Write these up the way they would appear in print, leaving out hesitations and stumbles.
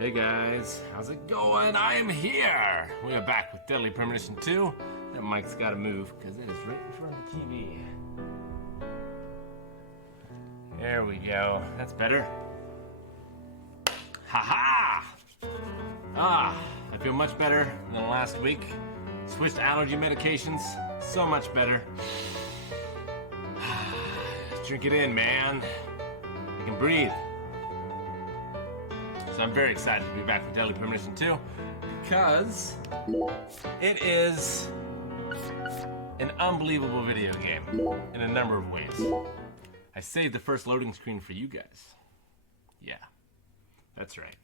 Hey guys, how's it going? I am here! We are back with Deadly Premonition 2. That mic's gotta move because it is right in front of the TV. There we go. That's better. Haha! I feel much better than last week. Switched allergy medications. So much better. Drink it in, man. I can breathe. So I'm very excited to be back with Deadly Premonition 2 because it is an unbelievable video game in a number of ways. I saved the first loading screen for you guys. Yeah, that's right.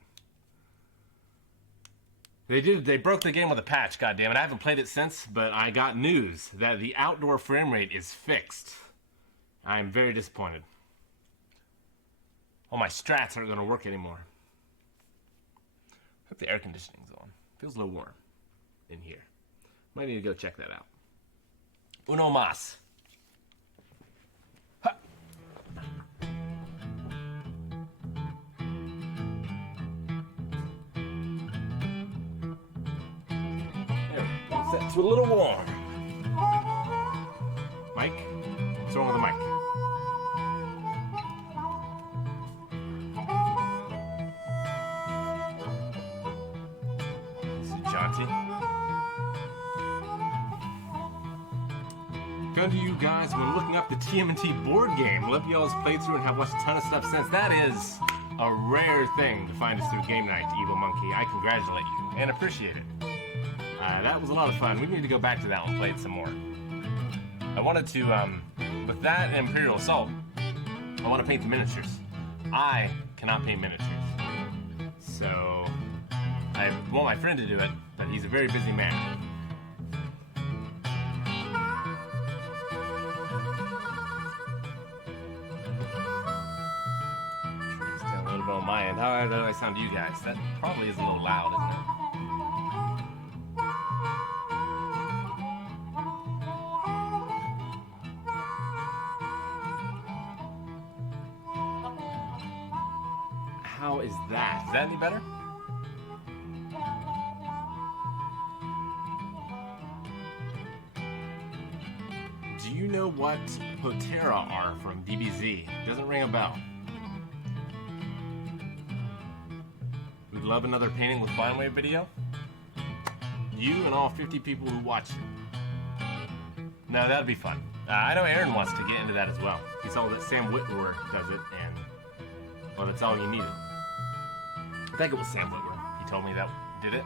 They broke the game with a patch, goddammit. I haven't played it since, but I got news that the outdoor frame rate is fixed. I'm very disappointed. All my strats aren't going to work anymore. Hope the air conditioning's on. Feels a little warm in here. Might need to go check that out. Uno mas. Ha. There we go. Set to a little warm. Mike? What's wrong with the mic? Come to you guys when looking up the TMNT board game. Love y'all's playthrough and have watched a ton of stuff since. That is a rare thing to find us through game night, Evil Monkey. I congratulate you and appreciate it. That was a lot of fun. We need to go back to that one and play it some more. I wanted to, with that Imperial Assault, I want to paint the miniatures. I cannot paint miniatures. So, I want my friend to do it, but he's a very busy man. On my end. How do I sound to you guys? That probably is a little loud, isn't it? How is that? Is that any better? Do you know what Potera are from DBZ? Doesn't ring a bell. Love another painting with Fine Wave video? You and all 50 people who watch it. No, that'd be fun. I know Aaron wants to get into that as well. He saw that Sam Whitwer does it, and well, that's all you needed. I think it was Sam Whitwer. He told me that did it.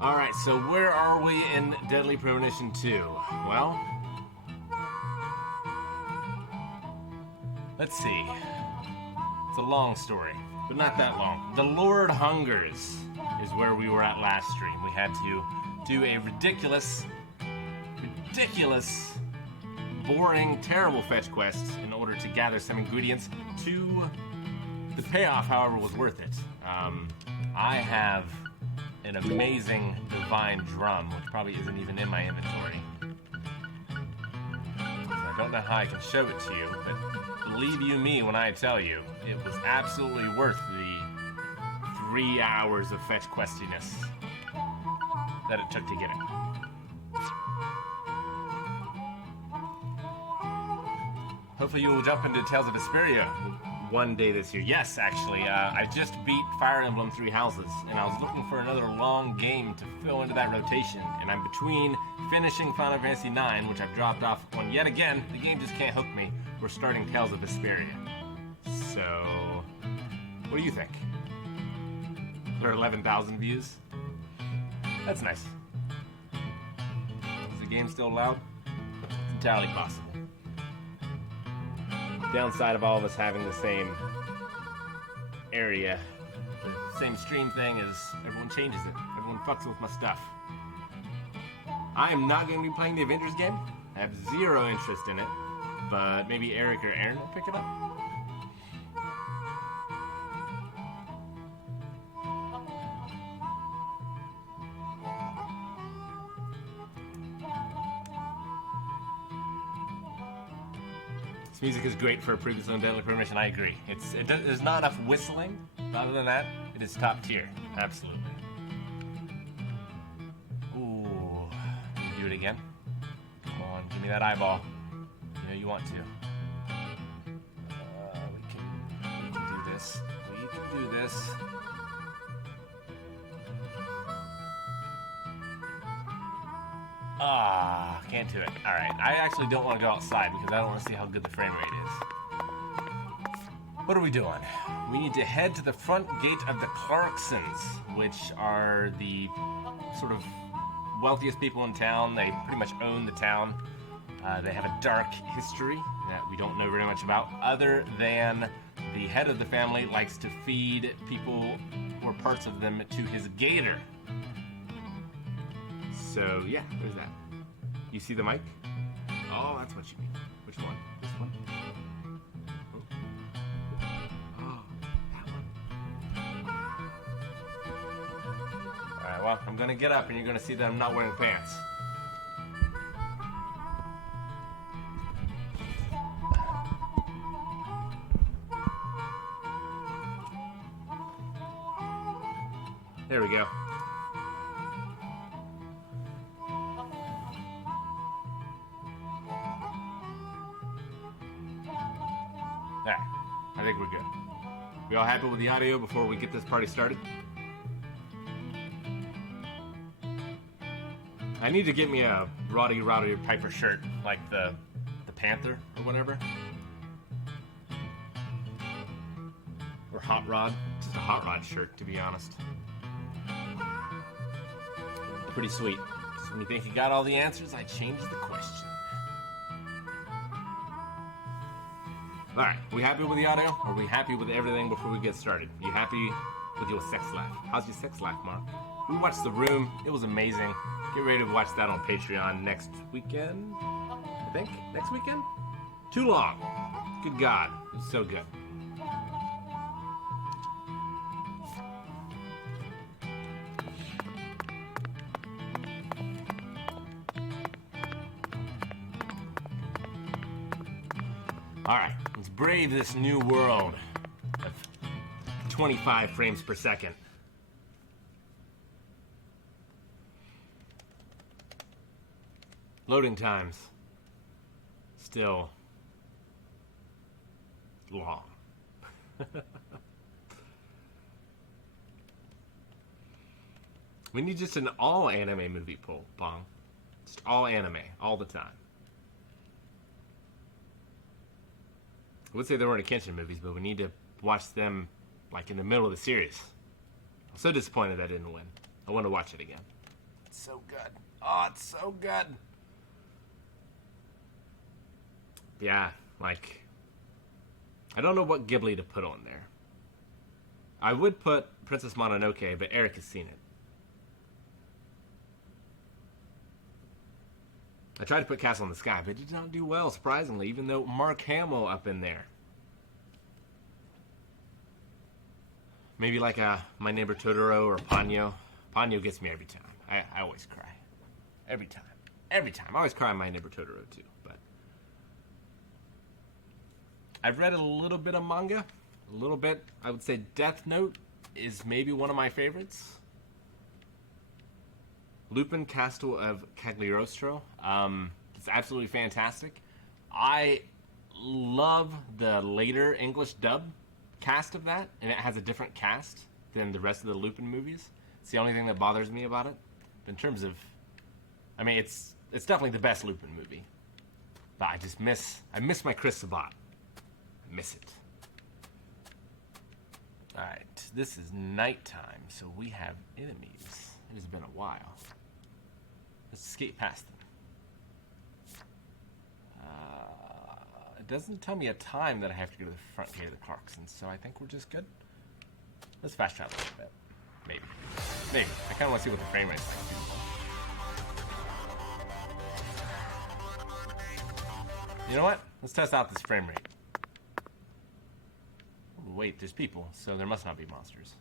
Alright, so where are we in Deadly Premonition 2? Well, let's see. It's a long story, but not that long. The Lord Hungers is where we were at last stream. We had to do a ridiculous, boring, terrible fetch quest in order to gather some ingredients to the payoff, however, was worth it. I have an amazing divine drum, which probably isn't even in my inventory. So I don't know how I can show it to you, but believe you me when I tell you, it was absolutely worth the 3 hours of fetch questiness that it took to get it. Hopefully you will jump into Tales of Vesperia one day this year. Yes, actually, I just beat Fire Emblem Three Houses, and I was looking for another long game to fill into that rotation, and I'm between finishing Final Fantasy IX, which I've dropped off on yet again. The game just can't hook me. We're starting Tales of Vesperia. So, what do you think? There are 11,000 views. That's nice. Is the game still loud? It's entirely possible. Downside of all of us having the same area, the same stream thing is everyone changes it. Everyone fucks with my stuff. I am not going to be playing the Avengers game. I have zero interest in it. But maybe Eric or Aaron will pick it up. music is great for a previously on Deadly Premonition. I agree. There's not enough whistling. Other than that, it is top tier. Absolutely. Ooh. Can you do it again? Come on, give me that eyeball. You know you want to. We can do this. We can do this. Can't do it. Alright, I actually don't want to go outside because I don't want to see how good the frame rate is. What are we doing? We need to head to the front gate of the Clarksons, which are the sort of wealthiest people in town. They pretty much own the town. They have a dark history that we don't know very much about, other than the head of the family likes to feed people or parts of them to his gator. So, yeah, there's that. You see the mic? Oh, that's what you mean. Which one? This one? Oh, that one. Alright, well, I'm gonna get up and you're gonna see that I'm not wearing pants. There we go. Alright, I think we're good. We all happy with the audio before we get this party started? I need to get me a Roddy Piper shirt, like the Panther or whatever. Or Hot Rod. Just a Hot Rod shirt, to be honest. Pretty sweet. So when you think you got all the answers, I changed the question. Alright, we happy with the audio? Or are we happy with everything before we get started? You happy with your sex life? How's your sex life, Mark? We watched The Room. It was amazing. Get ready to watch that on Patreon next weekend. I think? Next weekend? Too long. Good God. It was so good. Alright, let's brave this new world of 25 frames per second. Loading times. Still long. We need just an all anime movie poll, Pong. Just all anime, all the time. I would say there weren't Kenshin movies, but we need to watch them like in the middle of the series. I'm so disappointed that didn't win. I want to watch it again. It's so good. Oh, it's so good. Yeah, like, I don't know what Ghibli to put on there. I would put Princess Mononoke, but Eric has seen it. I tried to put Castle in the Sky, but it did not do well, surprisingly, even though Mark Hamill up in there. Maybe like a My Neighbor Totoro or Ponyo. Ponyo gets me every time. I always cry. Every time. Every time. I always cry on My Neighbor Totoro, too. But I've read a little bit of manga. A little bit. I would say Death Note is maybe one of my favorites. Lupin, Castle of Cagliostro. It's absolutely fantastic. I love the later English dub cast of that, and it has a different cast than the rest of the Lupin movies. It's the only thing that bothers me about it. In terms of, I mean, it's definitely the best Lupin movie. But I miss my Chris Sabat. I miss it. Alright, this is nighttime, so we have enemies. It has been a while. Let's escape past them. It doesn't tell me a time that I have to go to the front gate of the Clarksons, so I think we're just good. Let's fast travel a little bit. Maybe. I kind of want to see what the frame rate is like. You know what? Let's test out this frame rate. Ooh, wait, there's people, so there must not be monsters.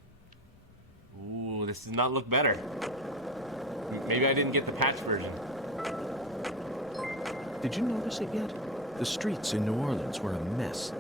Ooh, this does not look better. Maybe I didn't get the patch version. Did you notice it yet? The streets in New Orleans were a mess,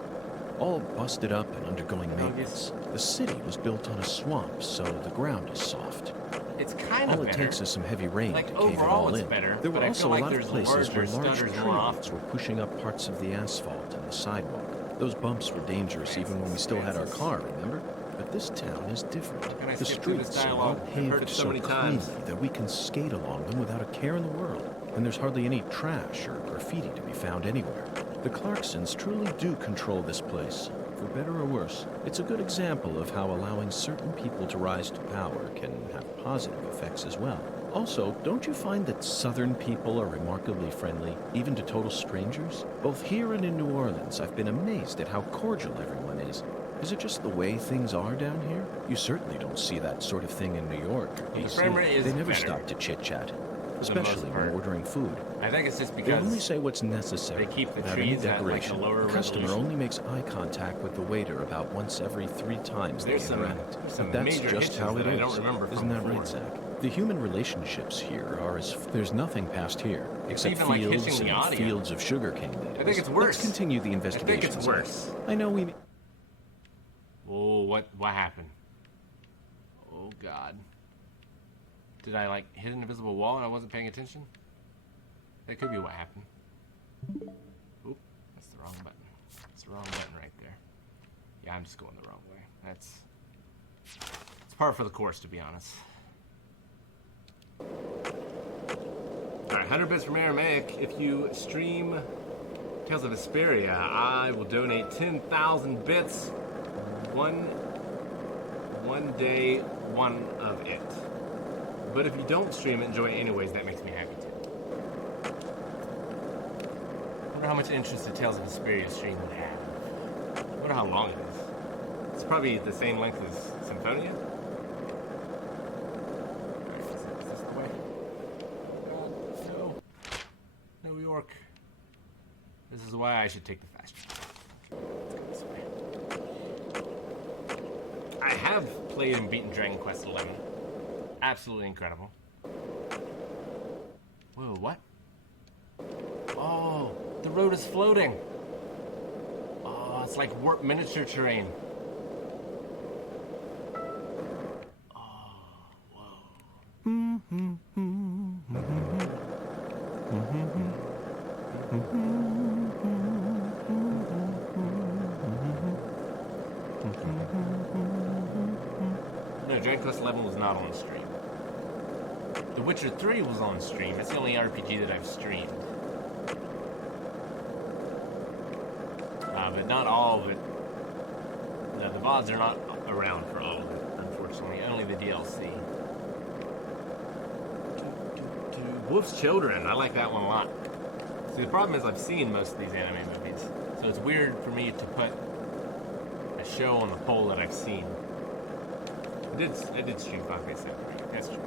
all busted up and undergoing maintenance. The city was built on a swamp, so the ground is soft. It's kind of All it better. takes is some heavy rain Like, to cave it overall, all it's in. better, There were but I also feel like a lot of there's places where larger large stutters tree more roots often. were pushing up parts of the asphalt and the sidewalk. Those bumps were dangerous even when we still had our car, remember? But this town is different. Can I The skip through this streets are all dialogue? I've heard paved it so so many cleanly times. that we can skate along them without a care in the world. And there's hardly any trash or graffiti to be found anywhere. The Clarksons truly do control this place. For better or worse, it's a good example of how allowing certain people to rise to power can have positive effects as well. Also, don't you find that Southern people are remarkably friendly, even to total strangers? Both here and in New Orleans, I've been amazed at how cordial everyone is. Is it just the way things are down here? You certainly don't see that sort of thing in New York or The DC. frame rate is They never better. stop to chit-chat, most especially when part. ordering food. I think it's just They only because say what's necessary they keep the without any trees at, like, a decoration. lower The customer resolution. only makes eye contact with the waiter about once every 3 times they There's some interact. some That's major just hitches how it that I is. don't remember from Isn't that before. right, Zach? The human relationships here are as... There's nothing past here, except even like fields hitching the and audio. fields of sugarcane. I think it's worse. Let's continue the I investigation. think it's Zach. worse. I know we... Oh, what happened? Oh, God. Did I, like, hit an invisible wall and I wasn't paying attention? That could be what happened. Oop, that's the wrong button. That's the wrong button right there. Yeah, I'm just going the wrong way. It's par for the course, to be honest. Alright, 100 bits from Aramaic. If you stream Tales of Vesperia, I will donate 10,000 bits. One day, one of it. But if you don't stream it, enjoy it anyways, that makes me happy too. I wonder how much interest the Tales of Vesperia stream would have. I wonder how long it is. It's probably the same length as Symphonia. Is this the way? God, no. New York. This is why I should take the fast track. Let's go this way. I have played and beaten Dragon Quest XI. Absolutely incredible. Whoa, what? Oh, the road is floating. Oh, it's like warp miniature terrain. Oh, whoa. No, Dragon Quest XI was not on stream. The Witcher 3 was on stream. It's the only RPG that I've streamed. But not all of it. No, the VODs are not around for all of it, unfortunately. Only the DLC. Wolf's Children. I like that one a lot. See, the problem is I've seen most of these anime movies. So it's weird for me to put a show on the poll that I've seen. I did stream Final Fantasy VII. That's true.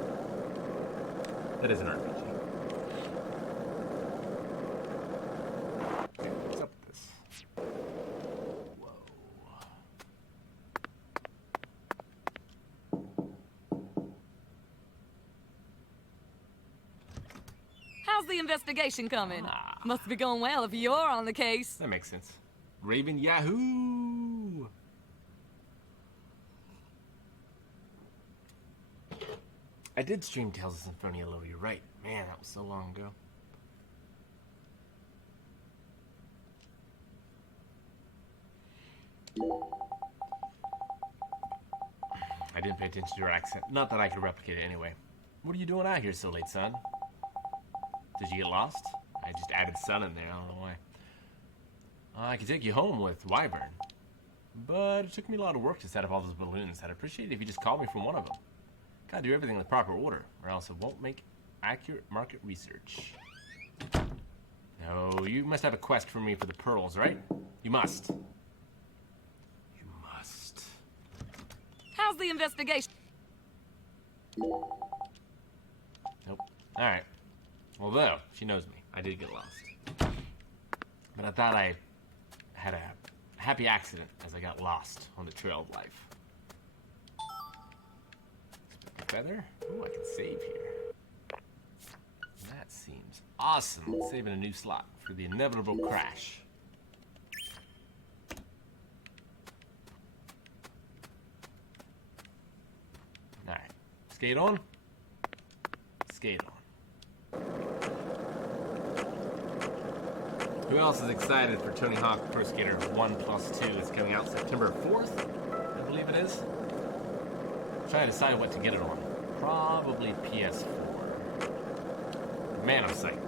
That is an RPG. Okay, what's up with this? Whoa. How's the investigation coming? Ah. Must be going well if you're on the case. That makes sense. Raven Yahoo! I did stream Tales of Symphonia Low, you're right. Man, that was so long ago. I didn't pay attention to your accent. Not that I could replicate it anyway. What are you doing out here so late, son? Did you get lost? I just added son in there, I don't know why. I could take you home with Wyvern. But it took me a lot of work to set up all those balloons. I'd appreciate it if you just called me from one of them. Gotta do everything in the proper order, or else it won't make accurate market research. No, you must have a quest for me for the pearls, right? You must. You must. How's the investigation? Nope. Alright. Although, she knows me. I did get lost. But I thought I had a happy accident as I got lost on the trail of life. Expect a feather? Ooh, I can save here. That seems awesome. Let's save in a new slot for the inevitable crash. Skate on. Skate on. Who else is excited for Tony Hawk Pro Skater 1+2? It's coming out September 4th, I believe it is. I'm trying to decide what to get it on. Probably PS4. Man, I'm psyched.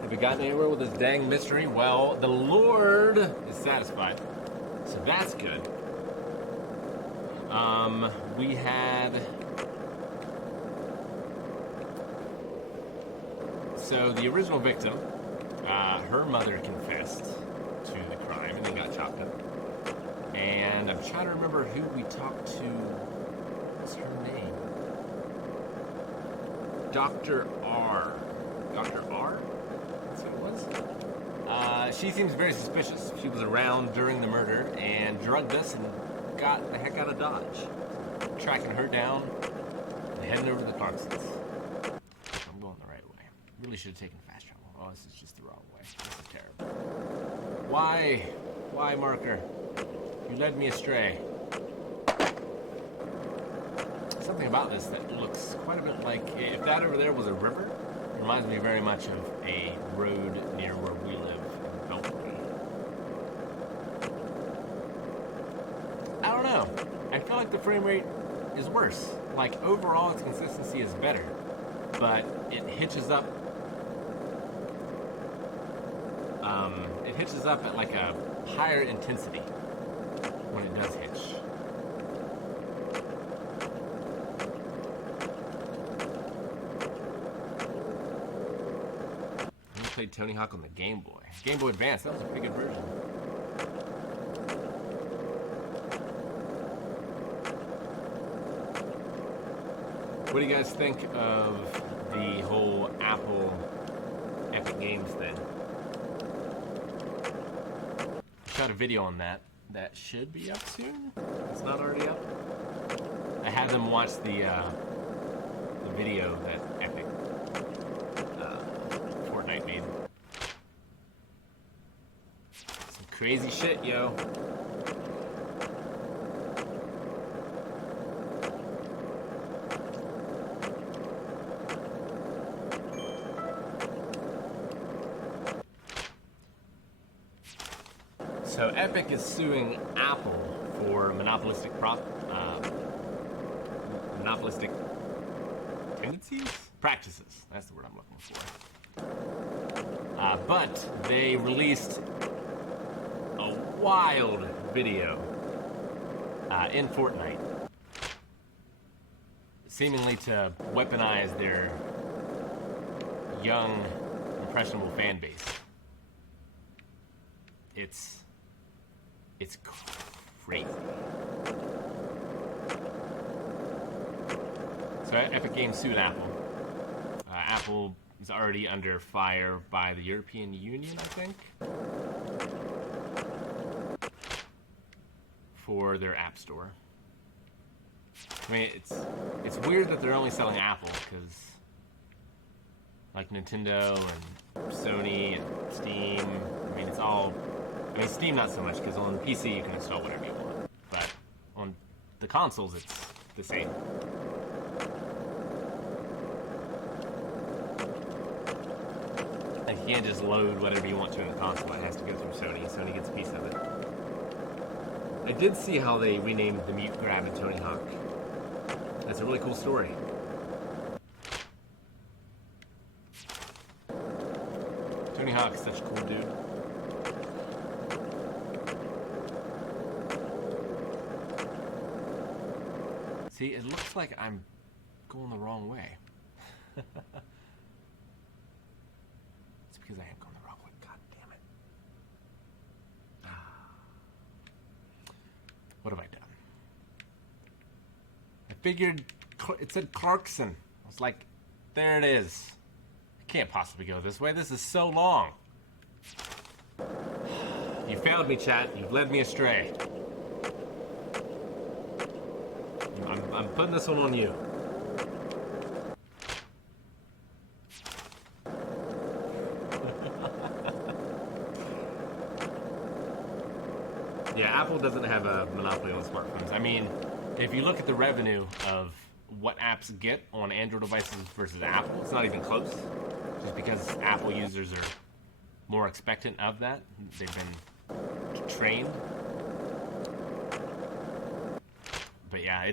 Have we gotten anywhere with this dang mystery? Well, the Lord is satisfied. So that's good. We had... So the original victim, her mother confessed to the crime and then got chopped up. And I'm trying to remember who we talked to. What's her name? Dr. R. Dr. R? That's who it was? She seems very suspicious. She was around during the murder and drugged us and got the heck out of Dodge. So, tracking her down and heading over to the Clarksons. I'm going the right way. Really should have taken fast travel. Oh, this is just the wrong way. This is terrible. Why? Why, Marker? You led me astray. Something about this that looks quite a bit like, if that over there was a river, it reminds me very much of a road near where we live in Belfry. I don't know. I feel like the frame rate is worse. Like, overall, its consistency is better, but it hitches up. It hitches up at like a higher intensity when it does hitch. I played Tony Hawk on the Game Boy. Game Boy Advance, that was a pretty good version. What do you guys think of the whole Apple Epic Games thing? I shot a video on that. That should be up soon. It's not already up. I had them watch the video that Epic Fortnite made. Some crazy shit, yo. So Epic is suing Apple for monopolistic tendencies? Practices. That's the word I'm looking for. But they released a wild video in Fortnite, seemingly to weaponize their young, impressionable fan base. It's crazy. So Epic Games sued Apple. Apple is already under fire by the European Union, I think, for their App Store. I mean, it's weird that they're only selling Apple, because like Nintendo and Sony and Steam, I mean, it's all... I mean, Steam not so much, because on PC you can install whatever you want. But on the consoles, it's the same. And you can't just load whatever you want to in the console. It has to go through Sony. Sony gets a piece of it. I did see how they renamed the mute grab in Tony Hawk. That's a really cool story. Tony Hawk's such a cool dude. See, it looks like I'm going the wrong way. It's because I am going the wrong way. God damn it. What have I done? I figured it said Clarkson. I was like, there it is. I can't possibly go this way. This is so long. You failed me, chat. You've led me astray. I'm putting this one on you. Yeah, Apple doesn't have a monopoly on smartphones. I mean, if you look at the revenue of what apps get on Android devices versus Apple, it's not even close. Just because Apple users are more expectant of that. They've been trained. But yeah,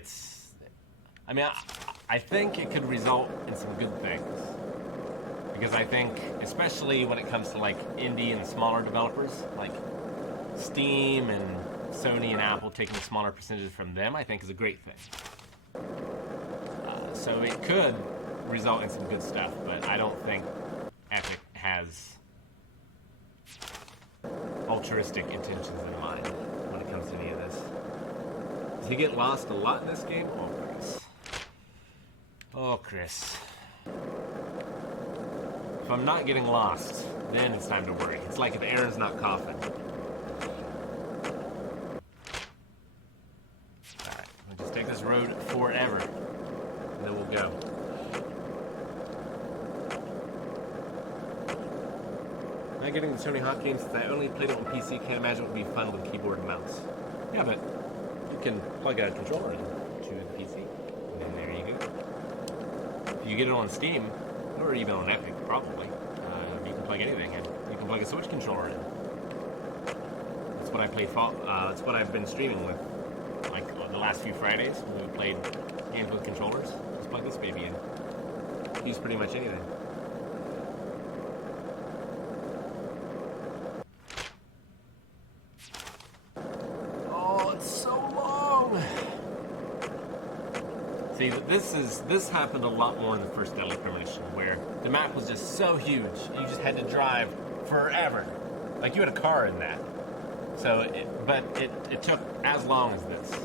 I mean, I think it could result in some good things. Because I think, especially when it comes to like indie and smaller developers, like Steam and Sony and Apple taking a smaller percentage from them, I think is a great thing. So it could result in some good stuff, but I don't think Epic has altruistic intentions in mind when it comes to any of this. Does he get lost a lot in this game? Oh, Chris. Oh, Chris. If I'm not getting lost, then it's time to worry. It's like if Aaron's not coughing. Alright, we'll just take this road forever, and then we'll go. Not getting the Tony Hawk games since I only played it on PC. Can't imagine it would be fun with keyboard and mouse. Yeah, but you can plug a controller into the PC, and then there you go. If you get it on Steam, or even on Epic, probably, you can plug anything in. You can plug a Switch controller in. That's what I played. That's what I've been streaming with, like the last few Fridays when we played games with controllers. Just plug this baby in. Use pretty much anything. See, this happened a lot more in the first Deadly Premonition, where the map was just so huge, you just had to drive forever. Like, you had a car in that. So, it took as long as this.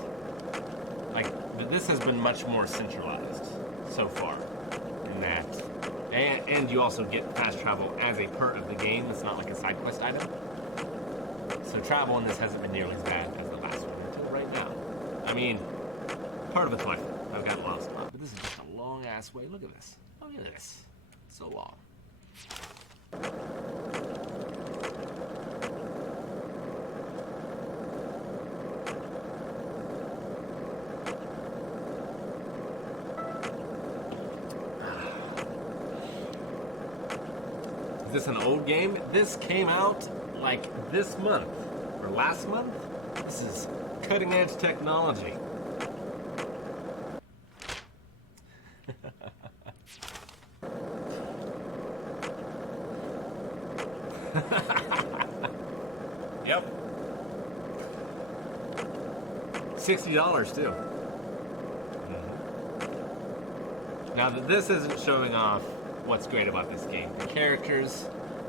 Like, this has been much more centralized so far in that. And you also get fast travel as a part of the game. It's not like a side quest item. So travel in this hasn't been nearly as bad as the last one until right now. I mean, part of it's my fault. I've gotten lost a lot, but this is just a long-ass way. Look at this. Look at this. So long. Is this an old game? This came out like this month or last month. This is cutting-edge technology. Yep. $60 too. Mm-hmm. Now that this isn't showing off what's great about this game. The characters,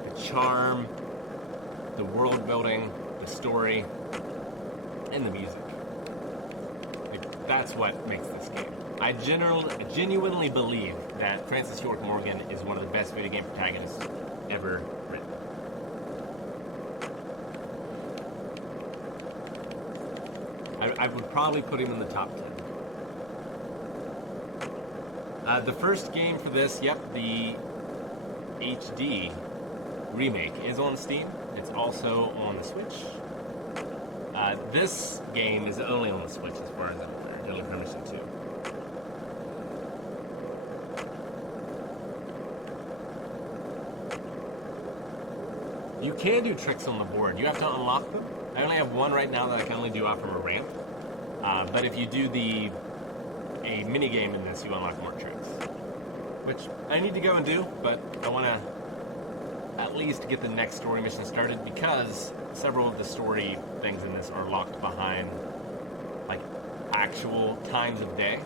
the charm, the world building, the story, and the music. That's what makes this game. I genuinely believe that Francis York Morgan is one of the best video game protagonists ever written. I would probably put him in the top 10. The first game for this, yep, the HD remake is on Steam. It's also on the Switch. This game is only on the Switch as far as I'm aware. Deadly Premonition 2. You can do tricks on the board. You have to unlock them. I only have one right now that I can only do off from a ramp. But if you do a mini game in this, you unlock more tricks. Which I need to go and do, but I want to at least get the next story mission started because several of the story things in this are locked behind like actual times of day.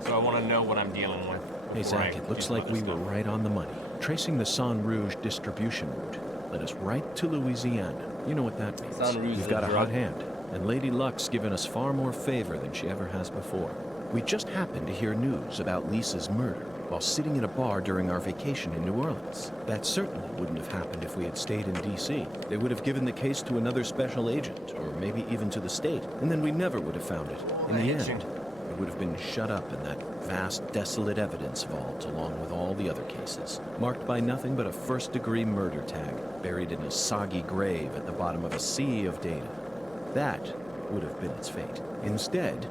So I want to know what I'm dealing with. Hey Zach, it looks like we were right on the money. Tracing the San Rouge distribution route led us right to Louisiana. You know what that means. San Rouge You've got a hot hand. And Lady Luck's given us far more favor than she ever has before. We just happened to hear news about Lisa's murder while sitting in a bar during our vacation in New Orleans. That certainly wouldn't have happened if we had stayed in D.C. They would have given the case to another special agent, or maybe even to the state, and then we never would have found it. In the end, it would have been shut up in that vast, desolate evidence vault along with all the other cases, marked by nothing but a first-degree murder tag buried in a soggy grave at the bottom of a sea of data. That would have been its fate. Instead,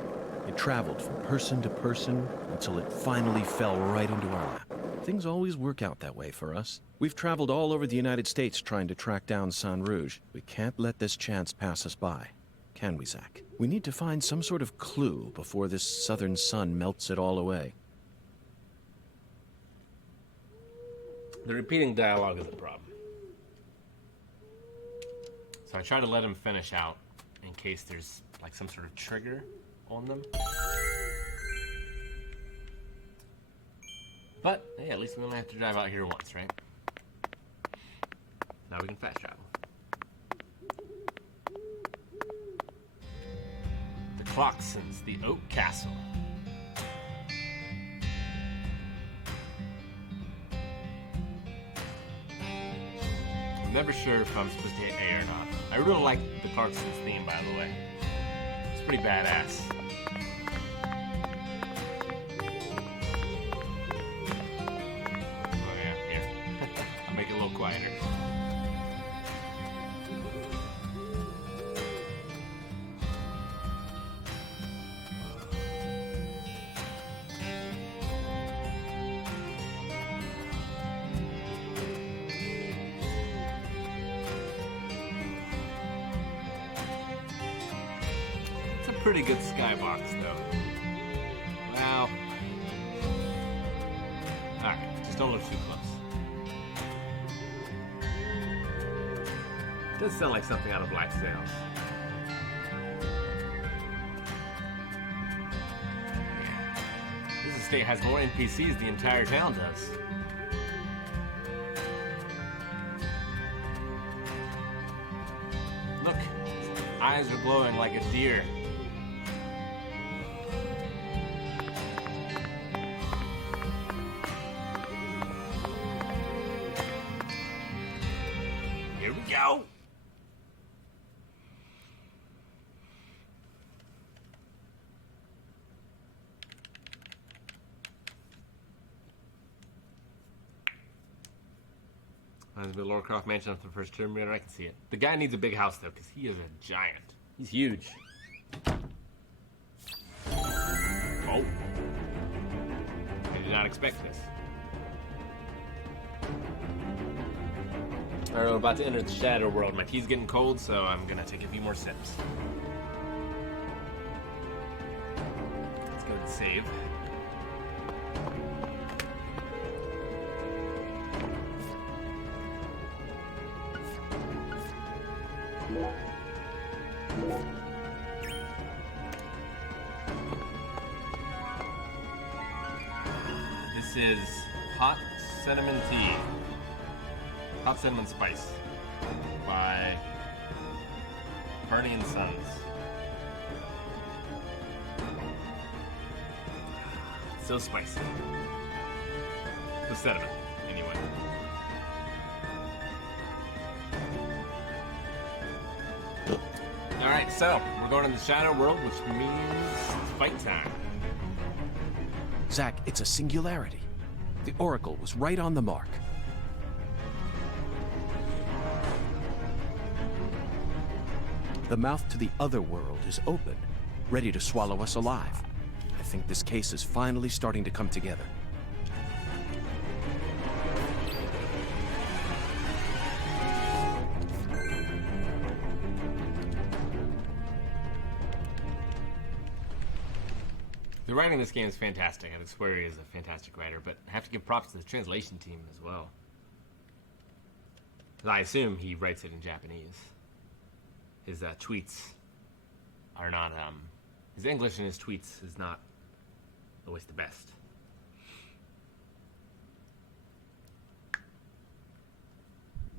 it traveled from person to person until it finally fell right into our lap. Things always work out that way for us. We've traveled all over the United States trying to track down San Rouge. We can't let this chance pass us by, can we, Zach? We need to find some sort of clue before this southern sun melts it all away. The repeating dialogue is a problem. So I try to let him finish out in case there's like some sort of trigger on them. But hey, at least we only have to drive out here once, right? Now we can fast travel. The Clocksons, the Oak Castle. I'm never sure if I'm supposed to hit A or not. I really like the Clarksons theme, by the way. It's pretty badass. Oh yeah, here. I'll make it a little quieter. Pretty good skybox, though. Wow. Alright, just don't look too close. Does sound like something out of Black Sails. Yeah. This estate has more NPCs than the entire town does. Look, his eyes are glowing like a deer. Here we go! Reminds me of Lara Croft Mansion after the first Terminator. I can see it. The guy needs a big house, though, because he is a giant. He's huge. Oh. I did not expect this. Alright, we're about to enter the shadow world. My tea's getting cold, so I'm gonna take a few more sips. Let's go and save. This is hot cinnamon tea. Hot Cinnamon Spice by Bernie and Sons. So spicy. The cinnamon, anyway. Alright, so we're going to the Shadow World, which means fight time. Zach, it's a singularity. The Oracle was right on the mark. The mouth to the other world is open, ready to swallow us alive. I think this case is finally starting to come together. The writing in this game is fantastic. I swear he is a fantastic writer, but I have to give props to the translation team as well. I assume he writes it in Japanese. His tweets are not, his English in his tweets is not always the best.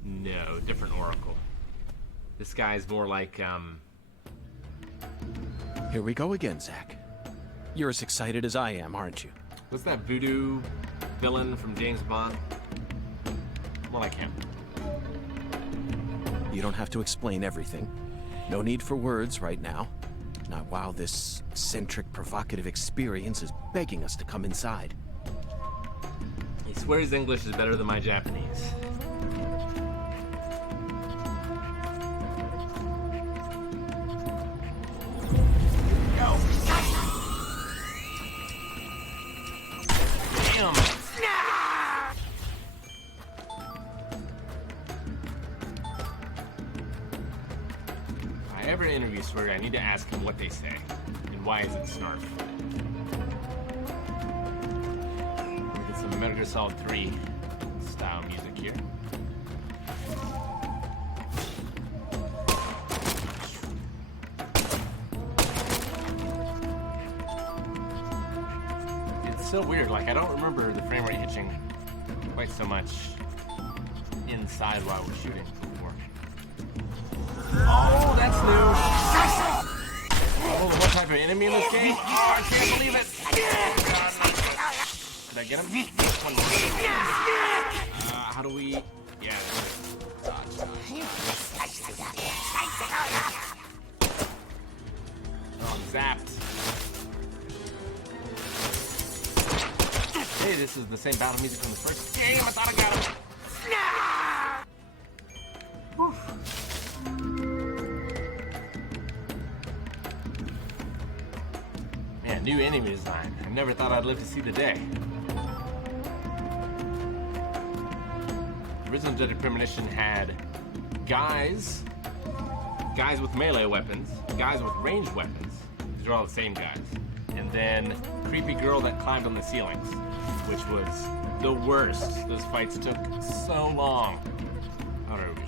No, different Oracle. This guy's more like, Here we go again, Zach. You're as excited as I am, aren't you? what's that voodoo villain from James Bond? More like him. You don't have to explain everything. No need for words right now. Not while this eccentric, provocative experience is begging us to come inside. He swears English is better than my Japanese. Go! Damn! If I ever interview Swear, I need to ask him what they say. And why is it snarf? Some Metal Gear Solid 3 style music here. It's so weird, like I don't remember the frame rate hitching quite so much inside while we're shooting before. Oh, that's new! Oh, what type of enemy in this game? Oh, I can't believe it! Did I get him? How do we... Yeah. Oh, I'm zapped. Hey, this is the same battle music from the first game. I thought I got him. Whew. Man, new enemy design. I never thought I'd live to see the day. The original Jedi Premonition had guys with melee weapons, guys with ranged weapons. These are all the same guys. And then creepy girl that climbed on the ceilings, which was the worst. Those fights took so long. I don't know.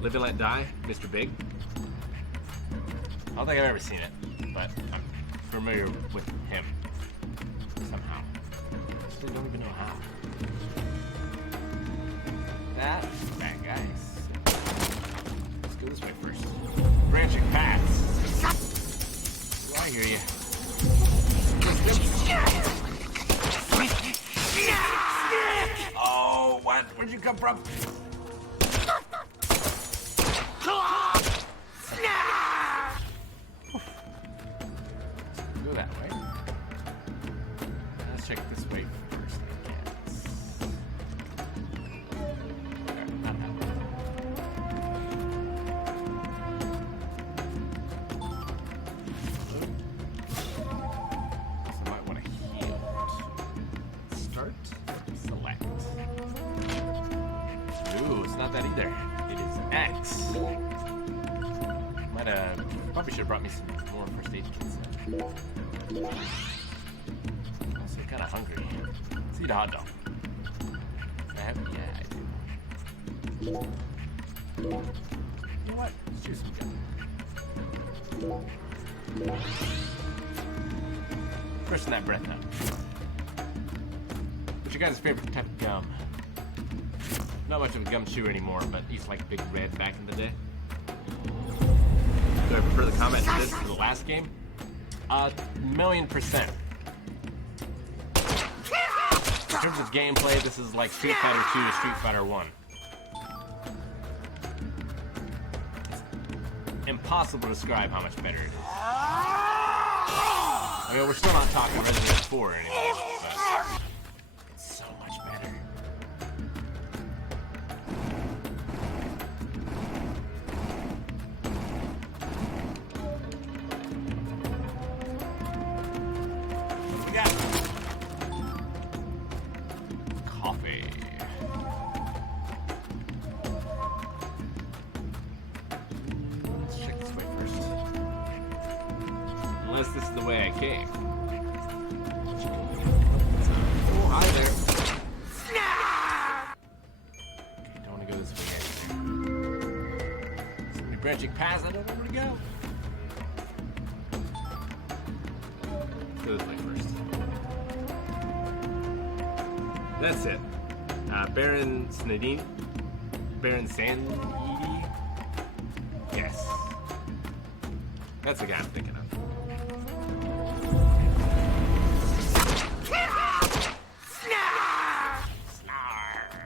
Live and Let Die, Mr. Big. I don't think I've ever seen it, but I'm familiar with him somehow. I still don't even know how. That's bad guys. Let's go this way first. Branching paths. Oh, I hear you. Oh, what? Where'd you come from? Go that way. Let's check this way first, I guess. Okay, not that way. So I might want to heal. Start, select. Ooh, it's not that either. It is X. Probably should have brought me some more first aid kits. Also kind of hungry. Let's eat a hot dog. I have, yeah, I do. You know what? Let's do some gum. Freshen that breath up. What's your guys' favorite type of gum? Not much of a gum chewer anymore, but used to like Big Red back in the day. Do I prefer the combat to this to the last game? 1,000,000%. In terms of gameplay, this is like Street Fighter 2 to Street Fighter 1. It's impossible to describe how much better it is. I mean, we're still not talking Resident Evil 4 anymore, but it's so much better. Coffee. Let's check this way first. Unless this is the way I came. Oh, hi there. Okay, don't want to go this way either. So many branching paths, I don't know where to go. Let's go this way first. That's it. Baron Snedini? Baron Sanidi? Yes. That's the guy I'm thinking of. Snarf.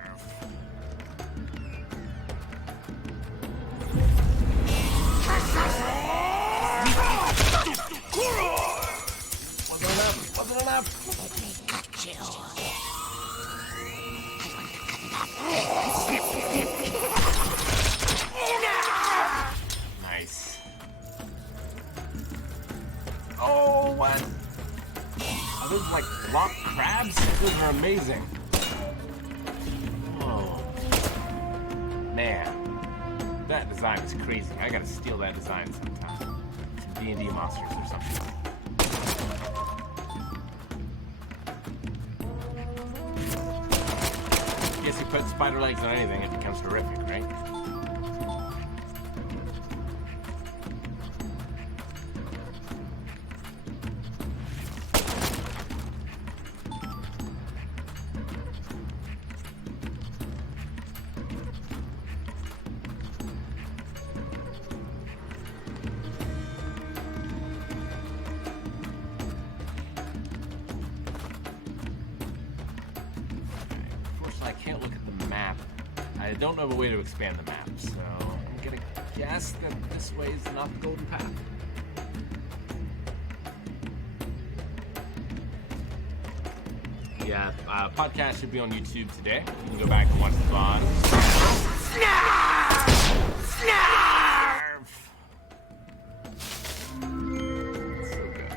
amazing. Whoa. Man. That design is crazy. I gotta steal that design sometime. Some D&D monsters or something. Guess you put spider legs on anything, it becomes horrific, right? I can't look at the map. I don't know of a way to expand the map, so I'm gonna guess that this way is not the golden path. Yeah, podcast should be on YouTube today. You can go back and watch the VOD. Snarf! So good.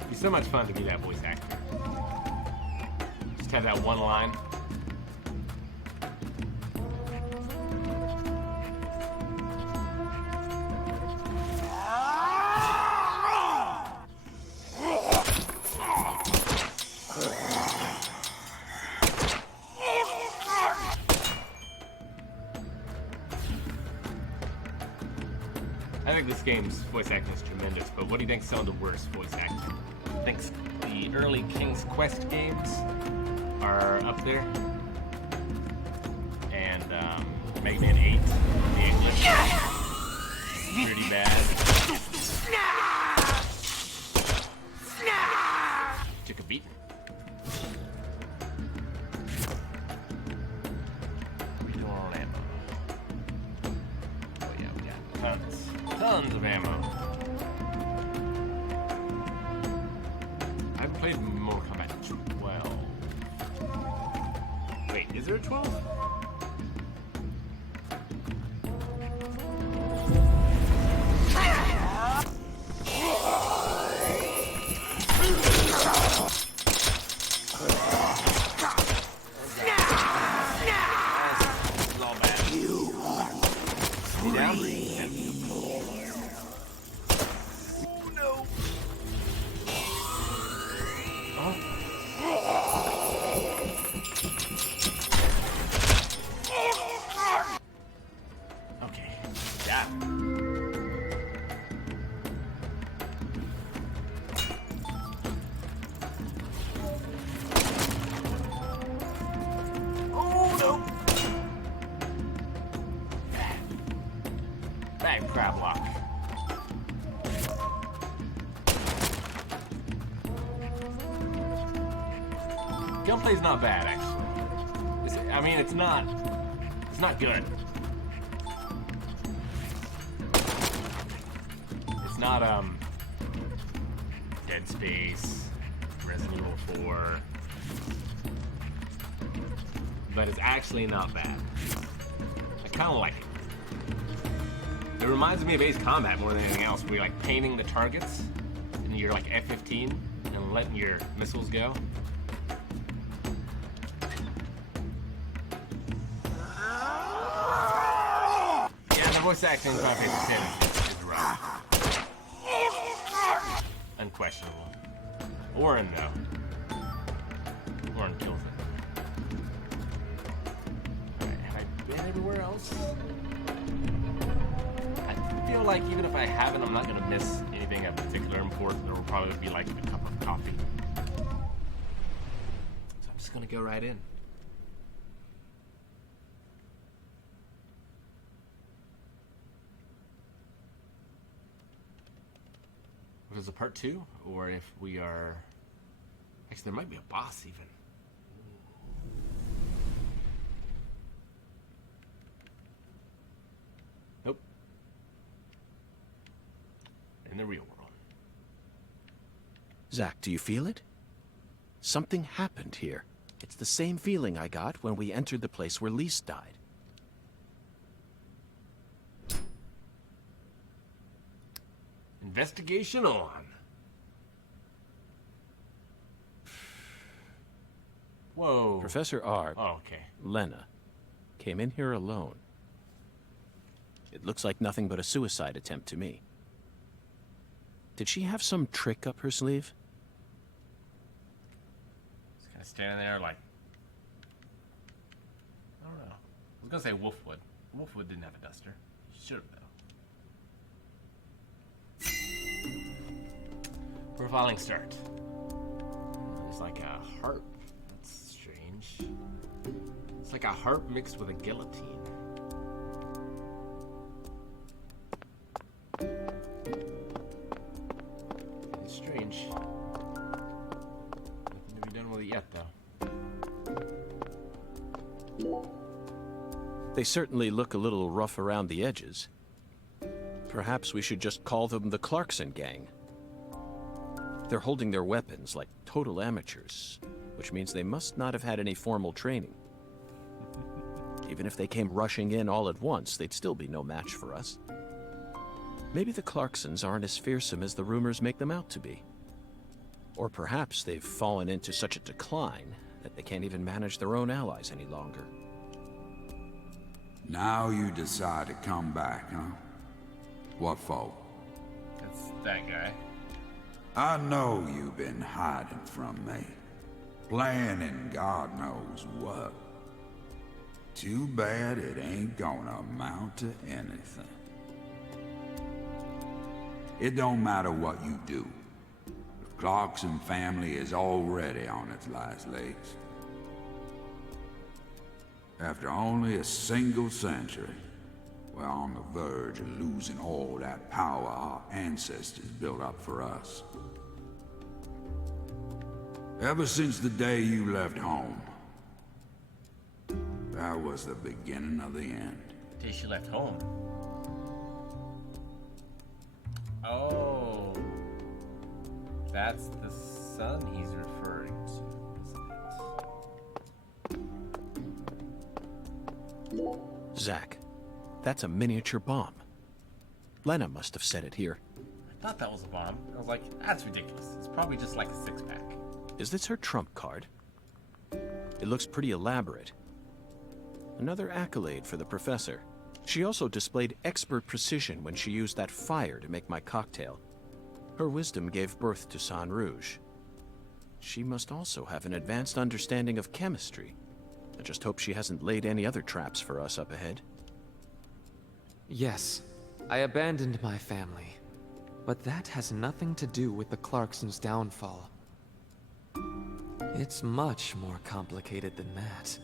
It'd be so much fun to be that voice actor. Just have that one line. I think this game's voice acting is tremendous, but what do you think's some of the worst voice acting? I think the early King's Quest games are up there, and Mega Man 8, the English, pretty bad. Took a beat. Reload ammo. Oh yeah, we got tons of ammo. I haven't played Mortal Kombat 12. Wait, is there a 12? Crab lock. Gunplay's not bad, actually. I mean, it's not good. It's not Dead Space, Resident Evil 4, but it's actually not bad. I kind of like it. It reminds me of Ace Combat more than anything else, where you're like painting the targets, and you're like F-15, and letting your missiles go. Yeah, the voice acting is my favorite thing. Is right. Unquestionable. Orin, though. Orin kills it. Alright, have I been everywhere else? I feel like even if I haven't, I'm not going to miss anything of particular import. There will probably be like a cup of coffee. So I'm just going to go right in. If it's a part 2, or if we are... Actually, there might be a boss even. Nope. In the real world. Zack, do you feel it? Something happened here. It's the same feeling I got when we entered the place where Lise died. Investigation on. Whoa. Professor R. Oh, okay. Lena came in here alone. It looks like nothing but a suicide attempt to me. Did she have some trick up her sleeve? Just kind of standing there like... I don't know. I was going to say Wolfwood. Wolfwood didn't have a duster. Should have, though. Profiling start. There's like a harp. That's strange. It's like a harp mixed with a guillotine. It's strange. Nothing to be done with it yet, though. They certainly look a little rough around the edges. Perhaps we should just call them the Clarkson Gang. They're holding their weapons like total amateurs, which means they must not have had any formal training. Even if they came rushing in all at once, they'd still be no match for us. Maybe the Clarksons aren't as fearsome as the rumors make them out to be. Or perhaps they've fallen into such a decline that they can't even manage their own allies any longer. Now you decide to come back, huh? What for? That's that guy. I know you've been hiding from me. Planning God knows what. Too bad it ain't gonna amount to anything. It don't matter what you do. The Clarkson family is already on its last legs. After only a single century, we're on the verge of losing all that power our ancestors built up for us. Ever since the day you left home, that was the beginning of the end. Day she left home. Oh. That's the son he's referring to, isn't it? Zach, that's a miniature bomb. Lena must have set it here. I thought that was a bomb. I was like, that's ridiculous. It's probably just like a six-pack. Is this her trump card? It looks pretty elaborate. Another accolade for the professor. She also displayed expert precision when she used that fire to make my cocktail. Her wisdom gave birth to San Rouge. She must also have an advanced understanding of chemistry. I just hope she hasn't laid any other traps for us up ahead. Yes, I abandoned my family. But that has nothing to do with the Clarksons' downfall. It's much more complicated than that.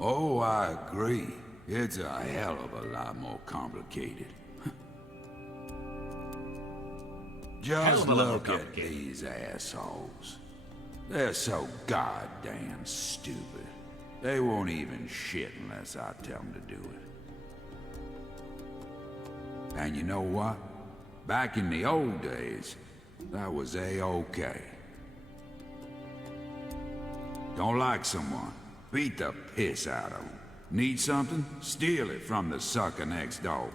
Oh, I agree. It's a hell of a lot more complicated. Just look at these assholes. They're so goddamn stupid. They won't even shit unless I tell them to do it. And you know what? Back in the old days, that was A-okay. Don't like someone, beat the piss out of them. Need something? Steal it from the sucker next door.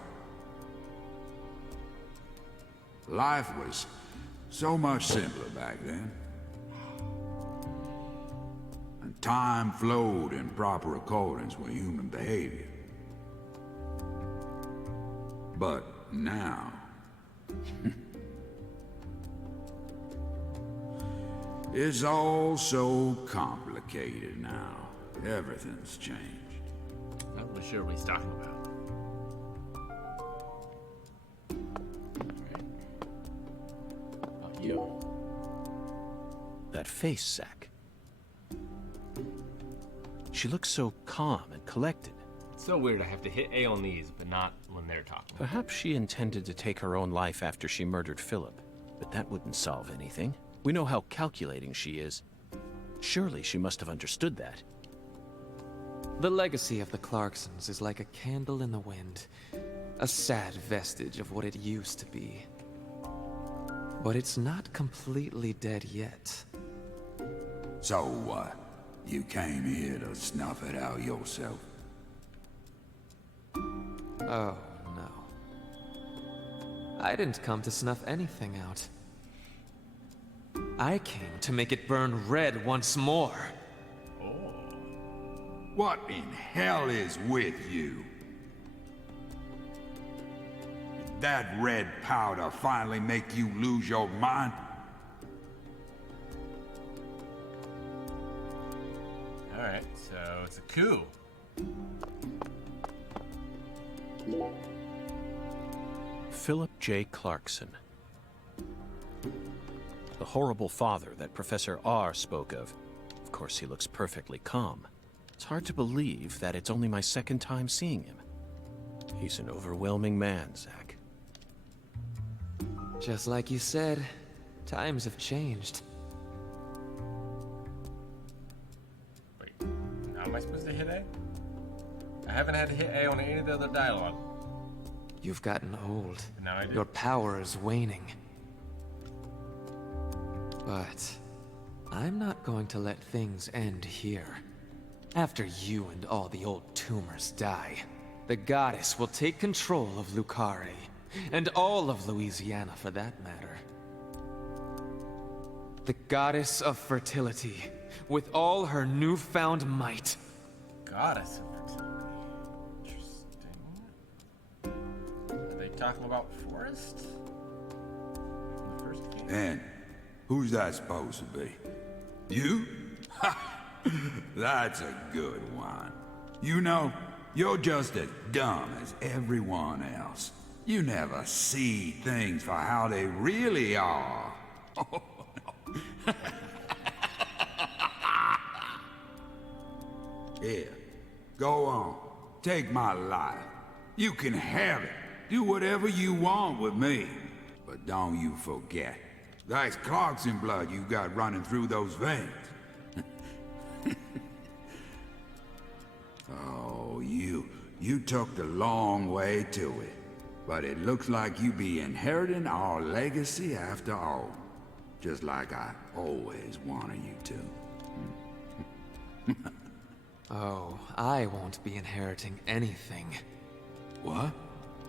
Life was so much simpler back then. And time flowed in proper accordance with human behavior. But now... it's all so complicated now. Everything's changed. Not really sure what he's talking about. Alright. You. That face, Zach. She looks so calm and collected. It's so weird I have to hit A on these, but not when they're talking. Perhaps she intended to take her own life after she murdered Philip, but that wouldn't solve anything. We know how calculating she is. Surely she must have understood that. The legacy of the Clarksons is like a candle in the wind. A sad vestige of what it used to be. But it's not completely dead yet. So what? You came here to snuff it out yourself? Oh, no. I didn't come to snuff anything out. I came to make it burn red once more. What in hell is with you? Did that red powder finally make you lose your mind? Alright, so it's a coup. Philip J. Clarkson. The horrible father that Professor R spoke of. Of course, he looks perfectly calm. It's hard to believe that it's only my second time seeing him. He's an overwhelming man, Zach. Just like you said, times have changed. Wait, how am I supposed to hit A? I haven't had to hit A on any of the other dialogue. You've gotten old. Now I do. Your power is waning. But I'm not going to let things end here. After you and all the old tumors die, the goddess will take control of Lucare, and all of Louisiana for that matter. The goddess of fertility, with all her newfound might. Goddess of fertility. Interesting. Are they talking about Forrest? In the first game? And who's that supposed to be? You? That's a good one. You know, you're just as dumb as everyone else. You never see things for how they really are. Here, go on. Take my life. You can have it. Do whatever you want with me. But don't you forget, that's Clarkson blood you got running through those veins. Oh, you took the long way to it. But it looks like you be inheriting our legacy after all. Just like I always wanted you to. Oh, I won't be inheriting anything. What?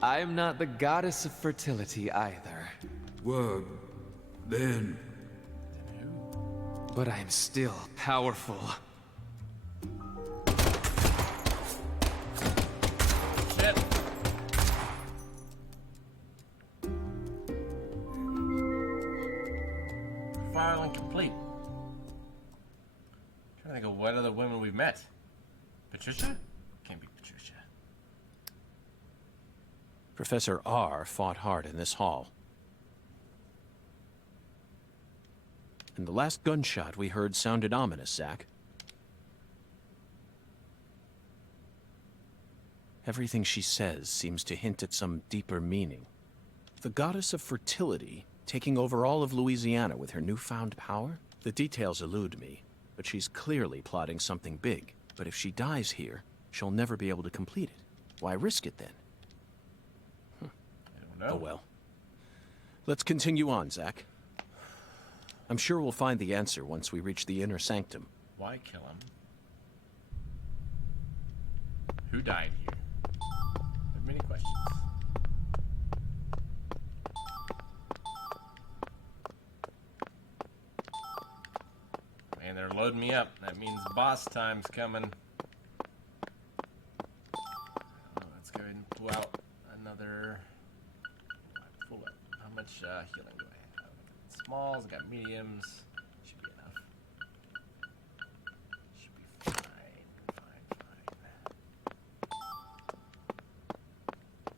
I'm not the goddess of fertility either. Well, then... But I'm still powerful. Shit. Filing complete. Trying to think of what other women we've met. Patricia? Can't be Patricia. Professor R fought hard in this hall. And the last gunshot we heard sounded ominous, Zach. Everything she says seems to hint at some deeper meaning. The goddess of fertility taking over all of Louisiana with her newfound power? The details elude me, but she's clearly plotting something big. But if she dies here, she'll never be able to complete it. Why risk it then? I don't know. Oh well. Let's continue on, Zach. I'm sure we'll find the answer once we reach the inner sanctum. Why kill him? Who died here? I have many questions. Man, they're loading me up. That means boss time's coming. Oh, let's go ahead and pull out another... Pull up. How much healing do I have? Smalls, got mediums. Should be enough. Should be fine.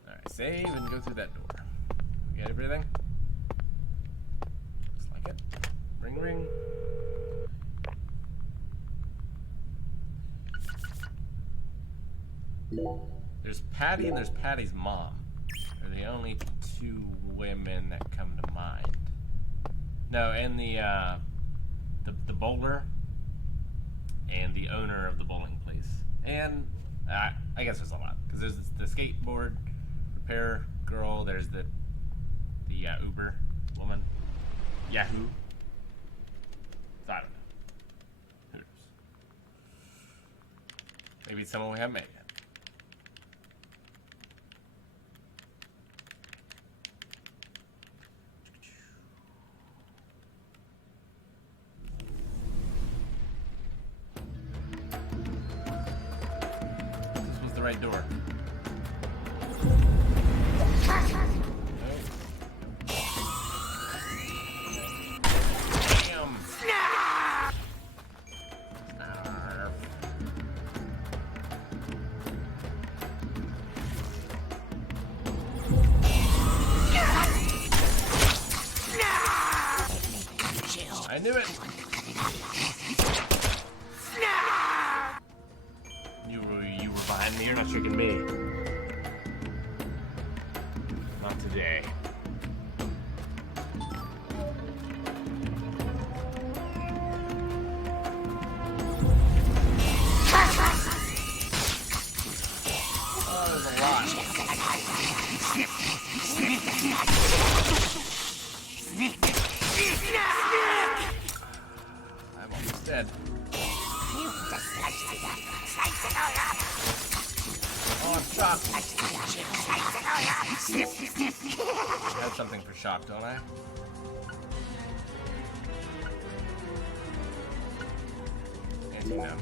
Alright, save and go through that door. We got everything? Looks like it. Ring, ring. There's Patty and there's Patty's mom. They're the only two women that come to mind. No, and the bowler and the owner of the bowling place. And I guess there's a lot because there's the skateboard repair girl. There's the Uber woman, Yahoo. I don't know. Who knows? Maybe it's someone we haven't met yet. right door. Damn. I knew it. You were behind me. You're not tricking me. Not today. Oh, there's a lot. I'm almost dead. Oh, I'm shocked. I have something for shock, don't I? Anti-numb.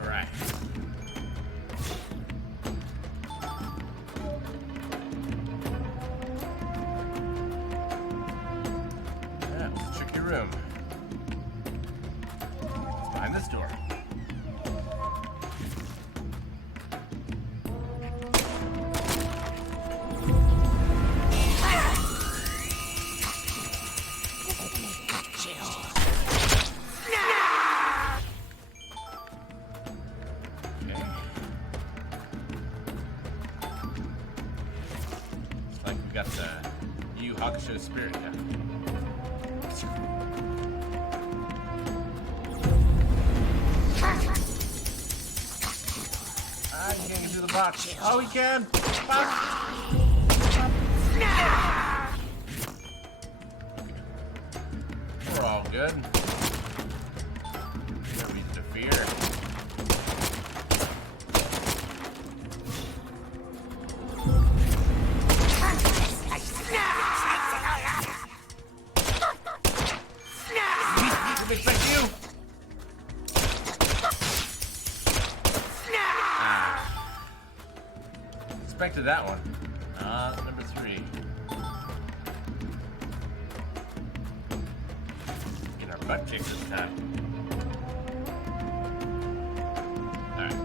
Alright. Yeah, it's a tricky room. It's behind this door. Like we got the Yu Hakusho spirit now. Ah, you can't get through the box. Oh, we can! We're all good. No reason to fear. Expect you. Expected that one. Number 3. Getting our butt kicked this time. Alright.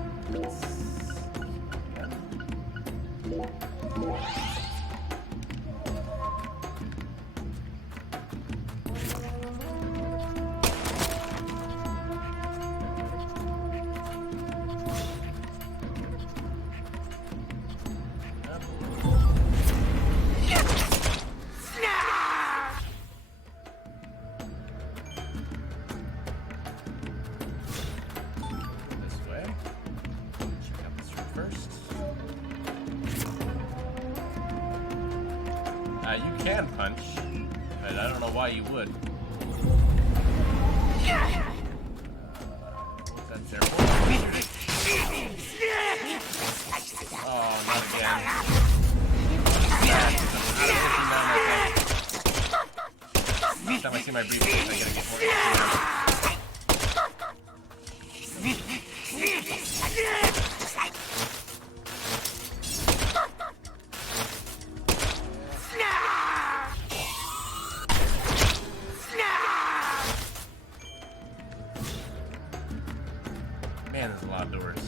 This way. Check out this room first. You can punch, but I don't know why you would. What's that there for? Oh, not again. Next time I see my briefcase, I gotta get more. Man, there's a lot of doors.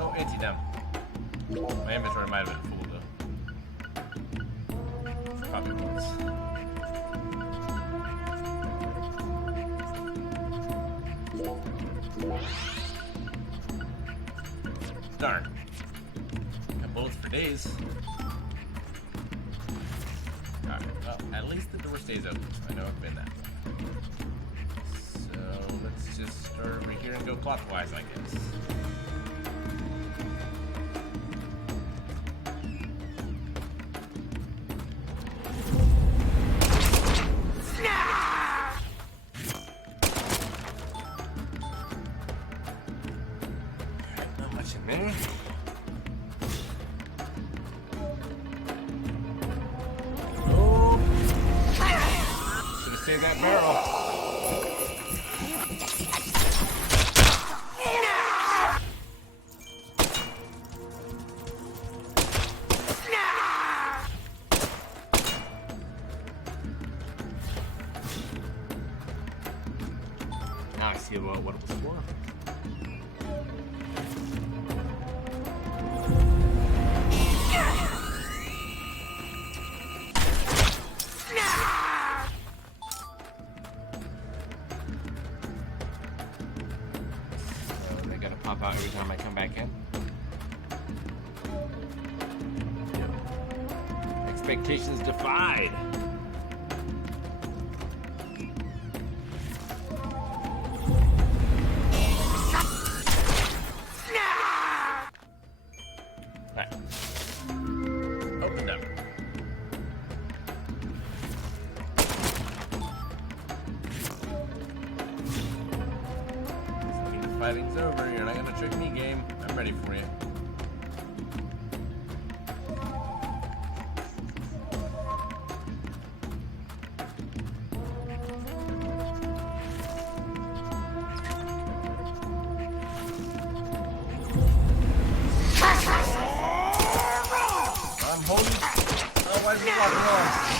Oh, anti-numb. My inventory might have been full though. Probably was. Darn. Got bullets for days. Alright, well. At least the door stays open. I know I've been that way. So let's just start over here and go clockwise, I guess. Not much in there. Save that barrel. Now I see what it was for. Pop out every time I come back in. Expectations defied. Right. Opened up. Fighting's over. You're not gonna trick me, game. I'm ready for you. I'm holding. Oh, why is he walking on?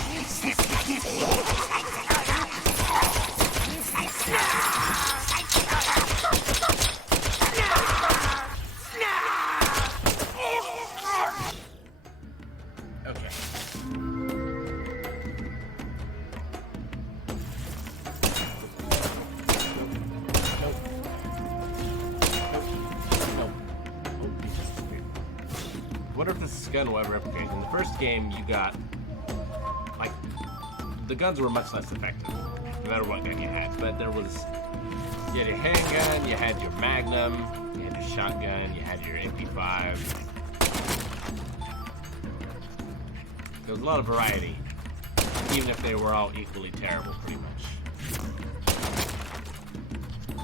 I wonder if this gun will ever replicate. In the first game, you got, like, the guns were much less effective, no matter what gun you had. But there was, you had your handgun, you had your Magnum, you had your shotgun, you had your MP5. There was a lot of variety, even if they were all equally terrible, pretty much.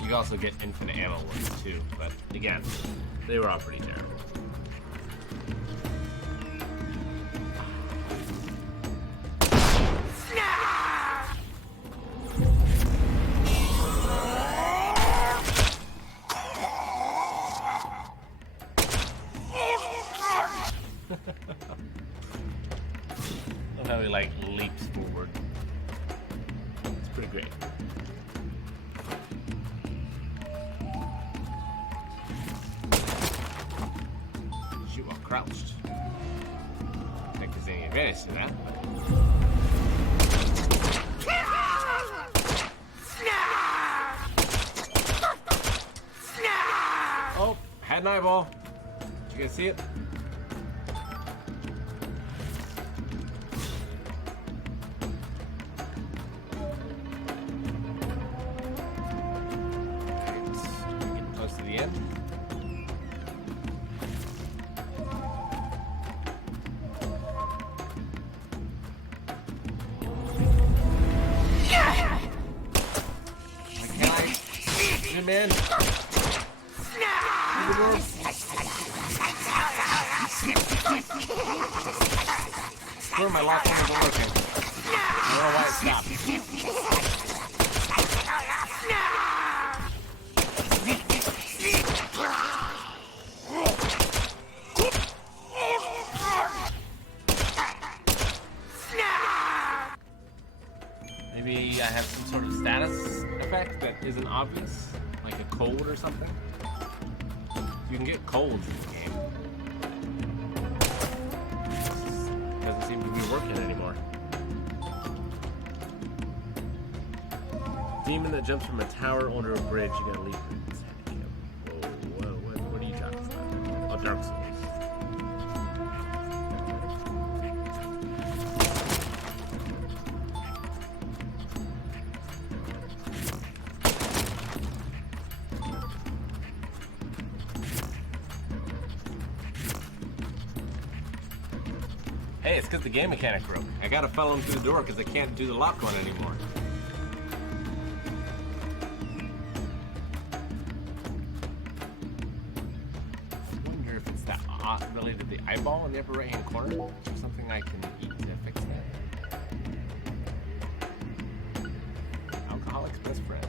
You could also get infinite ammo ones too, but again, they were all pretty terrible. Look how he like leaps forward. It's pretty great. Shoot while crouched. I think there's any advantage to that. Oh, had an eyeball. Did you guys see it? Getting close to the end. Can I zoom in? Where my lock wasn't working. I don't know why it stopped. Maybe I have some sort of status effect that isn't obvious, like a cold or something. You can get colds in the game. Doesn't seem to be working anymore. Demon that jumps from a tower onto a bridge, you gotta leave his head. Whoa, what are you talking about? Oh, Dark Souls. Hey, it's because the game mechanic broke. I gotta follow him through the door because I can't do the lock one anymore. I wonder if it's that related to the eyeball in the upper right-hand corner. Or something I can eat to fix that. Alcoholic's best friend.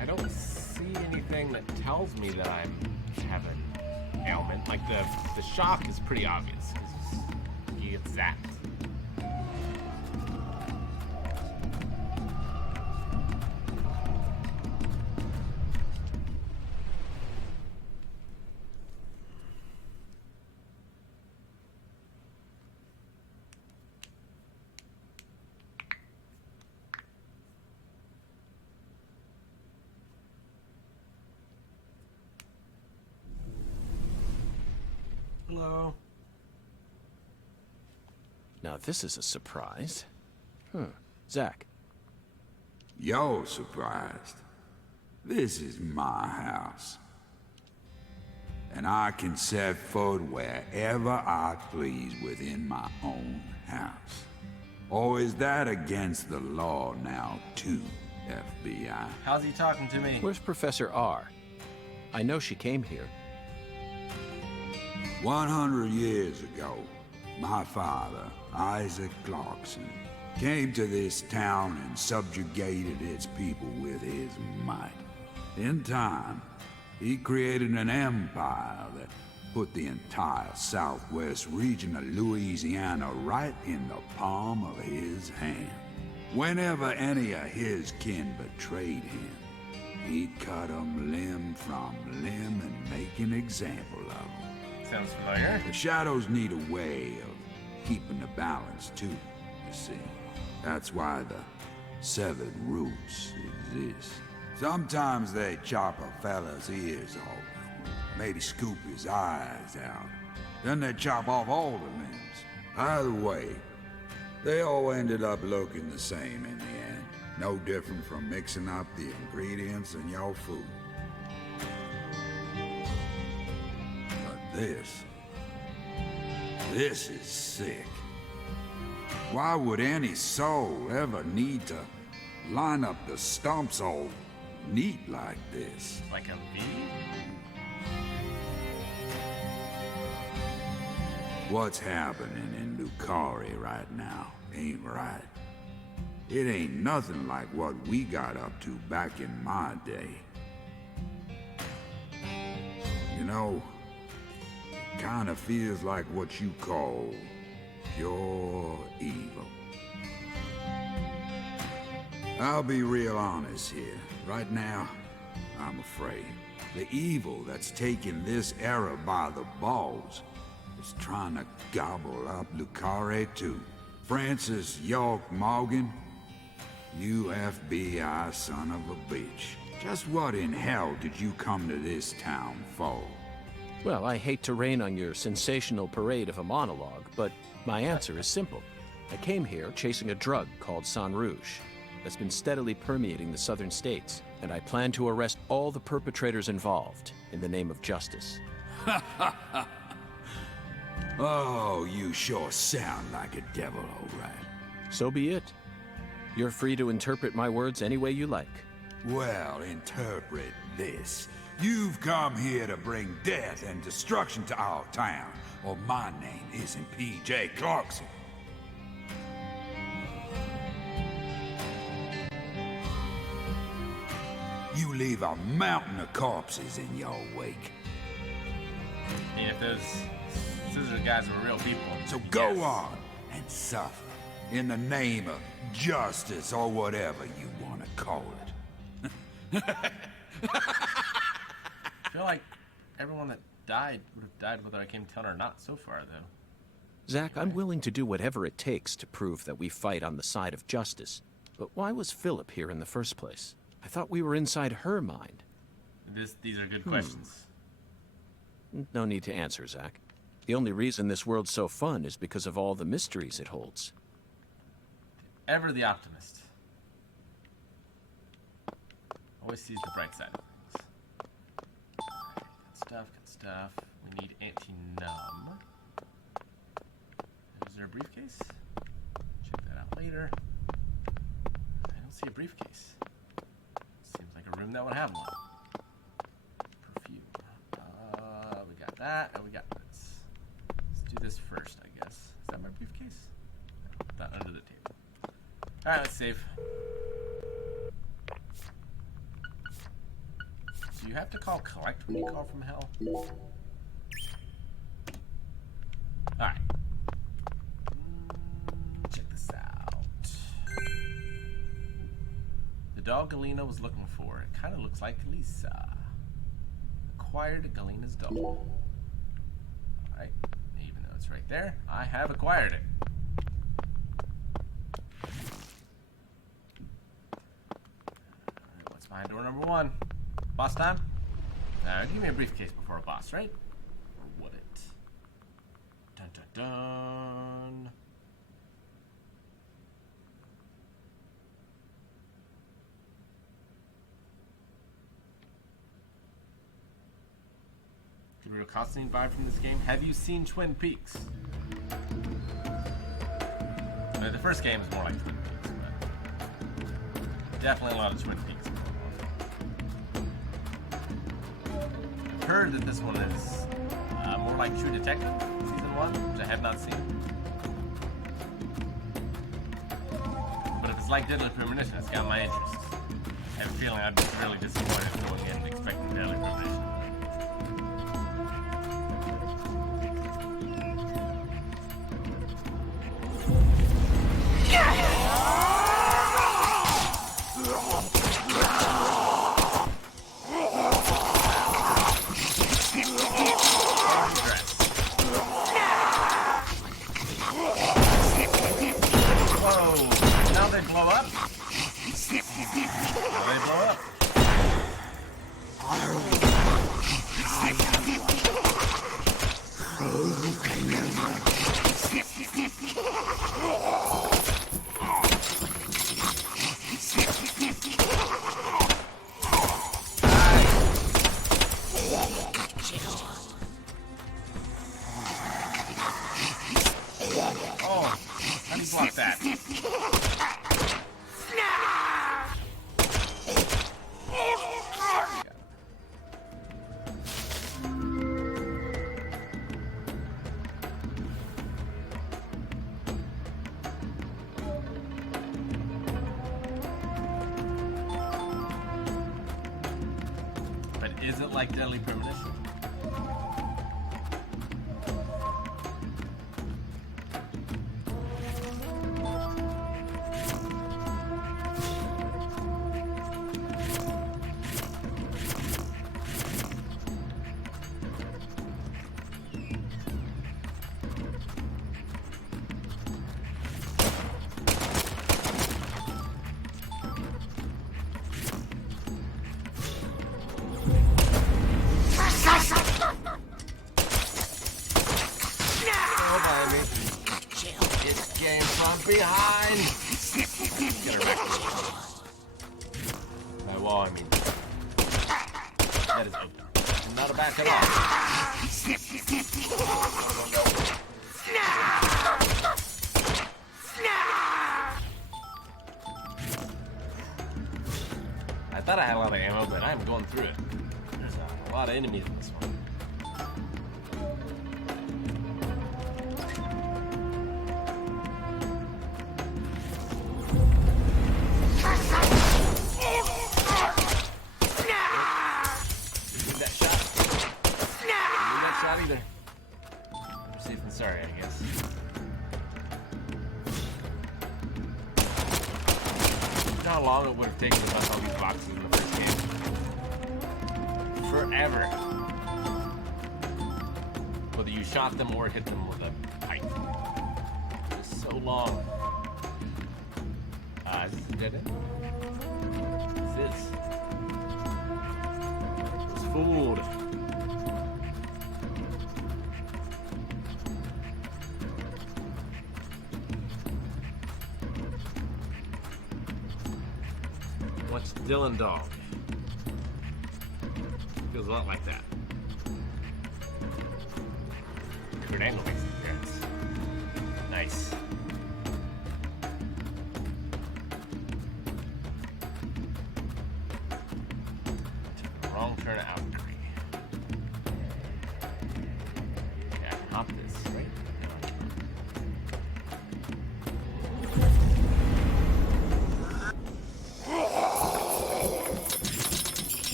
I don't see anything that tells me that I'm having ailment. Like the shock is pretty obvious because you get zapped. Hello. Now this is a surprise. Zach. You're surprised. This is my house. And I can set foot wherever I please within my own house. Or is that against the law now, too, FBI? How's he talking to me? Where's Professor R? I know she came here. 100 years ago, my father, Isaac Clarkson, came to this town and subjugated its people with his might. In time, he created an empire that put the entire southwest region of Louisiana right in the palm of his hand. Whenever any of his kin betrayed him, he'd cut them limb from limb and make an example of them. Sounds familiar. The shadows need a way of keeping the balance, too, you see. That's why the severed roots exist. Sometimes they chop a fella's ears off, maybe scoop his eyes out. Then they chop off all the limbs. Either way, they all ended up looking the same in the end. No different from mixing up the ingredients in your food. This is sick. Why would any soul ever need to line up the stumps all neat like this? Like a V? What's happening in Lucari right now ain't right. It ain't nothing like what we got up to back in my day. You know, kind of feels like what you call pure evil. I'll be real honest here. Right now, I'm afraid. The evil that's taking this era by the balls is trying to gobble up Lucare too. Francis York Morgan, you FBI son of a bitch. Just what in hell did you come to this town for? Well, I hate to rain on your sensational parade of a monologue, but my answer is simple. I came here chasing a drug called Sang Rouge that's been steadily permeating the southern states, and I plan to arrest all the perpetrators involved in the name of justice. Oh, you sure sound like a devil, all right. So be it. You're free to interpret my words any way you like. Well, interpret this. You've come here to bring death and destruction to our town, or my name isn't P.J. Clarkson. You leave a mountain of corpses in your wake. And if those scissor guys were real people. So go on and suffer in the name of justice or whatever you want to call it. I feel like everyone that died would have died whether I came to town or not so far, though. Zach, I'm willing to do whatever it takes to prove that we fight on the side of justice. But why was Philip here in the first place? I thought we were inside her mind. These are good questions. No need to answer, Zach. The only reason this world's so fun is because of all the mysteries it holds. Ever the optimist. Always sees the bright side of things. Alright, good stuff, good stuff. We need anti-numb. Is there a briefcase? Check that out later. I don't see a briefcase. Seems like a room that would have one. Perfume. We got that, and we got this. Let's do this first, I guess. Is that my briefcase? No, not under the table. Alright, let's save. So you have to call collect when you call from hell? Alright. Check this out. The dog Galena was looking for. It kind of looks like Lisa. Acquired Galena's dog. Alright. Even though it's right there, I have acquired it. Alright, what's behind door number 1? Boss time? Give me a briefcase before a boss, right? Or would it? Dun dun dun. Get a real costume vibe from this game. Have you seen Twin Peaks? The first game is more like Twin Peaks, but definitely a lot of Twin Peaks. I've heard that this one is more like True Detective Season 1, which I have not seen. But if it's like Deadly Premonition, it's got my interest. I have a feeling I'd be really disappointed going in expecting Deadly Premonition. Is it like Deadly Premonition? Behind! Get her back. By wall, I mean. That is open. Not a back at all. I thought I had a lot of ammo, but I'm going through it. There's a lot of enemies in this one. Either. I'm safe and sorry, I guess. You know how long it would have taken to bust all these boxes in the first game? Forever. Whether you shot them or hit them with a pipe. Just so long. Is this a dead end? What's this? It's fooled. What's Dylan Dog? Feels a lot like that. Kurt Angle makes an appearance. Nice. Took the wrong turn out. Okay, I can hop this, right?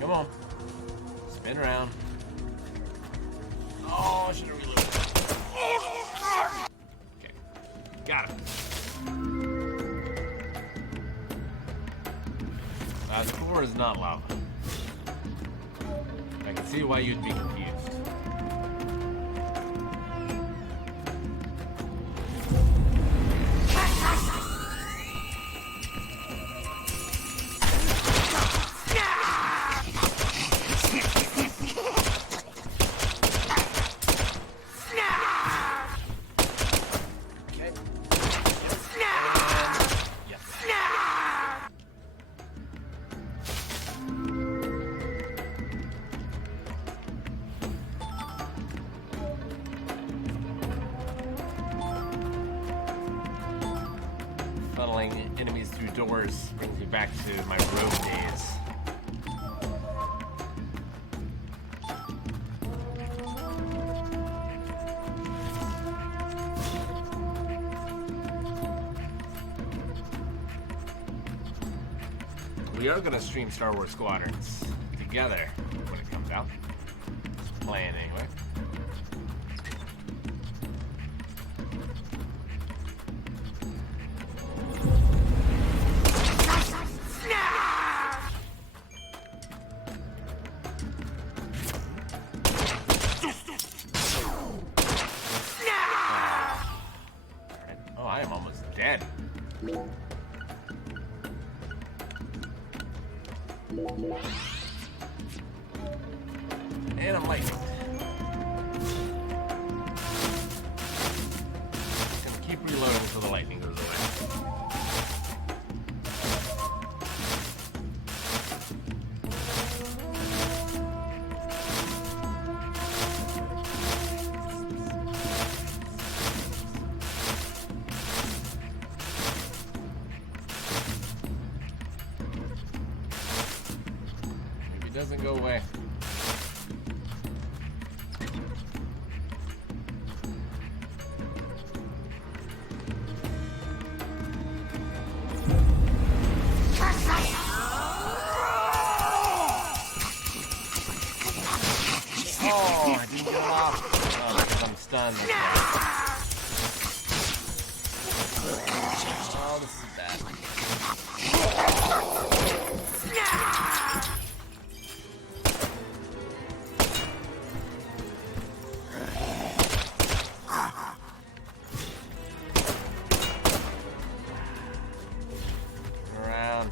Come on. Spin around. Oh, I should have reloaded. Okay. Got it. The floor is not lava. I can see why you'd be confused. Funneling enemies through doors brings me back to my road days. We are gonna stream Star Wars Squadrons together when it comes out. Just playing anyway. Oh, I am almost dead. And I'm late. Just gonna keep reloading until the lightning goes away. Maybe it doesn't go away. Oh, I didn't get it off. Oh, because I'm stunned. Oh, this is bad. Around.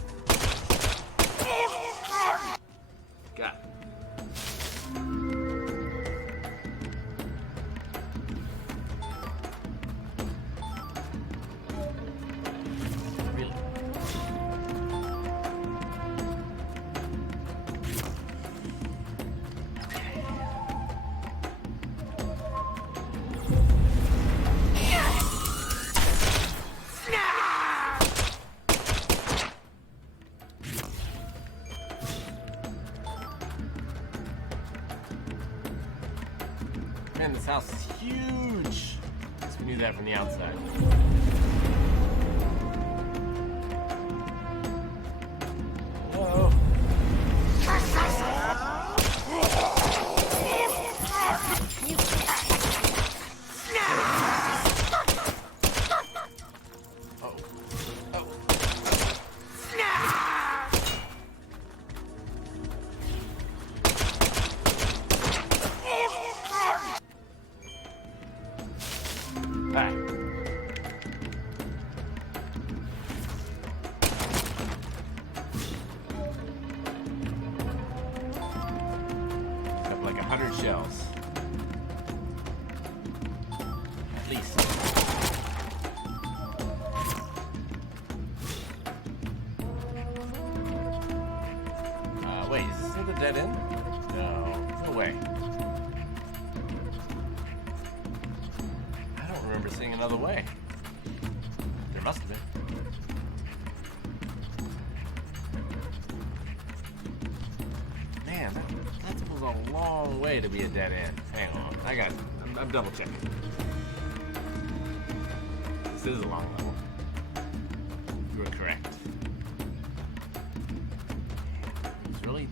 Got it. Really? Man, this house is huge. Guess we knew that from the outside. Whoa. Oh. Oh. Hi. Got like 100 shells. At least. dead end? No way. I don't remember seeing another way. There must have been. Man, that was a long way to be a dead end. Hang on, I'm double checking. This is a long level. You were correct. It's really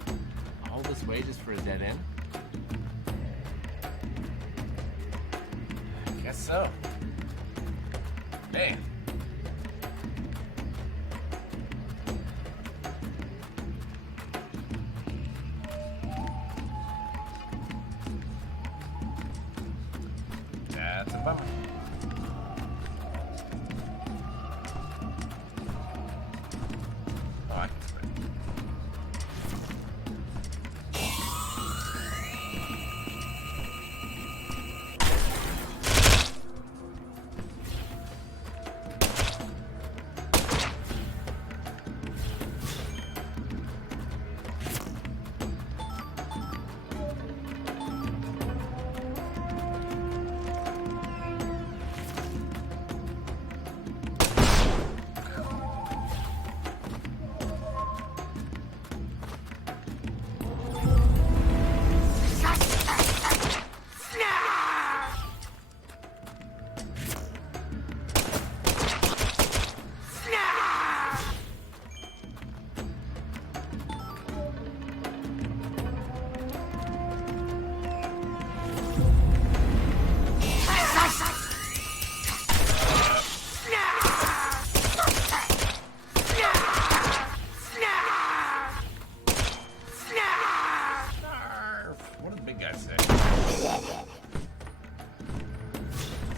all this way just for a dead end? I guess so. Man. That's a bummer. Oh, I can spread. What did the big guy say?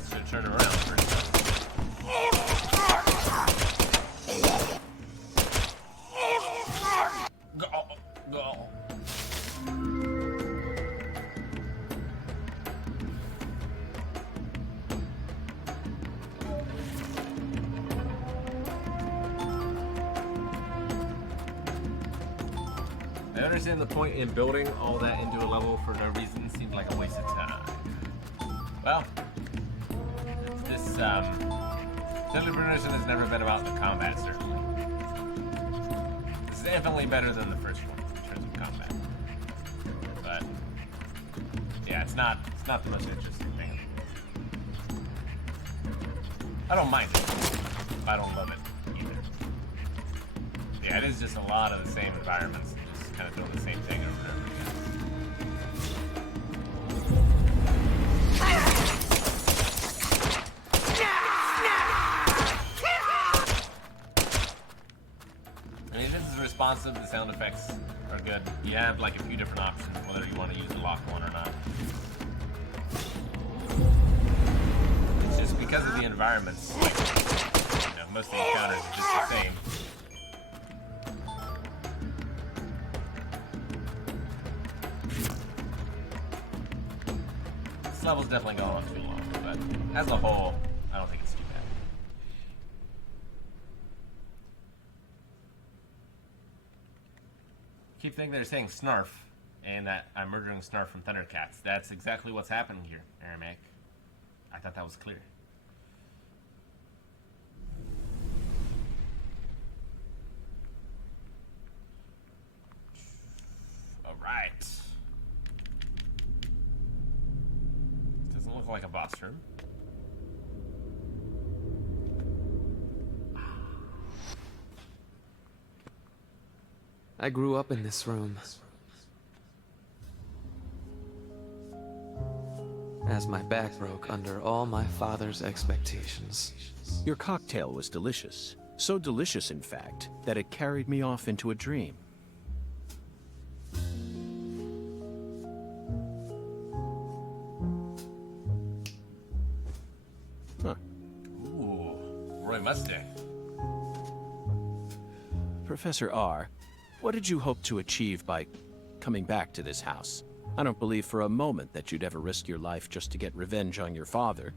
Should turn around first. Go. I understand the point in building all that into a level for no reason seems like a waste of time. Well, this Deadly Premonition has never been about the combat, certainly. This is definitely better than the first one in terms of combat. But yeah, it's not the most interesting thing. I don't mind it. I don't love it either. Yeah, it is just a lot of the same environments. Kind of doing the same thing over and over again. I mean, this is responsive. The sound effects are good. You have like a few different options whether you want to use the lock one or not. It's just because of the environments. Like, most of the encounters are just the same. This level's definitely going on too long, but as a whole, I don't think it's too bad. Keep thinking they're saying Snarf, and that I'm murdering Snarf from Thundercats. That's exactly what's happening here, Aramaic. I thought that was clear. Alright. Doesn't look like a boss room. I grew up in this room. As my back broke under all my father's expectations. Your cocktail was delicious. So delicious, in fact, that it carried me off into a dream. Huh. Ooh, Roy Mustang. Professor R, what did you hope to achieve by coming back to this house? I don't believe for a moment that you'd ever risk your life just to get revenge on your father.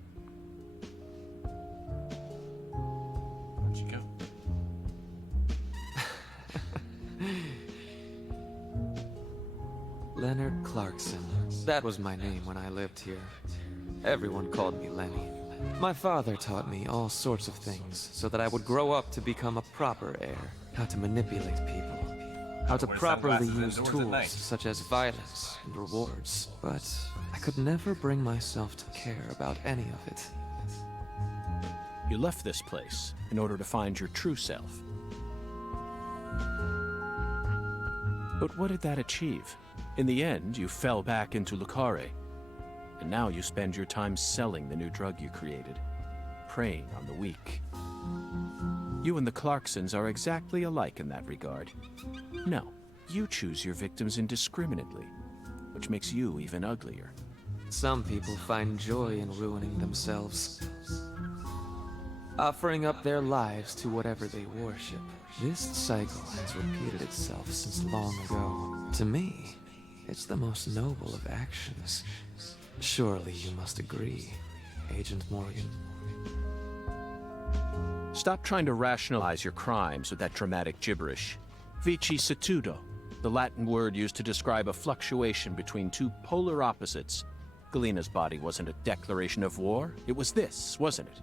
Where'd you go? Leonard Clarkson. That was my name when I lived here. Everyone called me Lenny. My father taught me all sorts of things so that I would grow up to become a proper heir. How to manipulate people. How to Wear properly sunglasses use indoors at night. tools such as violence and rewards. But I could never bring myself to care about any of it. You left this place in order to find your true self. But what did that achieve? In the end, you fell back into Lucare. And now you spend your time selling the new drug you created, preying on the weak. You and the Clarksons are exactly alike in that regard. No, you choose your victims indiscriminately, which makes you even uglier. Some people find joy in ruining themselves, offering up their lives to whatever they worship. This cycle has repeated itself since long ago. To me, it's the most noble of actions. Surely you must agree, Agent Morgan. Stop trying to rationalize your crimes with that dramatic gibberish. Vicissitudo, the Latin word used to describe a fluctuation between two polar opposites. Galena's body wasn't a declaration of war. It was this, wasn't it?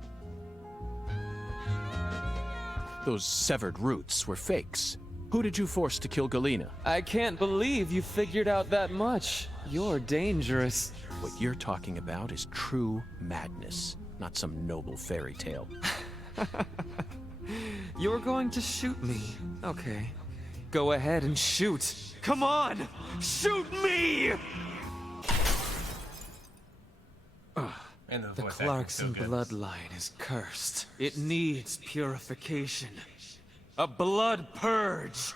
Those severed roots were fakes. Who did you force to kill Galena? I can't believe you figured out that much. You're dangerous. What you're talking about is true madness, not some noble fairy tale. You're going to shoot me. Okay. Go ahead and shoot. Come on! Shoot me! And The voice acting Clarkson so good. bloodline is cursed. It needs purification. A blood purge.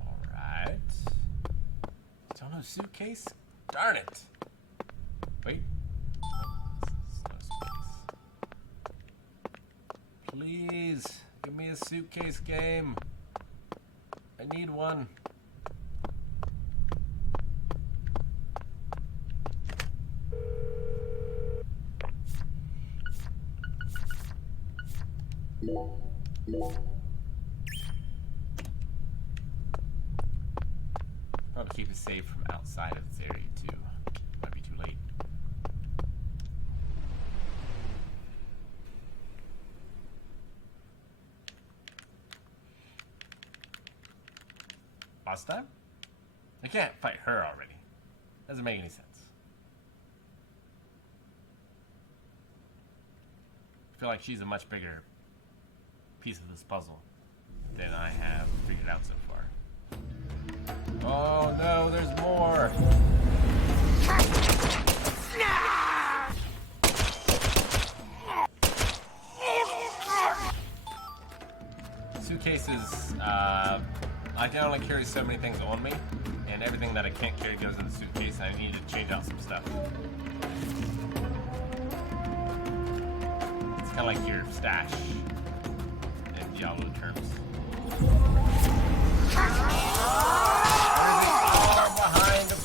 Alright. Still no suitcase? Darn it. Wait. No suitcase. Please, give me a suitcase game. I need one. Probably keep it safe from outside of this area too. Might be too late. Last time? I can't fight her already. Doesn't make any sense. I feel like she's a much bigger piece of this puzzle than I have figured out so far. Oh no, there's more! Suitcases, I can only carry so many things on me, and everything that I can't carry goes in the suitcase, and I need to change out some stuff. It's kind of like your stash in Diablo terms. Behind the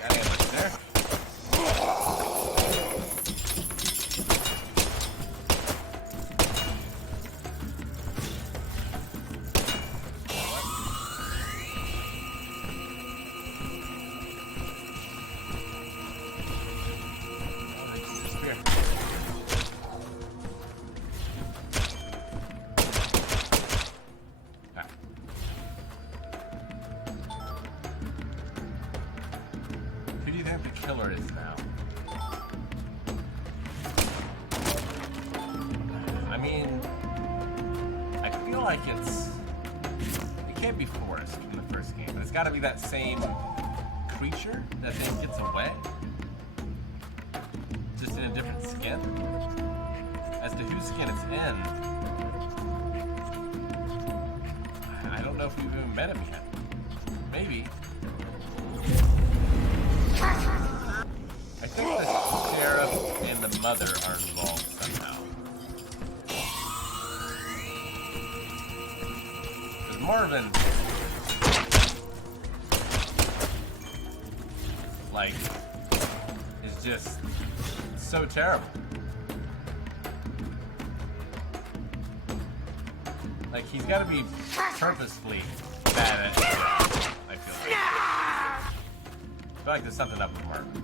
Got it right there. Who do you think the killer is now? I mean, I feel like it can't be Forrest from the first game, but it's got to be that same creature that then gets away, just in a different skin. As to whose skin it's in, I don't know if we've even met him yet. Maybe. I think the sheriff and the mother are involved somehow. Marvin. Like, is just so terrible. Like, he's got to be purposefully bad at his job, I feel like. I feel like there's something up with Marvin.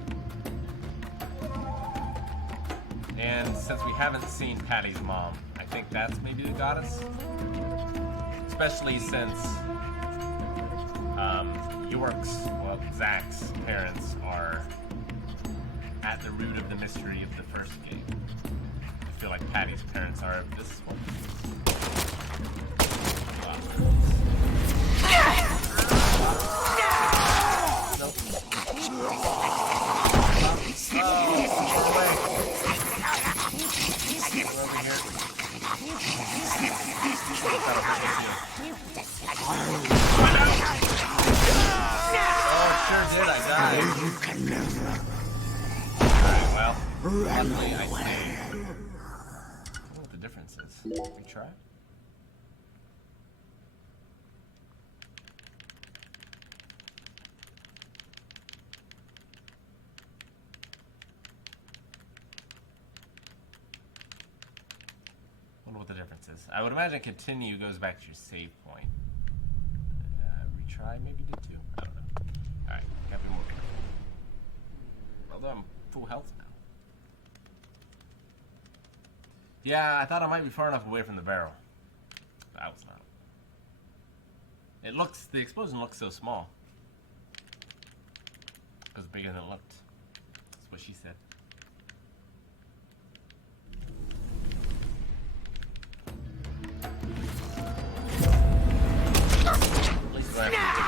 And since we haven't seen Patty's mom, I think that's maybe the goddess. Especially since Zach's parents are at the root of the mystery of the first game. I feel like Patty's parents are of this one. Luckily, I saved. I don't know what the difference is. Retry? Wonder what the difference is. I would imagine continue goes back to your save point. Retry maybe did too. I don't know. Alright, gotta be more careful. Although I'm full health now. Yeah, I thought I might be far enough away from the barrel. But I was not. The explosion looks so small. It was bigger than it looked. That's what she said. At least I have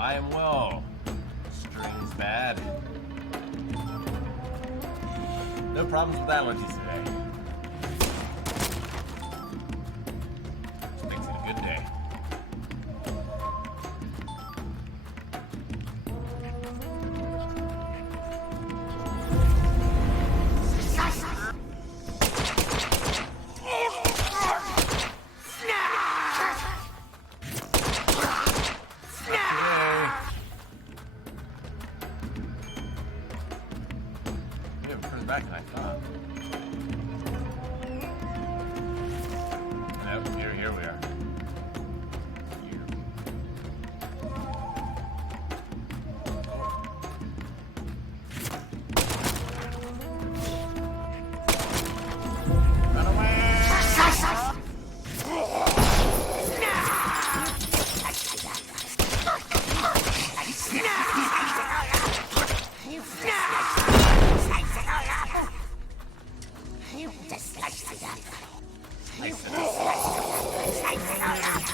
I am well. String's bad. No problems with allergies today. Which makes it a good day. Back than I thought. Nope, here we are. Here. Run away!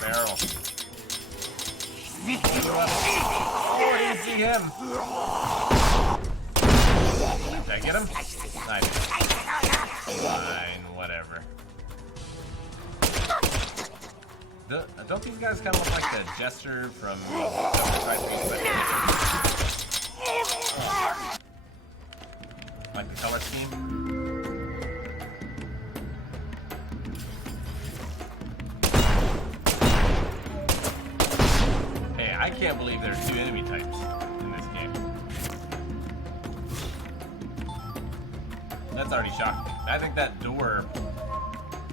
Barrel. Oh, I didn't see him. Did I get him? I did. Fine, whatever. Don't these guys kind of look like the Jester from like the color scheme? I can't believe there's two enemy types in this game. That's already shocking. I think that door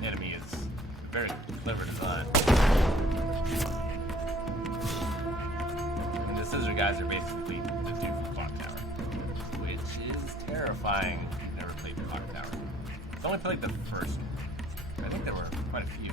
enemy is a very clever design. And the scissor guys are basically the dude from Clock Tower, which is terrifying if you've never played Clock Tower. I've only played the first one. I think there were quite a few.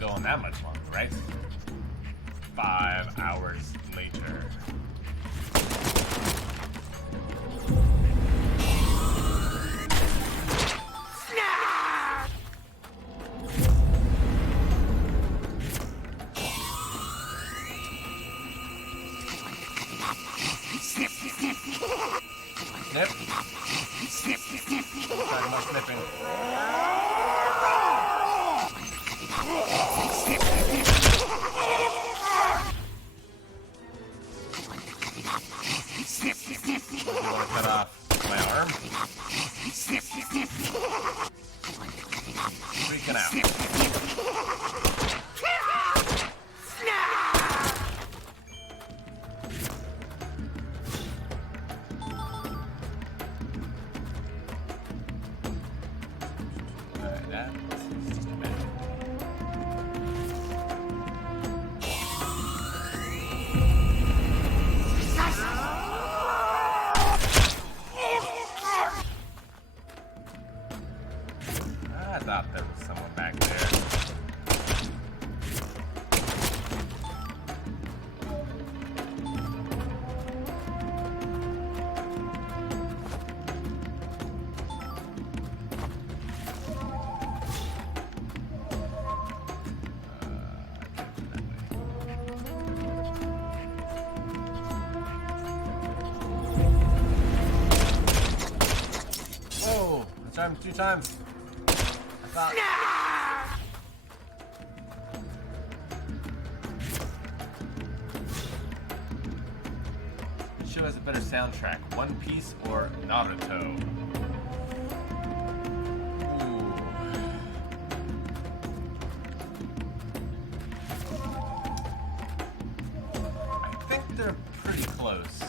ain't going that much longer, right? 5 hours later. Snip. Talking about snipping. You want to cut off my arm? Freaking out. Alright, that is just a minute. I thought there was someone back there. Whoa! I tried him 2 times. I thought. Which show has a better soundtrack, One Piece or Naruto? Ooh. I think they're pretty close,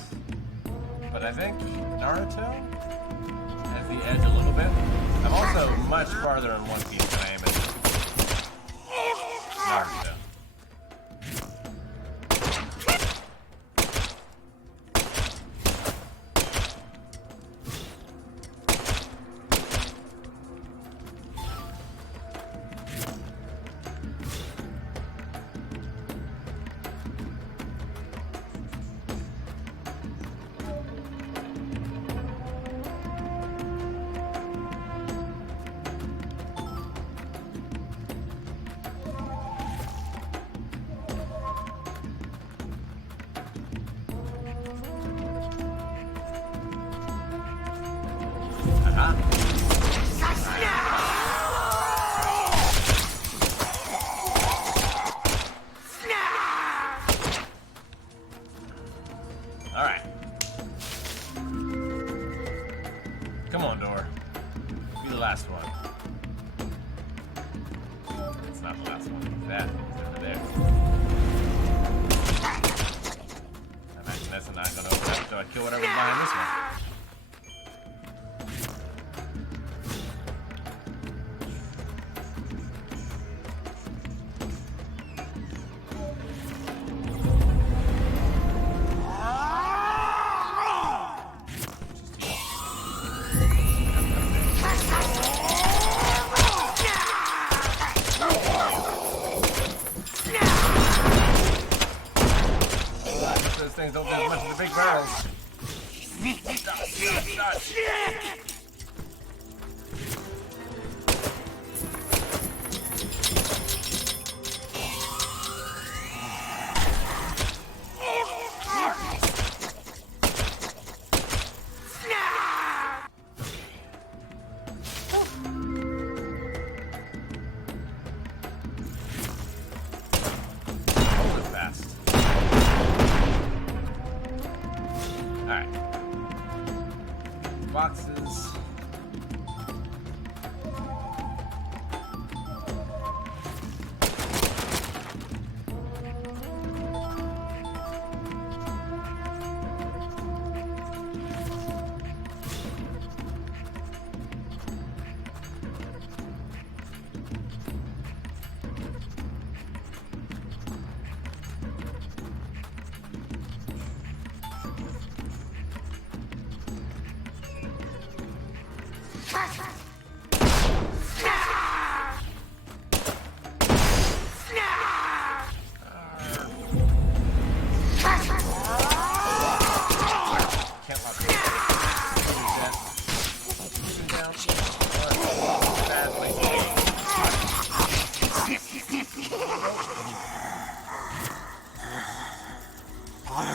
but I think Naruto has the edge a little bit. I'm also much farther in One Piece than I am in Naruto. Alright. Come on, door. Be the last one. It's not the last one. It's that. It's over there. I imagine that's not gonna open up, so I kill whatever's behind this one. Those things don't do as much as the big barrels. Dodge. Fast. Alright. Boxes.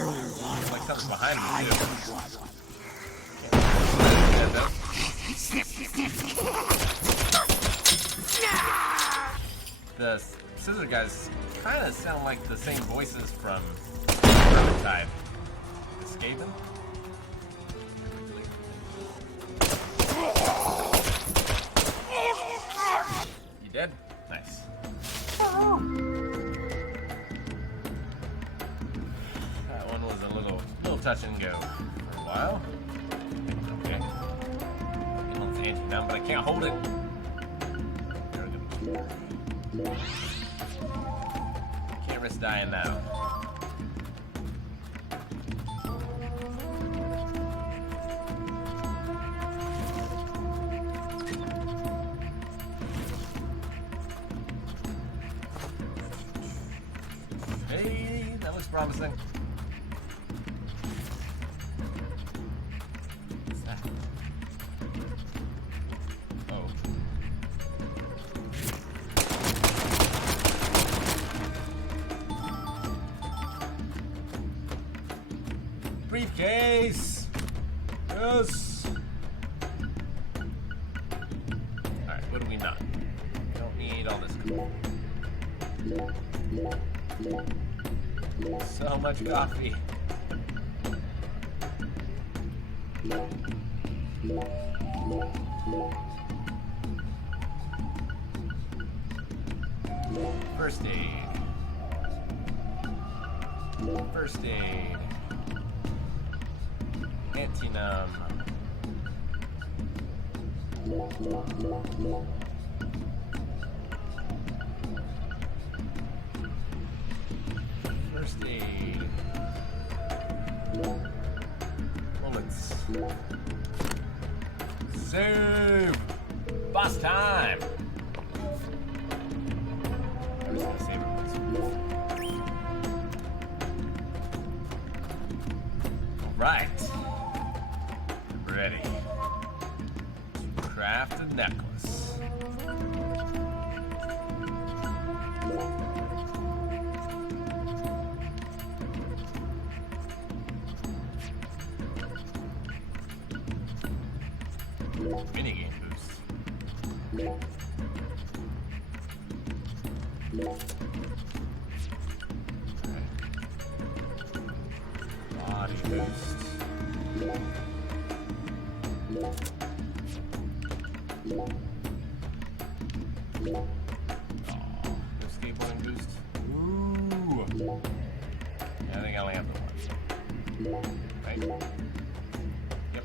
Like something's behind him, too. The scissor guys kind of sound like the same voices from Prototype. Escaping? You dead? Nice. That one was a little touch and go for a while. Okay. It wants anti-numb, but I can't hold it. There we go. Can't risk dying now. Hey, that looks promising. What's that? Oh. Briefcase! Yes! Alright, what do we not? We don't need all this coffee. So much coffee. First aid. First aid. Anti-numb. First aid. Bullets. Save! Boss time! I'm just gonna save it. Alright. Ready. Craft a necklace. Minigame boost. Body boost. No skateboarding boost. Ooh. Yeah, I think I only have the one. Right? Yep.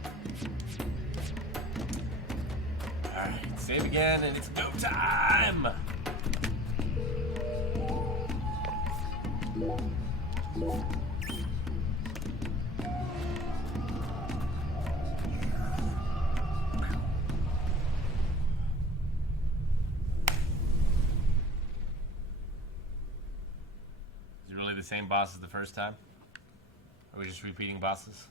Alright, save again, and it's go time! Is it really the same boss as the first time? Are we just repeating bosses?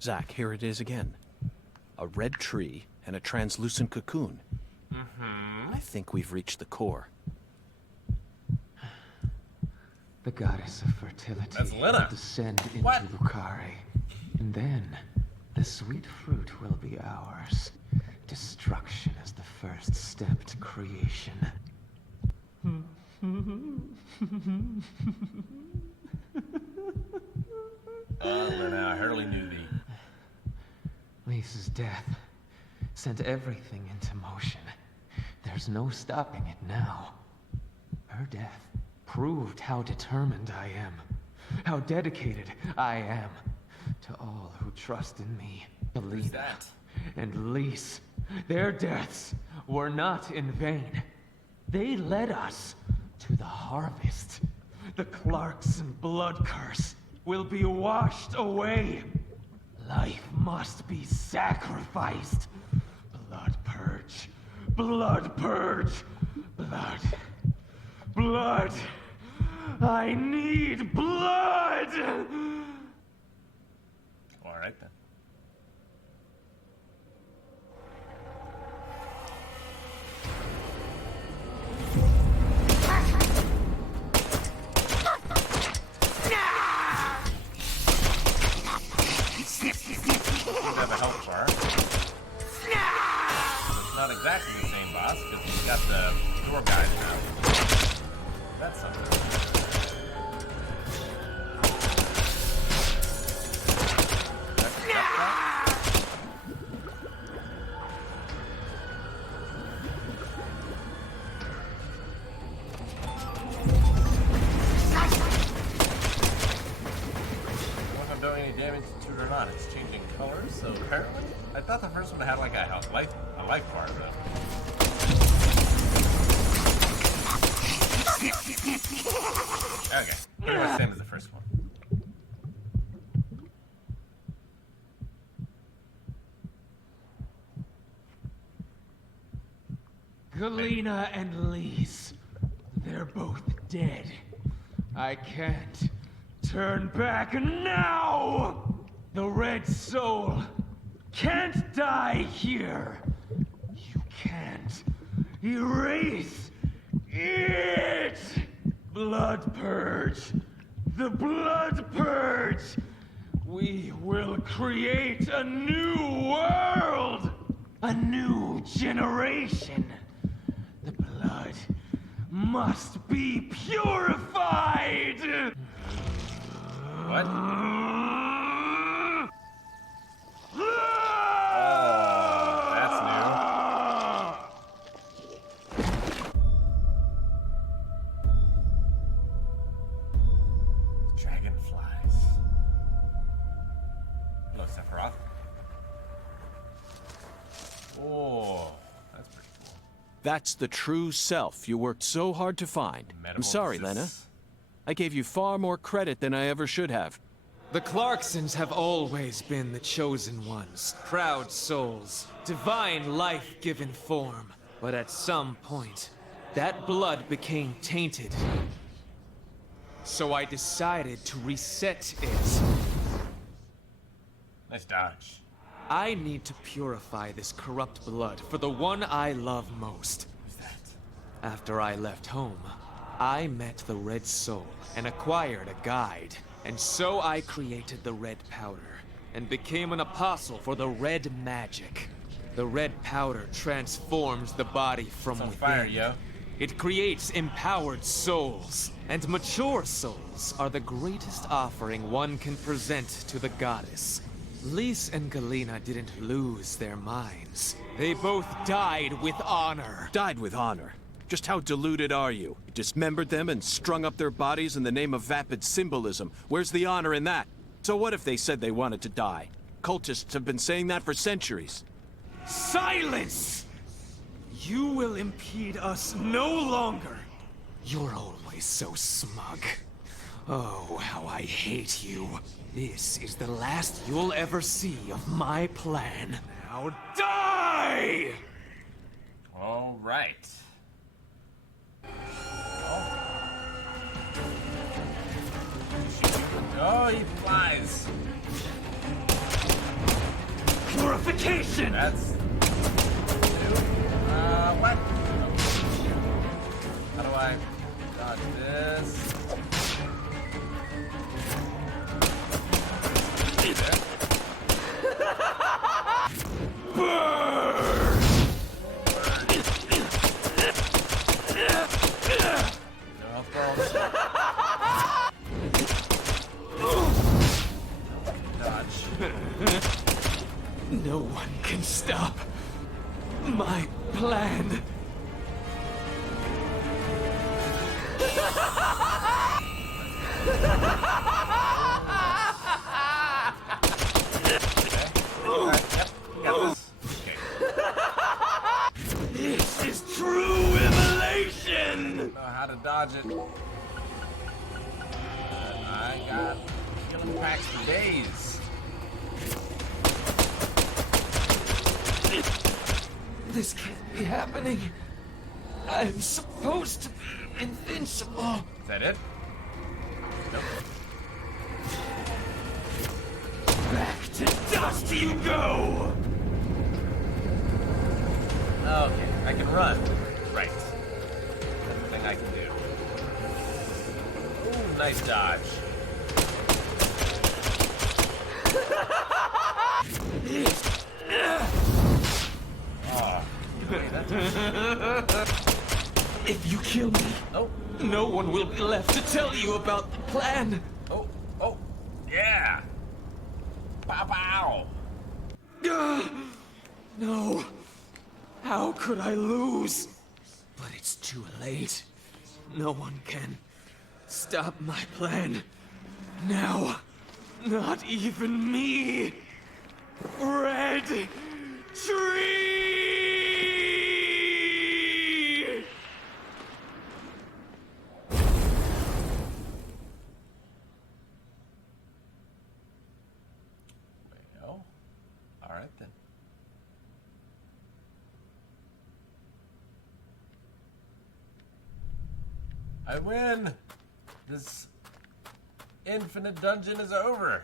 Zach, here it is again. A red tree and a translucent cocoon. Mm-hmm. I think we've reached the core. The goddess of fertility That's Lena. will descend into What? Lucare. And then, the sweet fruit will be ours. Destruction is the first step to creation. Lena, I hardly knew thee. Lisa's death sent everything into motion. There's no stopping it now. Her death proved how determined I am, how dedicated I am to all who trust in me. Who's Alina that? and Lise, their deaths were not in vain. They led us to the harvest. The Clarkson blood curse will be washed away. Life must be sacrificed. Blood purge. Blood purge. Blood. Blood. I need blood! Alright then. Have a health bar. It's not exactly the same boss because he's got the door guys now. That's something. Damage to it or not. It's changing colors, so apparently I thought the first one had like a life bar though. Okay, pretty much same as the first one. Galena and Lise, they're both dead. I can't turn back now! The Red Soul can't die here. You can't erase it! Blood Purge. The Blood Purge! We will create a new world! A new generation! The blood must be purified! What? That's new. Dragonflies. Hello, Sephiroth. Oh, that's pretty cool. That's the true self you worked so hard to find. I'm sorry, Lena. I gave you far more credit than I ever should have. The Clarksons have always been the chosen ones, proud souls, divine life-given form. But at some point, that blood became tainted. So I decided to reset it. Nice dodge. I need to purify this corrupt blood for the one I love most. Who's that? After I left home, I met the Red Soul and acquired a guide. And so I created the red powder and became an apostle for the red magic. The red powder transforms the body from It's on within. fire, yo. It creates empowered souls, and mature souls are the greatest offering one can present to the goddess. Lise and Galena didn't lose their minds. They both died with honor. Died with honor. Just how deluded are you? You dismembered them and strung up their bodies in the name of vapid symbolism. Where's the honor in that? So what if they said they wanted to die? Cultists have been saying that for centuries. Silence! You will impede us no longer. You're always so smug. Oh, how I hate you. This is the last you'll ever see of my plan. Now die! All right. Oh, he flies. Purification! That's new. What? How do I dodge this? Burn! No health balls. Dodge. No one can stop my plan. This is true immolation! Know how to dodge it. I got killing packs for days. This can't be happening. I'm supposed to be invincible. Is that it? must you go? Okay, I can run. Right. That's the thing I can do. Ooh, nice dodge. If you kill me, Oh, no one will be left to tell you about the plan. oh, yeah. Pow pow. No. How could I lose? But it's too late. No one can stop my plan. Now, not even me. Red Tree! Well, all right then. I win! This infinite dungeon is over.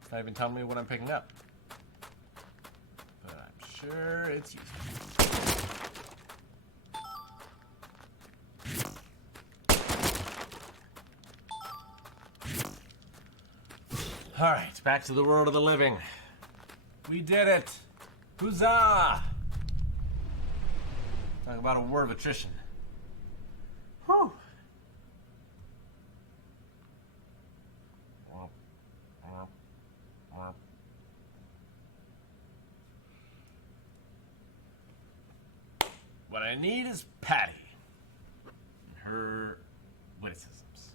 It's not even telling me what I'm picking up. But I'm sure it's useful. Alright, back to the world of the living. We did it! Huzzah! Talk about a war of attrition. Whew. What I need is Patty and her witticisms.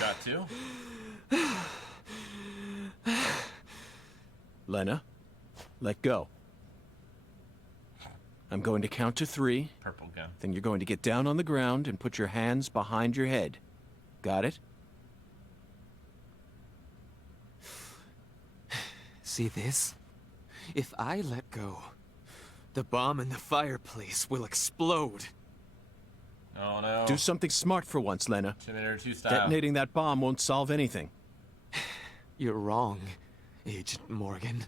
Got to. Lena, let go. I'm going to count to 3. Purple gun. Then you're going to get down on the ground and put your hands behind your head. Got it? See this? If I let go, the bomb in the fireplace will explode. Oh no. Do something smart for once, Lena. Terminator 2 style. Detonating that bomb won't solve anything. You're wrong, Agent Morgan.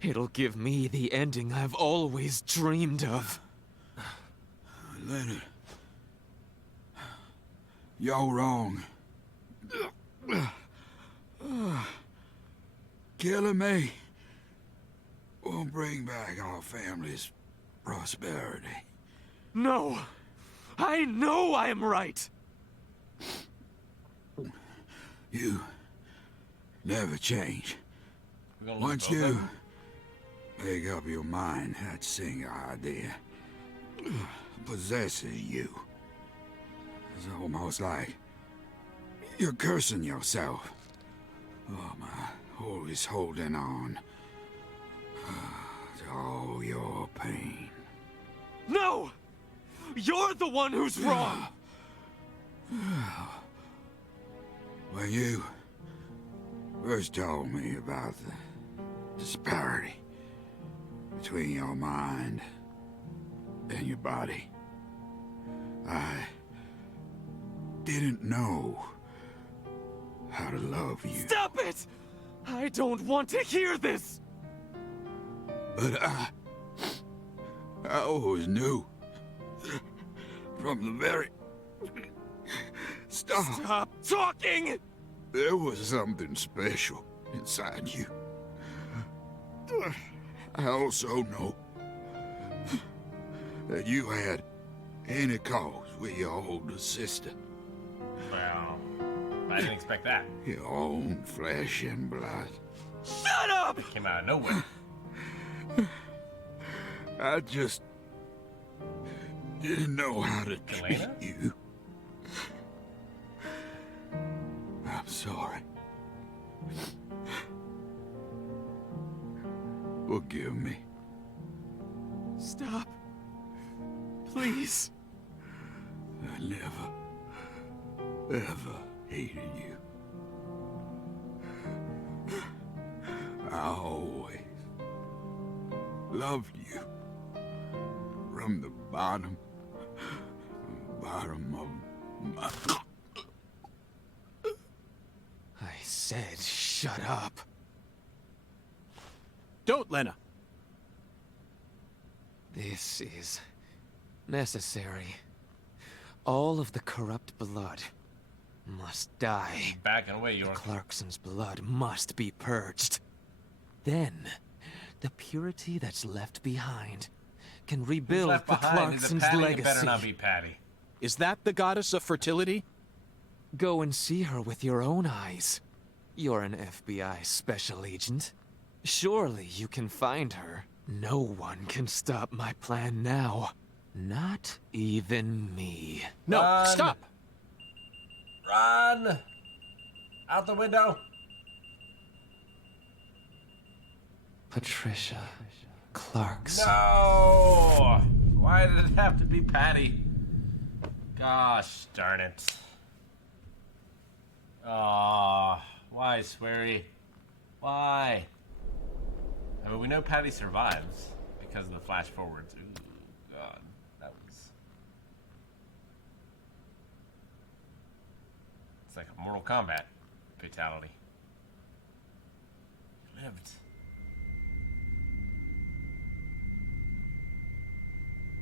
It'll give me the ending I've always dreamed of. Leonard. You're wrong. Killing me won't bring back our family's prosperity. No! I know I'm right! You never change. We're gonna lose Once both of you them. make up your mind that single idea possesses you. It's almost like you're cursing yourself. Oh, my, always holding on to all your pain. No! You're the one who's wrong! When you first told me about the disparity between your mind and your body, I didn't know how to love you. Stop it! I don't want to hear this! But I always knew from the very start. Stop talking! There was something special inside you. I also know that you had any cause with your older sister. Well, I didn't expect that. Your own flesh and blood. Shut up! Came out of nowhere. I just didn't know how to treat Elena? you. I'm sorry. Forgive me. Stop. Please. I never, ever hated you. I always loved you. From the bottom of my... I said shut up. Don't, Lena! This is necessary. All of the corrupt blood must die. Backing away, York. Clarkson's blood must be purged. Then, the purity that's left behind can Who's rebuild left the behind? Is it Clarkson's Patty? It legacy. better not be Patty. Is that the goddess of fertility? Go and see her with your own eyes. You're an FBI special agent. Surely you can find her. No one can stop my plan now. Not even me. No, Run. stop! Run! Out the window! Patricia Clarkson. No! Why did it have to be Patty? Gosh darn it. Aw, why, Sweary? Why? I mean, we know Patty survives because of the flash forwards. Ooh, God, that was... It's like a Mortal Kombat fatality. He lived.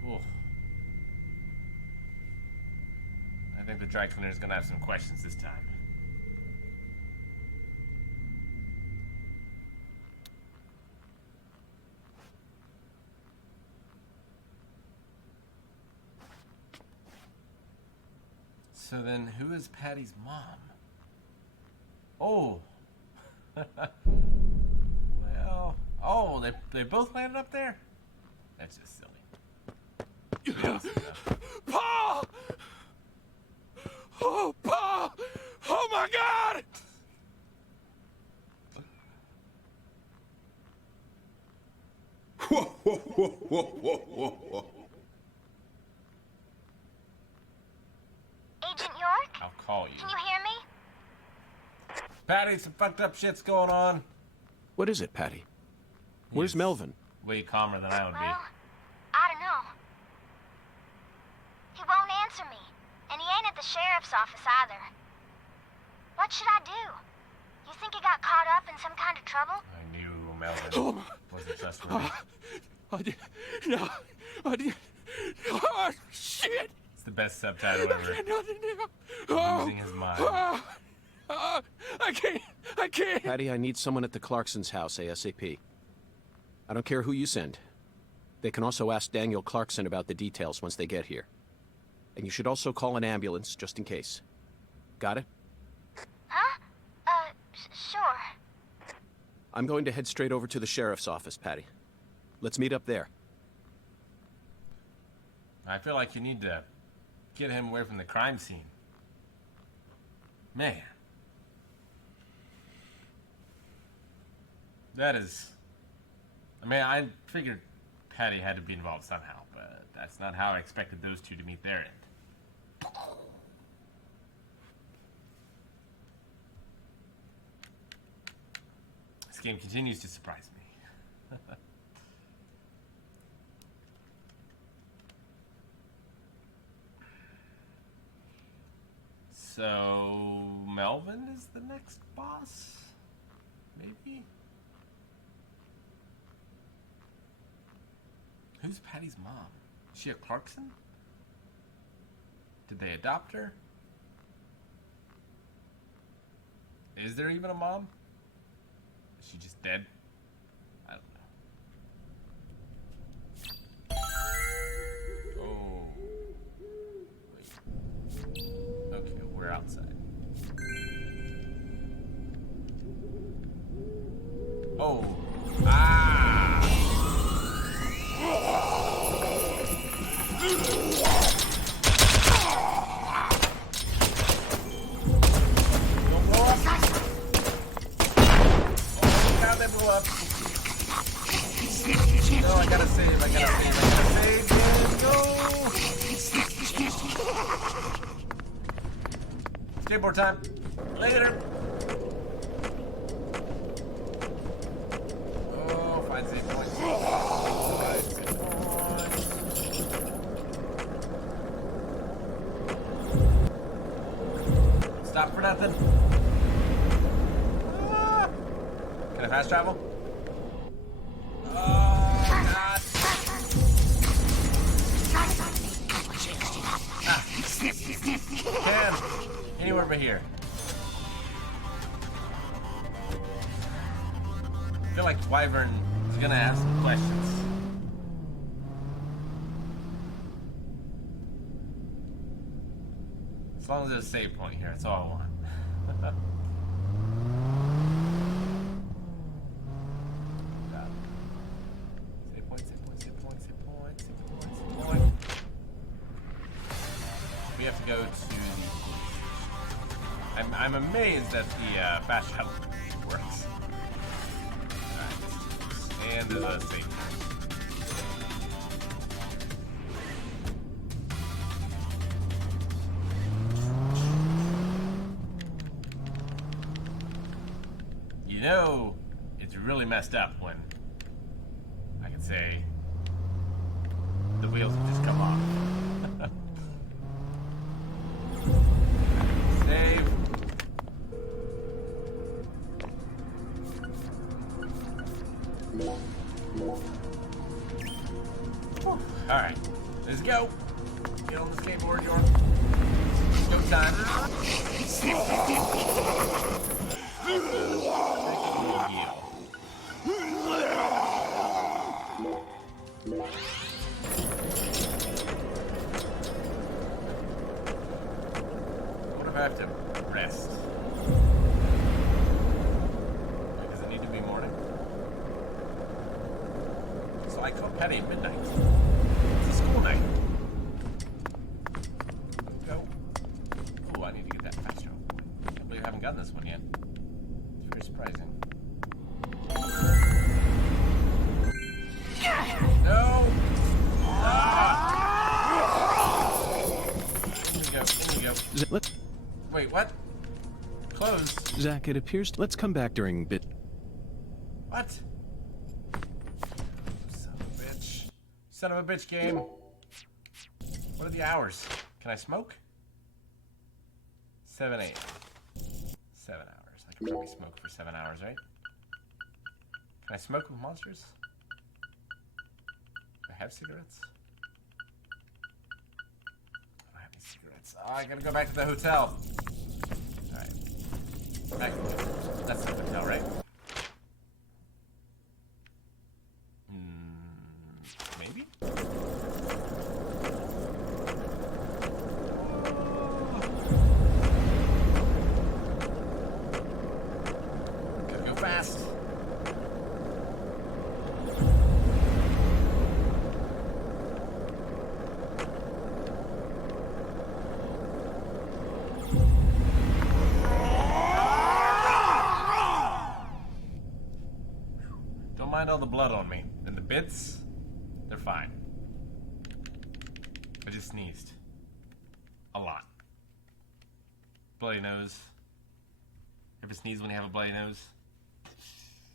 Ooh. I think the dry cleaner is gonna have some questions this time. So then, who is Patty's mom? Oh. Well, oh, they both landed up there? That's just silly. Paul! Oh, Paul! Oh my God! Whoa, whoa, whoa, whoa, whoa, whoa, whoa. Agent York? I'll call you. Can you hear me? Patty, some fucked up shit's going on. What is it, Patty? Where's He's Melvin? Way calmer than I would be. Well, I don't know. He won't answer me, and he ain't at the sheriff's office either. What should I do? You think he got caught up in some kind of trouble? I knew Melvin wasn't trustworthy. No, I did. Oh, shit! It's the best subtitle ever. Losing his mind. I can't. Patty, I need someone at the Clarkson's house ASAP. I don't care who you send. They can also ask Daniel Clarkson about the details once they get here. And you should also call an ambulance, just in case. Got it? Huh? Sure. I'm going to head straight over to the sheriff's office, Patty. Let's meet up there. I feel like you need to get him away from the crime scene. Man. That is... I mean, I figured Patty had to be involved somehow, but that's not how I expected those two to meet their end. This game continues to surprise me. So, Melvin is the next boss? Maybe? Who's Patty's mom? Is she a Clarkson? Did they adopt her? Is there even a mom? Is she just dead? I don't know. Oh. Wait. Okay, we're outside. Oh. Ah! can't blow up. No, I gotta save. And go. Skateboard time. Later. Oh, find save points. Stop for nothing. Ah. Can I fast travel? Oh, God. Can. Anywhere but here. I feel like Wyvern is gonna ask some questions. As long as there's a save point here, that's all I want. Save point. We have to go to the... I'm amazed that the fast travel works. Alright, and there's a save point. You know, it's really messed up when I can say the wheels have just come off. Save. Alright, let's go. Get on the skateboard, Jordan. Go time. What if I have to rest? Does it need to be morning? So I call Patty at midnight. It's a school night. Let's go. Oh, I need to get that fast travel. I can't believe I haven't gotten this one yet. It's very surprising. No! In we go. Wait, what? Closed? Zach, it appears... Let's come back during bit... What? Son of a bitch. Son of a bitch game. What are the hours? Can I smoke? 7 a.m. 7 hours. I can probably smoke for 7 hours, right? Can I smoke with monsters? Do I have cigarettes? I don't have any cigarettes. Oh, I gotta go back to the hotel. Alright. That's the hotel, right? Maybe? Gotta go fast. Don't mind all the blood on me. And the bits, they're fine. I just sneezed. A lot. Bloody nose. Ever sneeze when you have a bloody nose?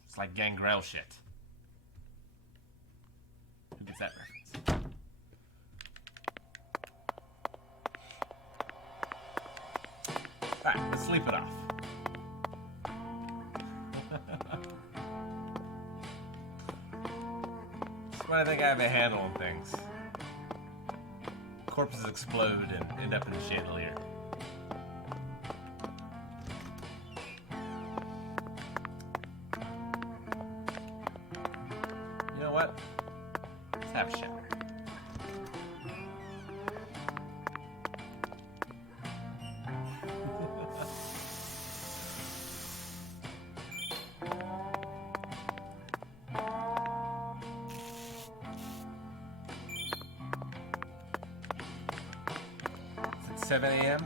It's like gangrel shit. Who gets that reference? Alright, let's sleep it off. But I think I have a handle on things. Corpses explode and end up in the chandelier. You know what? Let's have a shower. It's 7 a.m.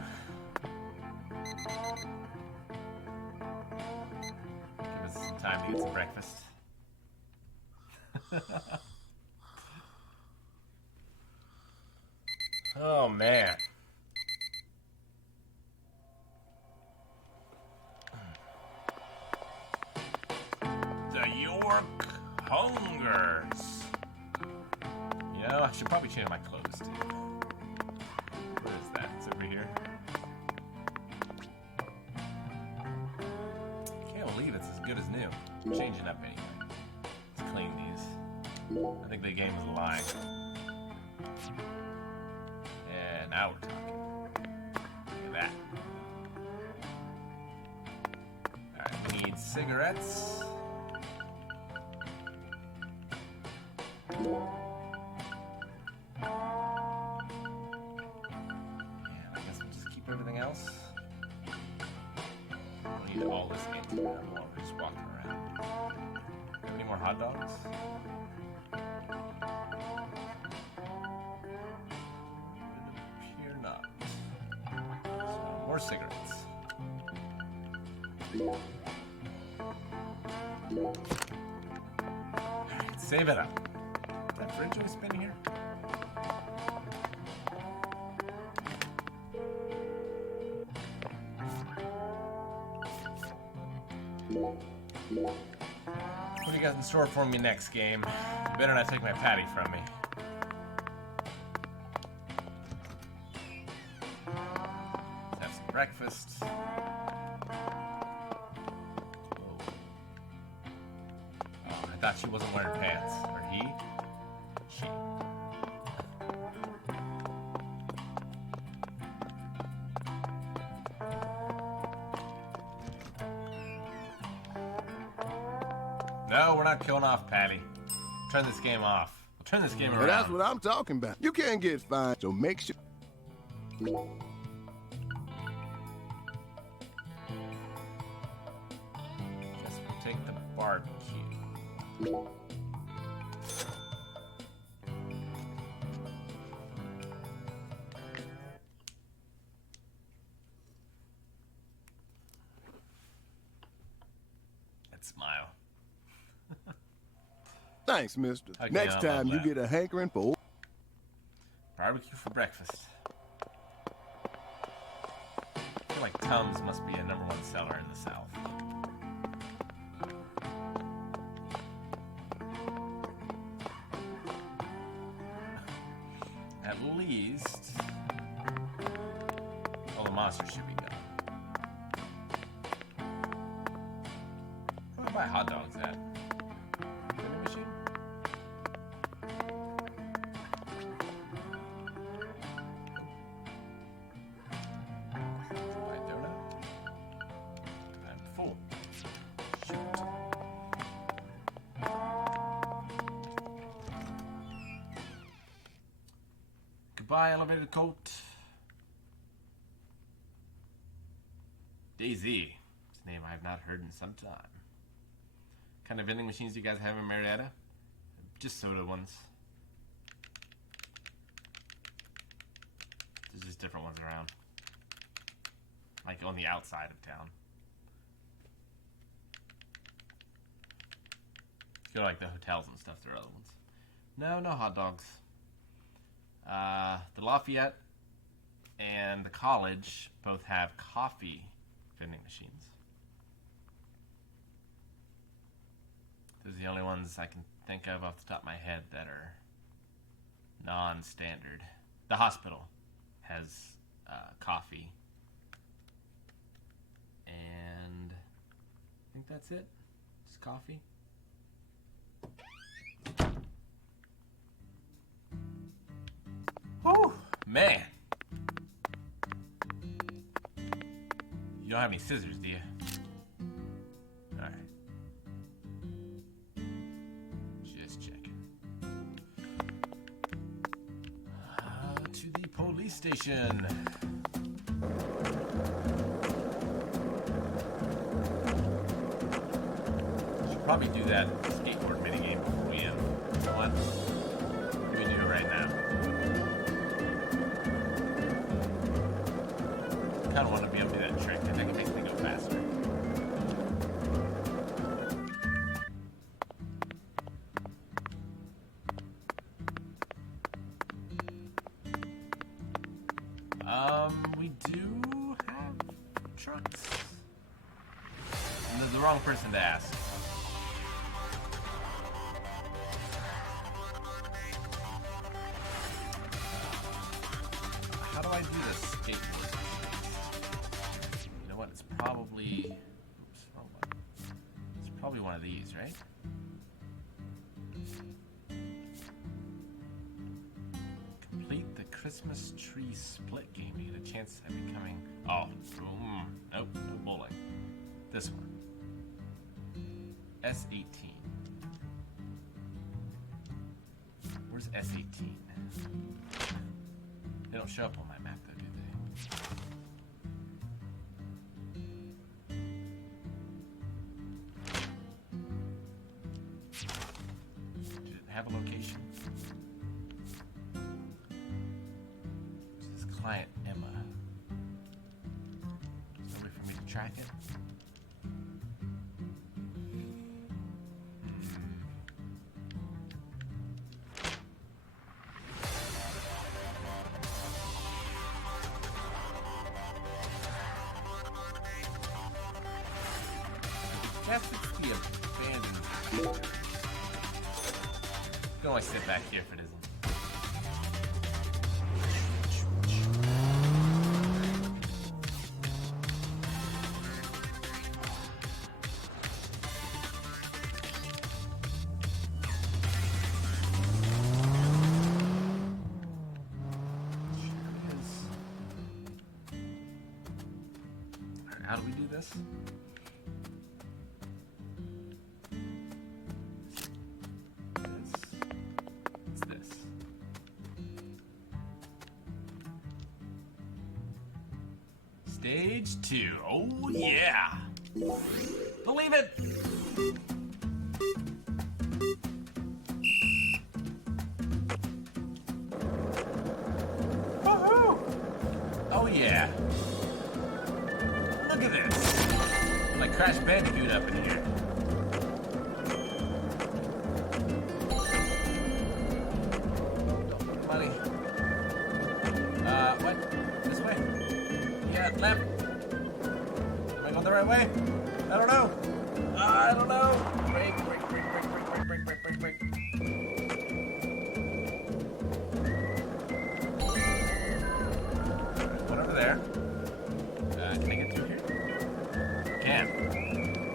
Give us some time to Get some breakfast. Oh man. The York Hungers. You know, I should probably change my clothes too. Where is that? It's over here. Can't believe it's as good as new. I'm changing up anyway. Let's clean these. I think the game was lying. And now we're talking. Look at that. Alright, we need cigarettes. And I guess we'll just keep everything else. We need all this antivenom while we're just walking around. Got any more hot dogs? Appear not. So, more cigarettes. Alright, save it up. Is that fridge always spinning here? What do you got in store for me next game? You better not take my patty from me. Let's have some breakfast. Oh, I thought she wasn't wearing pants. Or he? She. No, we're not killing off Patty. Turn this game off. We'll turn this game around. Well, that's what I'm talking about. You can't get fined, so make sure. Guess we'll take the barbecue. That smile. Thanks, mister. Okay, Next I time love you that. get a hankering for. Barbecue for breakfast. I feel like Tums must be a #1 seller in the South. At least, all the monsters should be done. Where do I buy hot dogs at? Vending machine? Buy a donut? I'm full. Shoot. Goodbye, elevator coat. Daisy. It's a name I have not heard in some time. What kind of vending machines do you guys have in Marietta? Just soda ones. There's just different ones around. Like on the outside of town. If you go to like the hotels and stuff, there are other ones. No, no hot dogs. The Lafayette and the college both have coffee vending machines. Those are the only ones I can think of off the top of my head that are non-standard. The hospital has coffee. And I think that's it. Just coffee. Whew, man. You don't have any scissors, do you? Alright. Just checking. To the police station. Should probably do that skateboard minigame before we end. You know what? We do it right now. I kind of want to be able to do that trick. I think it makes me go faster. do have trucks? And they're the wrong person to ask. How do I do this skateboard? You know what? It's probably... Oops, wrong one. It's probably one of these, right? Complete the Christmas tree split game. You get a chance at becoming... Oh, nope, no bowling. This one. S18. Where's S18? They don't show up on my map though, do they? Did it have a location? This is client Emma. Is there a way for me to track it? Guess it's the abandoned creature. You can only sit back here if it isn't. Alright, how do we do this? Stage 2. Oh, yeah. Believe it. Woohoo! Oh, yeah. Look at this. Like Crash Bandicoot up in here. Buddy. What? This way? Yeah, left. Am I going the right way? I don't know. I don't know. Brake. One over there. Can I get through here? Can.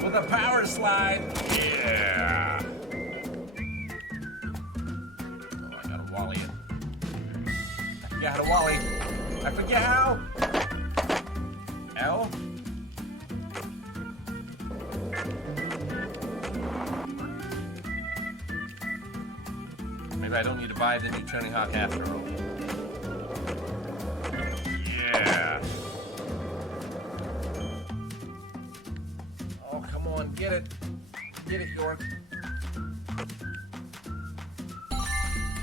With a power slide. Yeah. Oh, I gotta wally it. I forget how to wally. I forget how. L? Maybe I don't need to buy the new Tony Hawk after all. Yeah! Oh, come on, get it. Get it, York.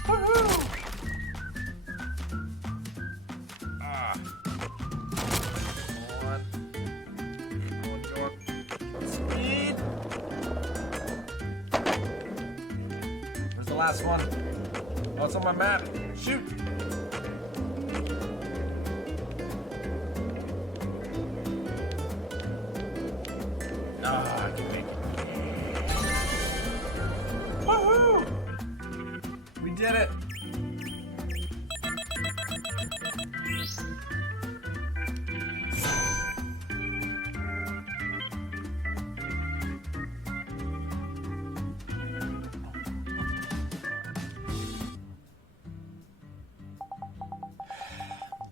Woohoo! Last one. Oh, it's on my map. Shoot! Ah, I can make it. Woohoo! We did it!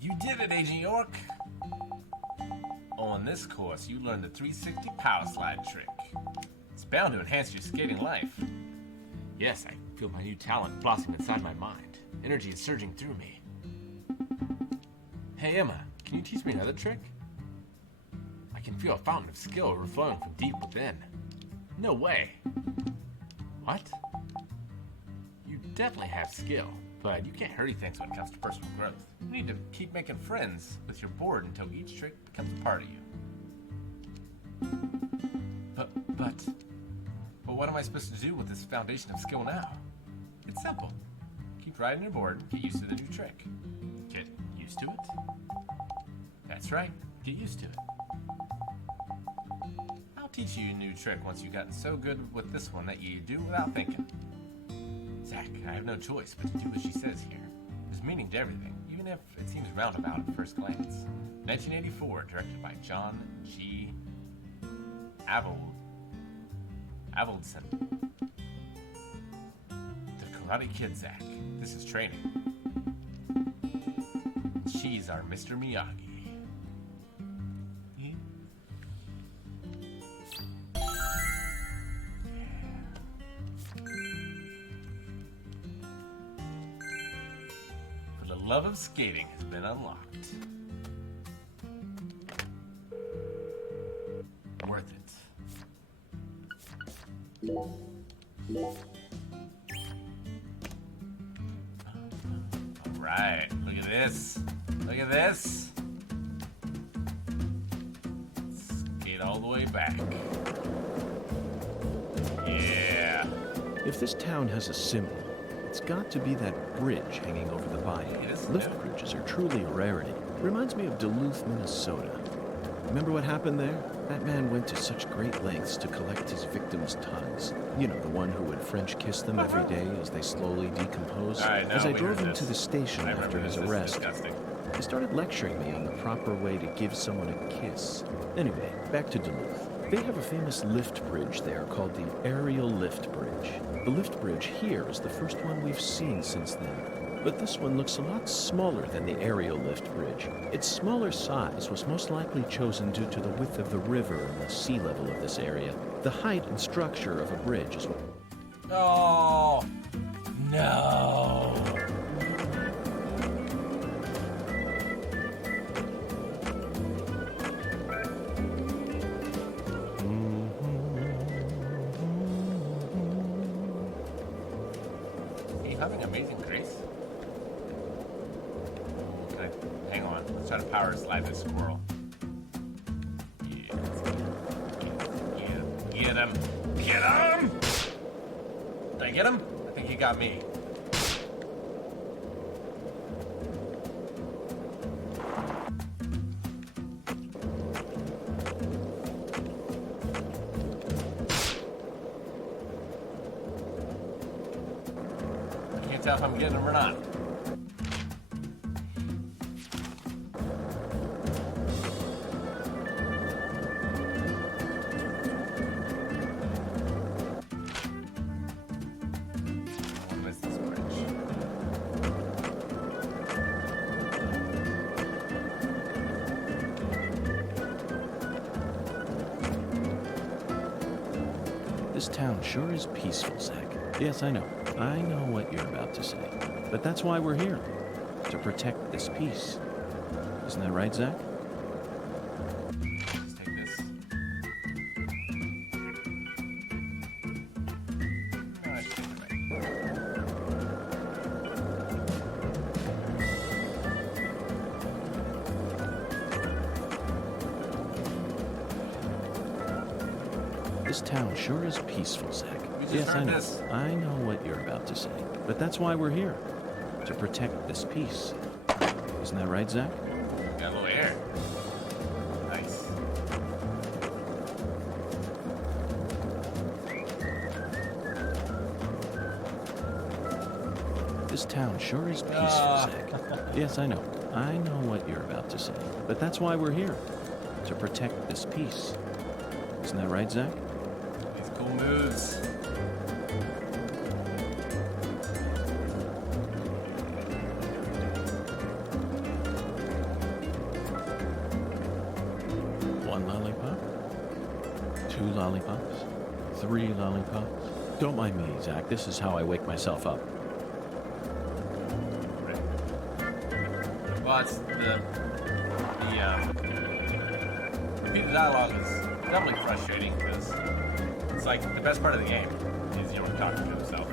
You did it, Agent York. On this course, you learn the 360 power slide trick. It's bound to enhance your skating life. Yes, I feel my new talent blossom inside my mind. Energy is surging through me. Hey, Emma, can you teach me another trick? I can feel a fountain of skill overflowing from deep within. No way. What? You definitely have skill. But you can't hurry things when it comes to personal growth. You need to keep making friends with your board until each trick becomes a part of you. But what am I supposed to do with this foundation of skill now? It's simple. Keep riding your board, get used to the new trick. Get used to it? Okay. That's right. Get used to it. I'll teach you a new trick once you've gotten so good with this one that you do without thinking. Zach, I have no choice but to do what she says here. There's meaning to everything, even if it seems roundabout at first glance. 1984, directed by John G. Avildsen. The Karate Kid, Zach. This is training. She's our Mr. Miyagi. For the love of skating has been unlocked. Worth it. Alright, look at this. Look at this. Skate all the way back. Yeah. If this town has a symbol, it's got to be that bridge hanging over the bayou. Lift bridges are truly a rarity. Reminds me of Duluth, Minnesota. Remember what happened there? That man went to such great lengths to collect his victims' tongues. You know, the one who would French kiss them every day as they slowly decompose. As I drove him to the station after his arrest, he started lecturing me on the proper way to give someone a kiss. Anyway, back to Duluth. They have a famous lift bridge there called the Aerial Lift Bridge. The lift bridge here is the first one we've seen since then. But this one looks a lot smaller than the aerial lift bridge. Its smaller size was most likely chosen due to the width of the river and the sea level of this area. The height and structure of a bridge is what... Oh, no. Are you having Amazing Grace? Hang on. Let's try to power slide this squirrel. Yeah, let's get him. Get him! Did I get him? I think he got me. I can't tell if I'm getting him or not. This town sure is peaceful, Zach. Yes, I know. I know what you're about to say. But that's why we're here. To protect this peace. Isn't that right, Zach? Let's take this. No, I should take it right. This town sure is peaceful, Zach. Yes, I know. I know what you're about to say. But that's why we're here. To protect this peace. Isn't that right, Zach? Got a little air. Nice. This town sure is peaceful, Zach. Yes, I know. I know what you're about to say. But that's why we're here. To protect this peace. Isn't that right, Zach? These cool moves. One lollipop? 2 lollipops? 3 lollipops? Don't mind me, Zach. This is how I wake myself up. Well, it's the dialogue is definitely frustrating because it's like the best part of the game is talking to himself.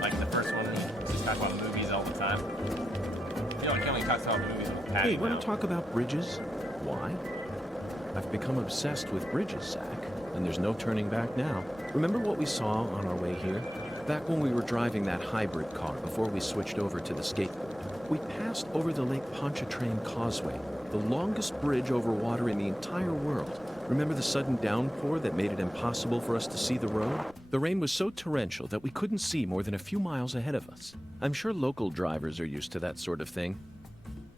Like the first one, he's just talking about movies all the time. He only talks about movies with Patty. Hey, want to talk about bridges? Why? I've become obsessed with bridges, Zach, and there's no turning back now. Remember what we saw on our way here? Back when we were driving that hybrid car before we switched over to the skateboard. We passed over the Lake Pontchartrain Causeway. the longest bridge over water in the entire world. Remember the sudden downpour that made it impossible for us to see the road? The rain was so torrential that we couldn't see more than a few miles ahead of us. I'm sure local drivers are used to that sort of thing.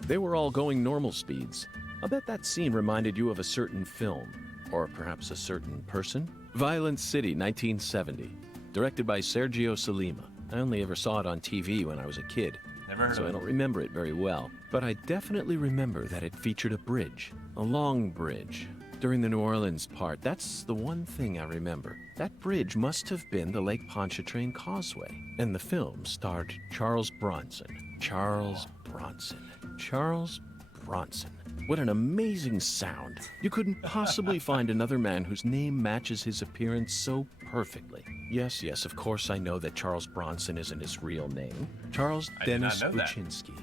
They were all going normal speeds. I'll bet that scene reminded you of a certain film, or perhaps a certain person. Violent City, 1970, directed by Sergio Solima. I only ever saw it on TV when I was a kid, Never heard so of I it. don't remember it very well. But I definitely remember that it featured a bridge, a long bridge. During the New Orleans part, that's the one thing I remember. That bridge must have been the Lake Pontchartrain Causeway. And the film starred Charles Bronson. Charles Bronson. Charles Bronson. What an amazing sound. You couldn't possibly find another man whose name matches his appearance so perfectly. Yes, of course I know that Charles Bronson isn't his real name. Charles I did not Dennis know that. Uchinsky.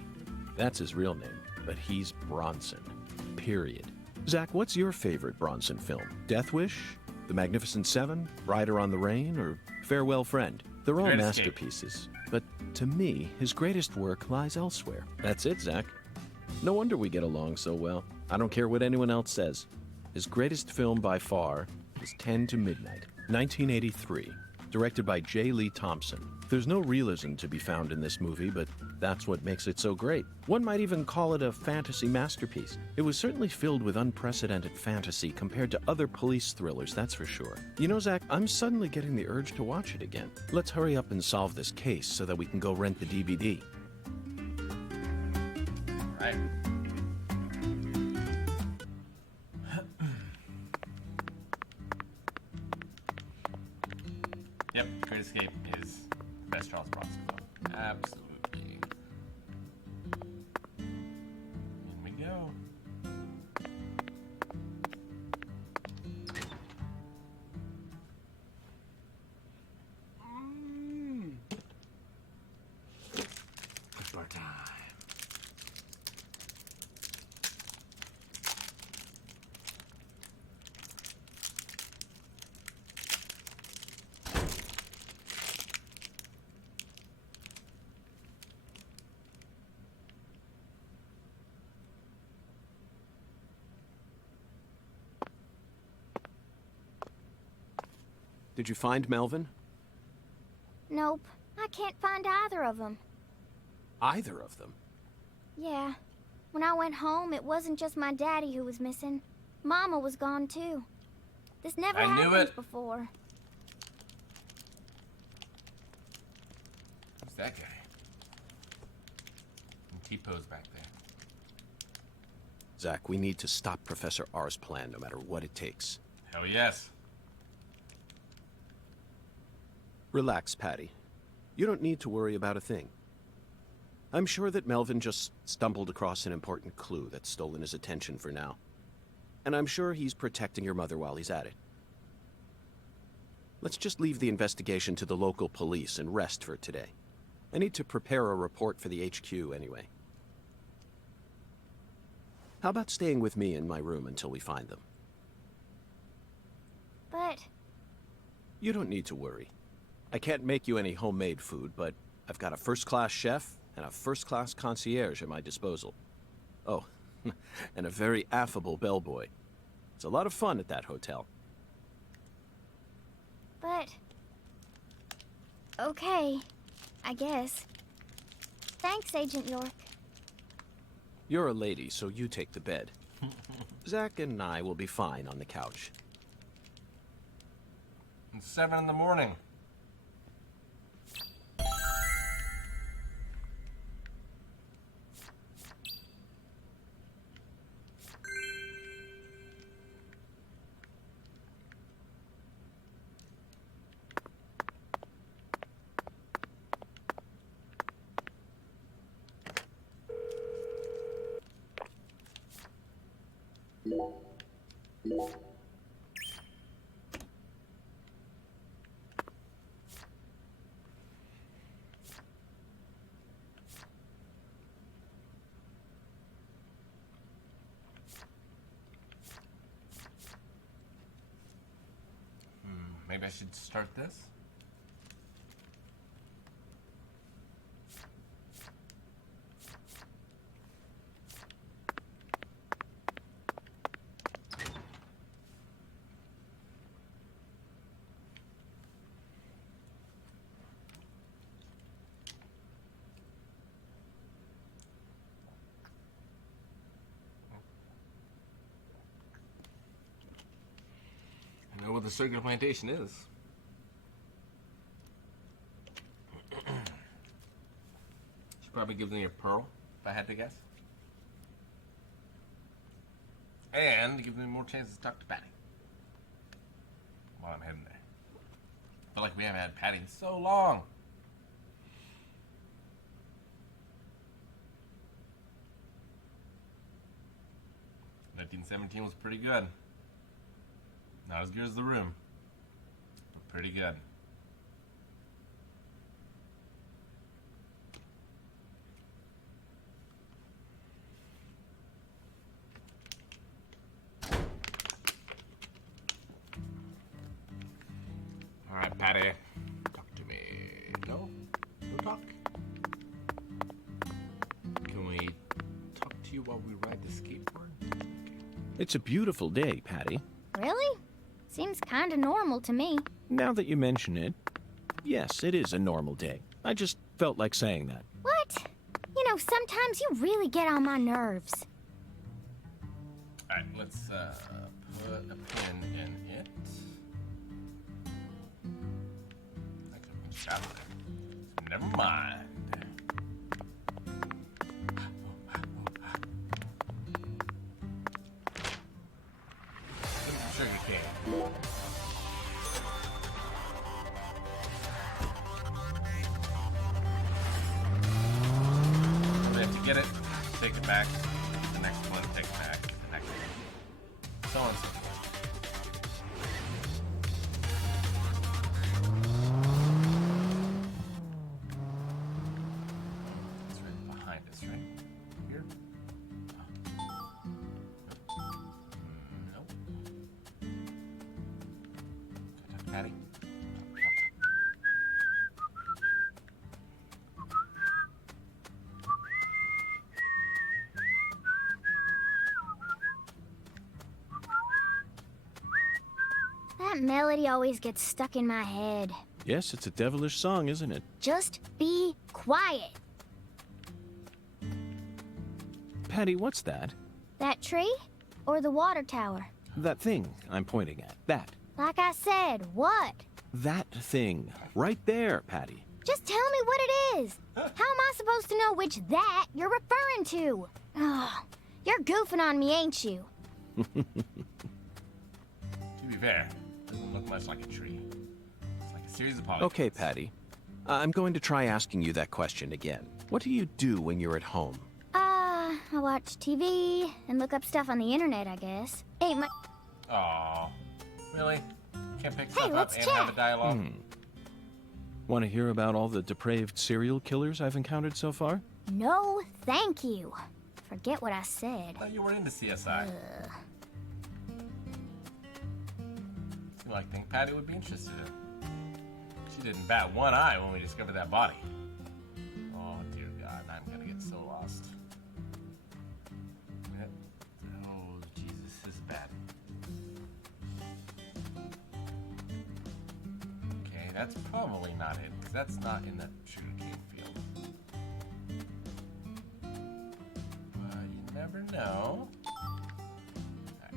That's his real name, but he's Bronson. Period. Zach, what's your favorite Bronson film? Death Wish? The Magnificent Seven? Rider on the Rain? Or Farewell Friend? They're all Great Escape. masterpieces. But to me, his greatest work lies elsewhere. That's it, Zach. No wonder we get along so well. I don't care what anyone else says. His greatest film by far is 10 to Midnight, 1983, directed by J. Lee Thompson. There's no realism to be found in this movie, but that's what makes it so great. One might even call it a fantasy masterpiece. It was certainly filled with unprecedented fantasy compared to other police thrillers, that's for sure. You know, Zach, I'm suddenly getting the urge to watch it again. Let's hurry up and solve this case so that we can go rent the DVD. Right. Yep, Great Escape is the best Charles Bronson film. Absolutely. In we go. Football time. Did you find Melvin? Nope. I can't find either of them. Either of them? Yeah. When I went home, it wasn't just my daddy who was missing. Mama was gone too. This never I knew happened it. before. Who's that guy? And T-pose back there. Zach, we need to stop Professor R's plan no matter what it takes. Hell yes. Relax, Patty. You don't need to worry about a thing. I'm sure that Melvin just stumbled across an important clue that's stolen his attention for now. And I'm sure he's protecting your mother while he's at it. Let's just leave the investigation to the local police and rest for today. I need to prepare a report for the HQ anyway. How about staying with me in my room until we find them? But You don't need to worry. I can't make you any homemade food, but I've got a first-class chef and a first-class concierge at my disposal. Oh, and a very affable bellboy. It's a lot of fun at that hotel. okay, I guess. Thanks, Agent York. You're a lady, so you take the bed. Zach and I will be fine on the couch. It's 7 in the morning. Maybe I should start this? what the circular plantation is. She probably gives me a pearl, if I had to guess. And gives me more chances to talk to Patty while I'm heading there. I feel like we haven't had Patty in so long. "1917 was pretty good. Not as good as The Room, but pretty good." All right, Patty, talk to me. No? No talk? Can we talk to you while we ride the skateboard? Okay. It's a beautiful day, Patty. Really? Seems kinda normal to me. Now that you mention it, yes, it is a normal day. I just felt like saying that. What? You know, sometimes you really get on my nerves. All right, let's put a pin in it. Actually, we can just out of there. So never mind. Sugar cane. We have to get it, take it back, the next one, take it back, the next one. So on and so forth. It's right behind us, right? Here? Nope. Patty? That melody always gets stuck in my head. Yes, it's a devilish song, isn't it? Just be quiet. Patty, what's that? That tree? Or the water tower? That thing I'm pointing at. That. Like I said, what? That thing. Right there, Patty. Just tell me what it is. How am I supposed to know which that you're referring to? Oh, you're goofing on me, ain't you? To be fair, it doesn't look much like a tree. It's like a series of polygons. Okay, Patty. I'm going to try asking you that question again. What do you do when you're at home? I watch TV and look up stuff on the internet, I guess. Ain't my... Aw, really? Can't pick stuff up let's and chat. have a dialogue? Want to hear about all the depraved serial killers I've encountered so far? No, thank you. Forget what I said. I thought you were into CSI. Seemed like thing Patty would be interested in. She didn't bat one eye when we discovered that body. Oh, dear God, I'm gonna get so lost. Oh, Jesus, this is bad. Okay, that's probably not it, because that's not in the sugarcane field. But you never know. Alright.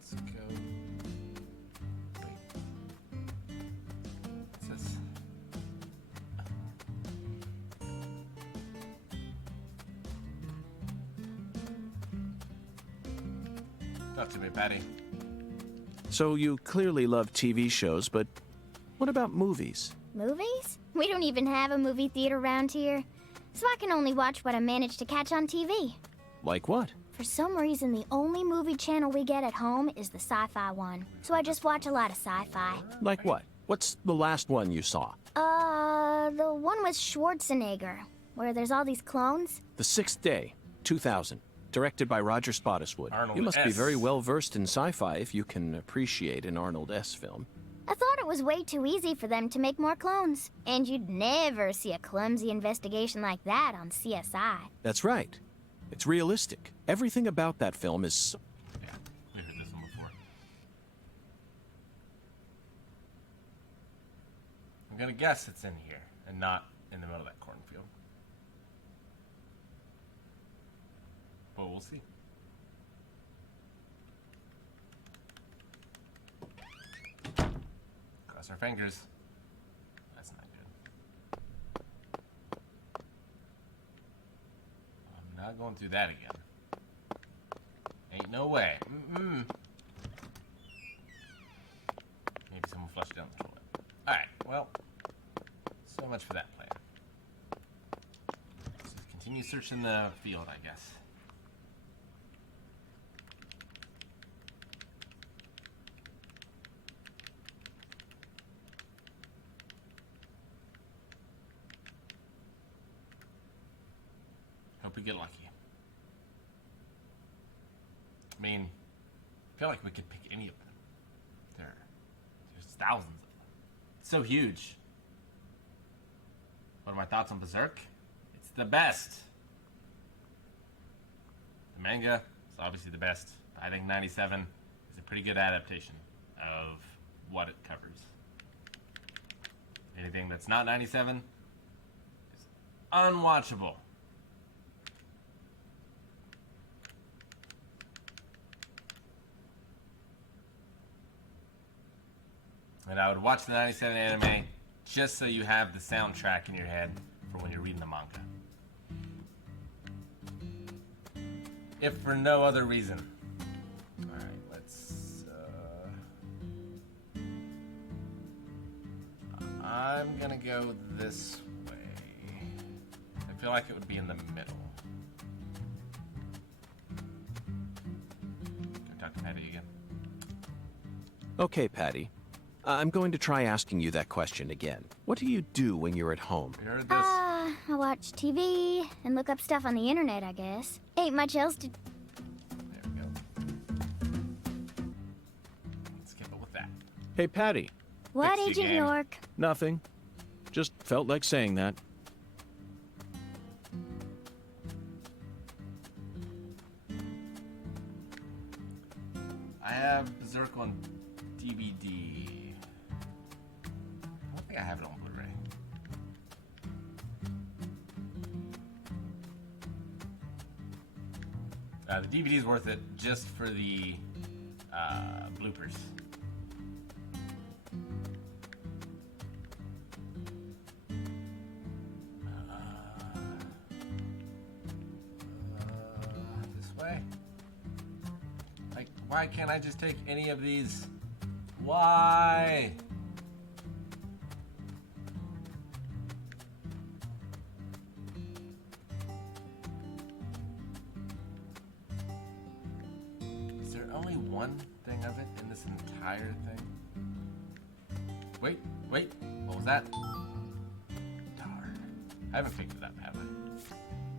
Let's go. Wait. What's this? Talk to me, Patty. So you clearly love TV shows, but what about movies? Movies? We don't even have a movie theater around here. So I can only watch what I manage to catch on TV. Like what? For some reason, the only movie channel we get at home is the sci-fi one. So I just watch a lot of sci-fi. Like what? What's the last one you saw? The one with Schwarzenegger, where there's all these clones. The Sixth Day, 2000. Directed by Roger Spottiswoode. Arnold You must be S. very well versed in sci-fi if you can appreciate an Arnold S. film. I thought it was way too easy for them to make more clones. And you'd never see a clumsy investigation like that on CSI. That's right. It's realistic. Everything about that film is so... Yeah, we heard this one before. I'm gonna guess it's in here and not in the middle of that cornfield. But we'll see. Cross our fingers. That's not good. I'm not going through that again. Ain't no way. Mm-mm. Maybe someone flushed down the toilet. Alright, well, so much for that plan. Let's just continue searching the field, I guess. Hope we get lucky. I mean, I feel like we could pick any of them. There's thousands of them. It's so huge. What are my thoughts on Berserk? It's the best. The manga is obviously the best. I think 97 is a pretty good adaptation of what it covers. Anything that's not 97 is unwatchable. And I would watch the 97 anime just so you have the soundtrack in your head for when you're reading the manga. If for no other reason. Alright, let's... I'm gonna go this way. I feel like it would be in the middle. Can I talk to Patty again? Okay, Patty. I'm going to try asking you that question again. What do you do when you're at home? You heard this? I watch TV and look up stuff on the internet, I guess. Ain't much else to... There we go. Let's skip it with that. Hey, Patty. What, Fix you, Agent gang. York? Nothing. Just felt like saying that. I have Berserk on DVD. I don't think I have it on Blu-ray. The DVD is worth it just for the bloopers. This way? Like, why can't I just take any of these? Why? Is there only one thing of it in this entire thing? Wait, what was that? Darn. I haven't picked it up, have I?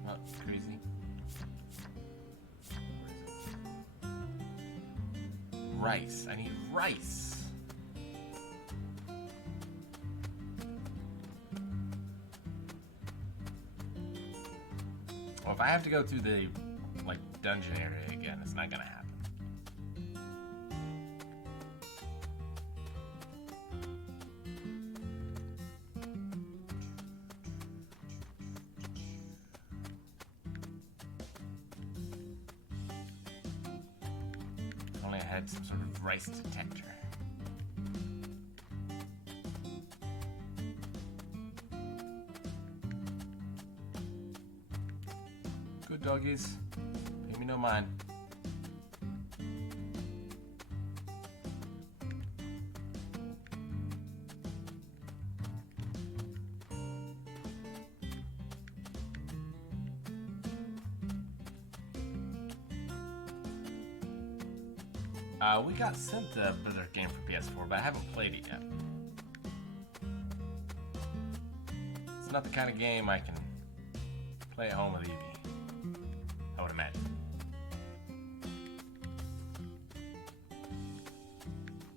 Oh, crazy. Rice. I need rice. Well, if I have to go through the, like, dungeon area again, it's not gonna happen. If only I had some sort of rice detector. Good doggies. Pay me no mind. We got sent the Berserk game for PS4, but I haven't played it yet. It's not the kind of game I can play at home with Evie, I would imagine.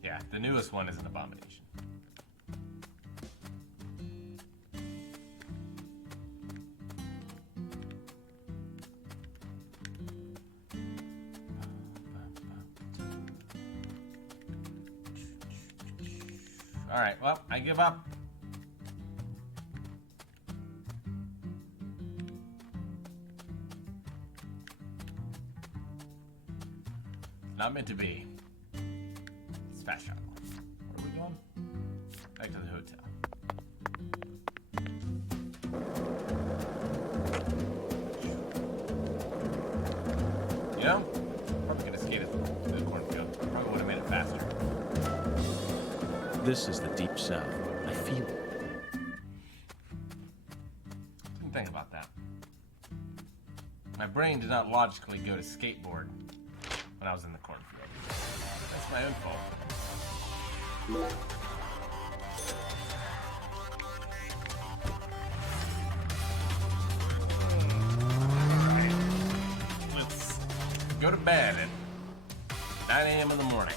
Yeah, the newest one is an abomination. Alright, well, I give up. Not meant to be. It's fast travel. Where are we going? Back to the hotel. You know, probably could have skated to the cornfield. Probably would have made it faster. This is the deep south. I feel it. Didn't think about that. My brain did not logically go to skateboard when I was in the cornfield. That's my own fault. Alright. Let's go to bed at 9 a.m. in the morning.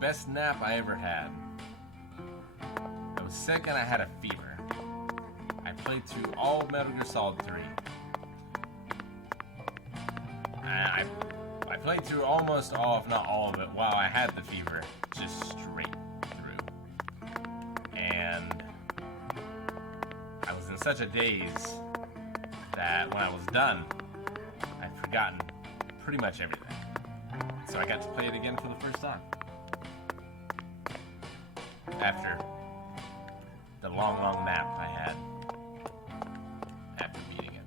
Best nap I ever had. I was sick and I had a fever. I played through all of Metal Gear Solid 3. I played through almost all, if not all of it, while I had the fever, just straight through. And I was in such a daze that when I was done, I'd forgotten pretty much everything. So I got to play it again for the first time. After the long, long nap I had after beating it.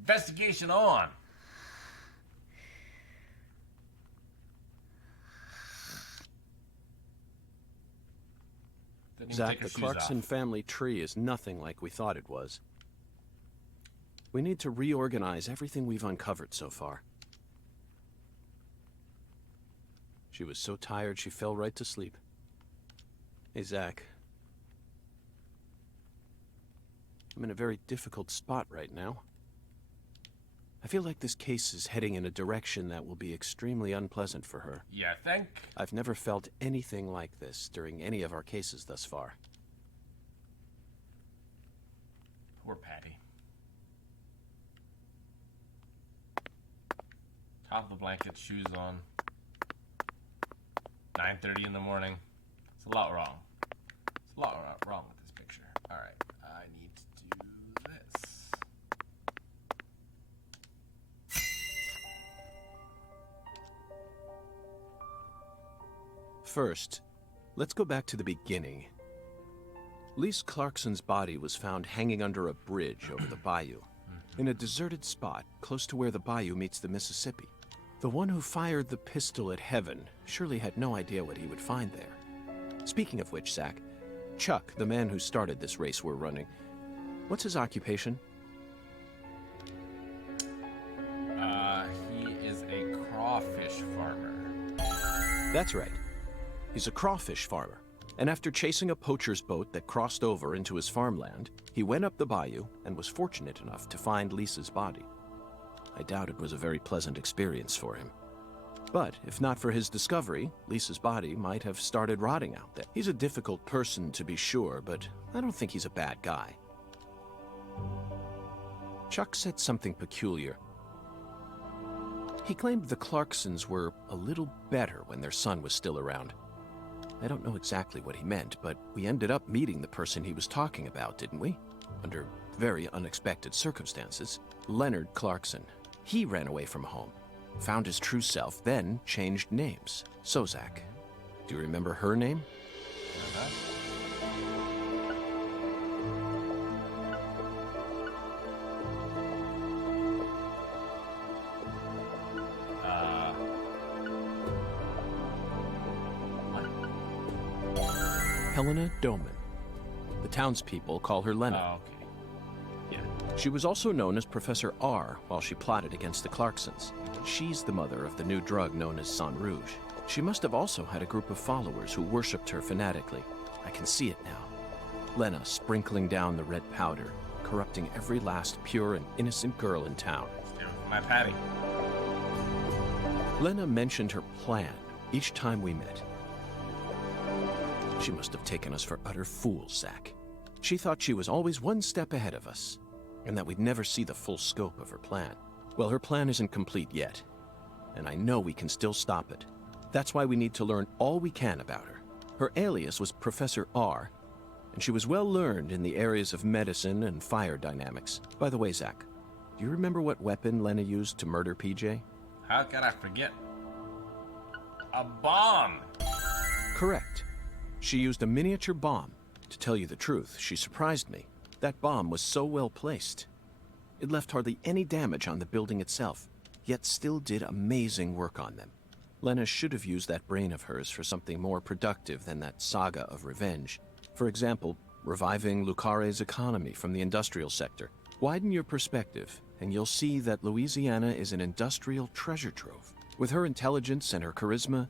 Investigation on! Zach, the Clarkson family tree is nothing like we thought it was. We need to reorganize everything we've uncovered so far. She was so tired she fell right to sleep. Hey, Zach. I'm in a very difficult spot right now. I feel like this case is heading in a direction that will be extremely unpleasant for her. You think? I've never felt anything like this during any of our cases thus far. Poor Patty. Top of the blanket, shoes on. 9:30 in the morning. It's a lot wrong. It's a lot wrong with this picture. Alright, I need to do this. First, let's go back to the beginning. Lise Clarkson's body was found hanging under a bridge over the bayou, in a deserted spot close to where the bayou meets the Mississippi. The one who fired the pistol at Heaven surely had no idea what he would find there. Speaking of which, Zach, Chuck, the man who started this race we're running, what's his occupation? He is a crawfish farmer. That's right. He's a crawfish farmer, and after chasing a poacher's boat that crossed over into his farmland, he went up the bayou and was fortunate enough to find Lisa's body. I doubt it was a very pleasant experience for him. But if not for his discovery, Lisa's body might have started rotting out there. He's a difficult person to be sure, but I don't think he's a bad guy. Chuck said something peculiar. He claimed the Clarksons were a little better when their son was still around. I don't know exactly what he meant, but we ended up meeting the person he was talking about, didn't we? Under very unexpected circumstances. Leonard Clarkson. He ran away from home, found his true self, then changed names. So, Zach, do you remember her name? Helena Doman. The townspeople call her Lena. Oh, okay. Yeah. She was also known as Professor R while she plotted against the Clarksons. She's the mother of the new drug known as Sang Rouge. She must have also had a group of followers who worshipped her fanatically. I can see it now. Lena sprinkling down the red powder, corrupting every last pure and innocent girl in town. Stay with my Patty. Lena mentioned her plan each time we met. She must have taken us for utter fools, Zach. She thought she was always one step ahead of us, and that we'd never see the full scope of her plan. Well, her plan isn't complete yet, and I know we can still stop it. That's why we need to learn all we can about her. Her alias was Professor R, and she was well learned in the areas of medicine and fire dynamics. By the way, Zach, do you remember what weapon Lena used to murder PJ? How could I forget? A bomb! Correct. She used a miniature bomb. To tell you the truth, she surprised me. That bomb was so well placed. It left hardly any damage on the building itself, yet still did amazing work on them. Lena should have used that brain of hers for something more productive than that saga of revenge. For example, reviving Lucare's economy from the industrial sector. Widen your perspective, and you'll see that Louisiana is an industrial treasure trove. With her intelligence and her charisma,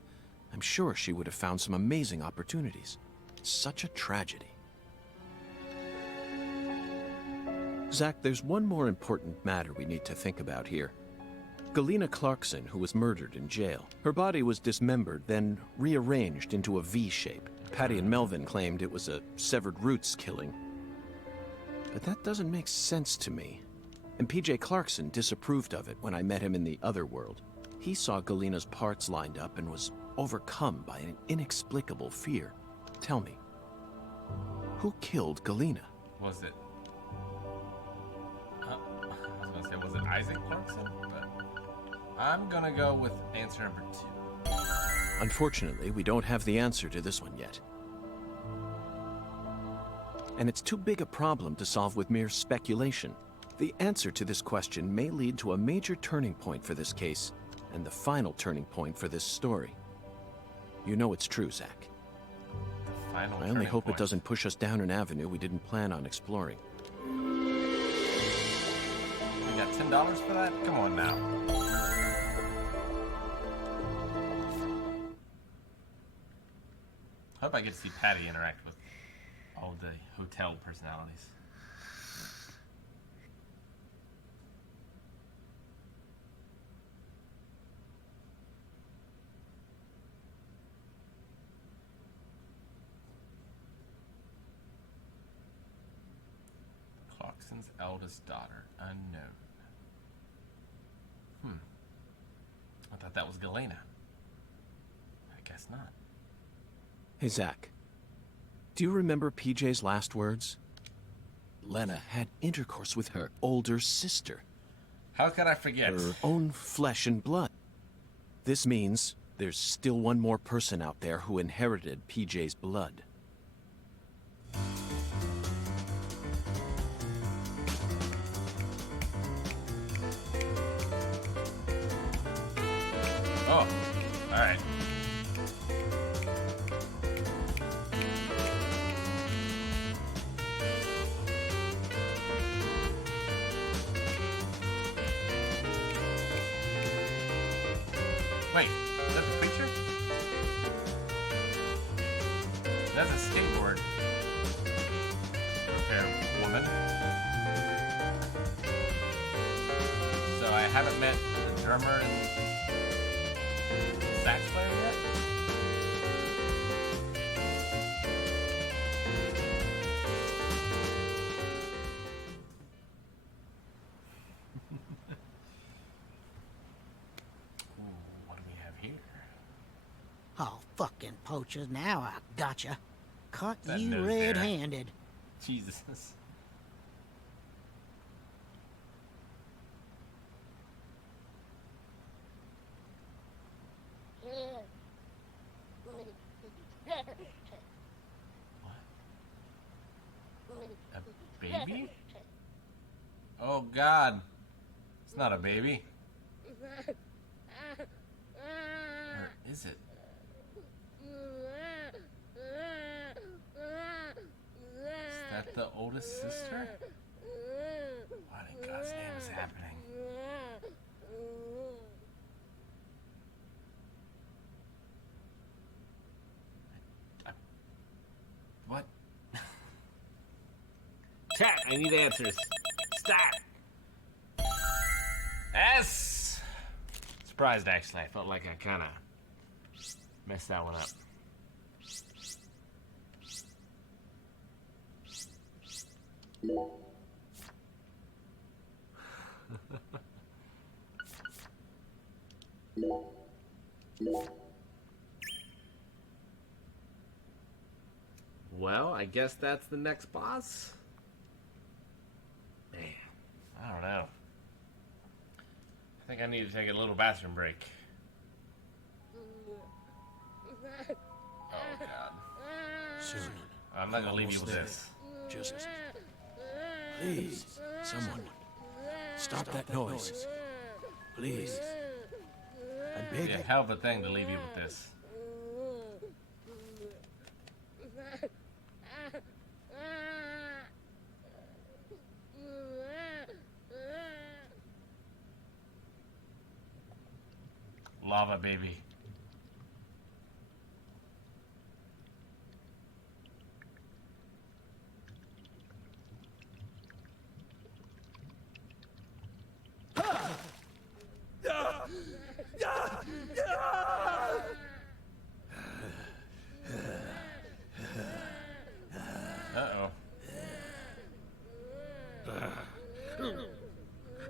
I'm sure she would have found some amazing opportunities. Such a tragedy. Zach, there's one more important matter we need to think about here. Galena Clarkson, who was murdered in jail. Her body was dismembered, then rearranged into a V shape. Patty and Melvin claimed it was a severed roots killing. But that doesn't make sense to me. And PJ Clarkson disapproved of it when I met him in the other world. He saw Galena's parts lined up and was overcome by an inexplicable fear. Tell me, who killed Galena? Was it? I was gonna say, was it Isaac Clarkson? But I'm gonna go with answer number 2. Unfortunately, we don't have the answer to this one yet. And it's too big a problem to solve with mere speculation. The answer to this question may lead to a major turning point for this case, and the final turning point for this story. You know it's true, Zach. The final I only turning hope point. it doesn't push us down an avenue we didn't plan on exploring. We got $10 for that? Come on now. Hope I get to see Patty interact with all the hotel personalities. Clarkson's eldest daughter, unknown. I thought that was Galena. I guess not. Hey, Zach. Do you remember PJ's last words? Lena had intercourse with her older sister. How could I forget? Her own flesh and blood. This means there's still one more person out there who inherited PJ's blood. Oh, alright. Wait, is that the preacher? That's a skateboard repair woman. So I haven't met the drummer and sax player yet? Ooh, what do we have here? Oh, fucking poachers, now I gotcha. Caught That you nose there. red-handed. Jesus. A baby? Oh God. It's not a baby. Or is it? Is that the oldest sister? What in God's name is happening? What? Chat, I need answers. Stop! S! Surprised, actually. I felt like I kind of messed that one up. Well, I guess that's the next boss. Man, I don't know. I think I need to take a little bathroom break. Oh, God. Soon. I'm not gonna leave you with this. Just... Please, someone. Stop that noise. Please. I beg It'd be a you. hell of a thing to leave you with this. Lava, baby. Uh-oh.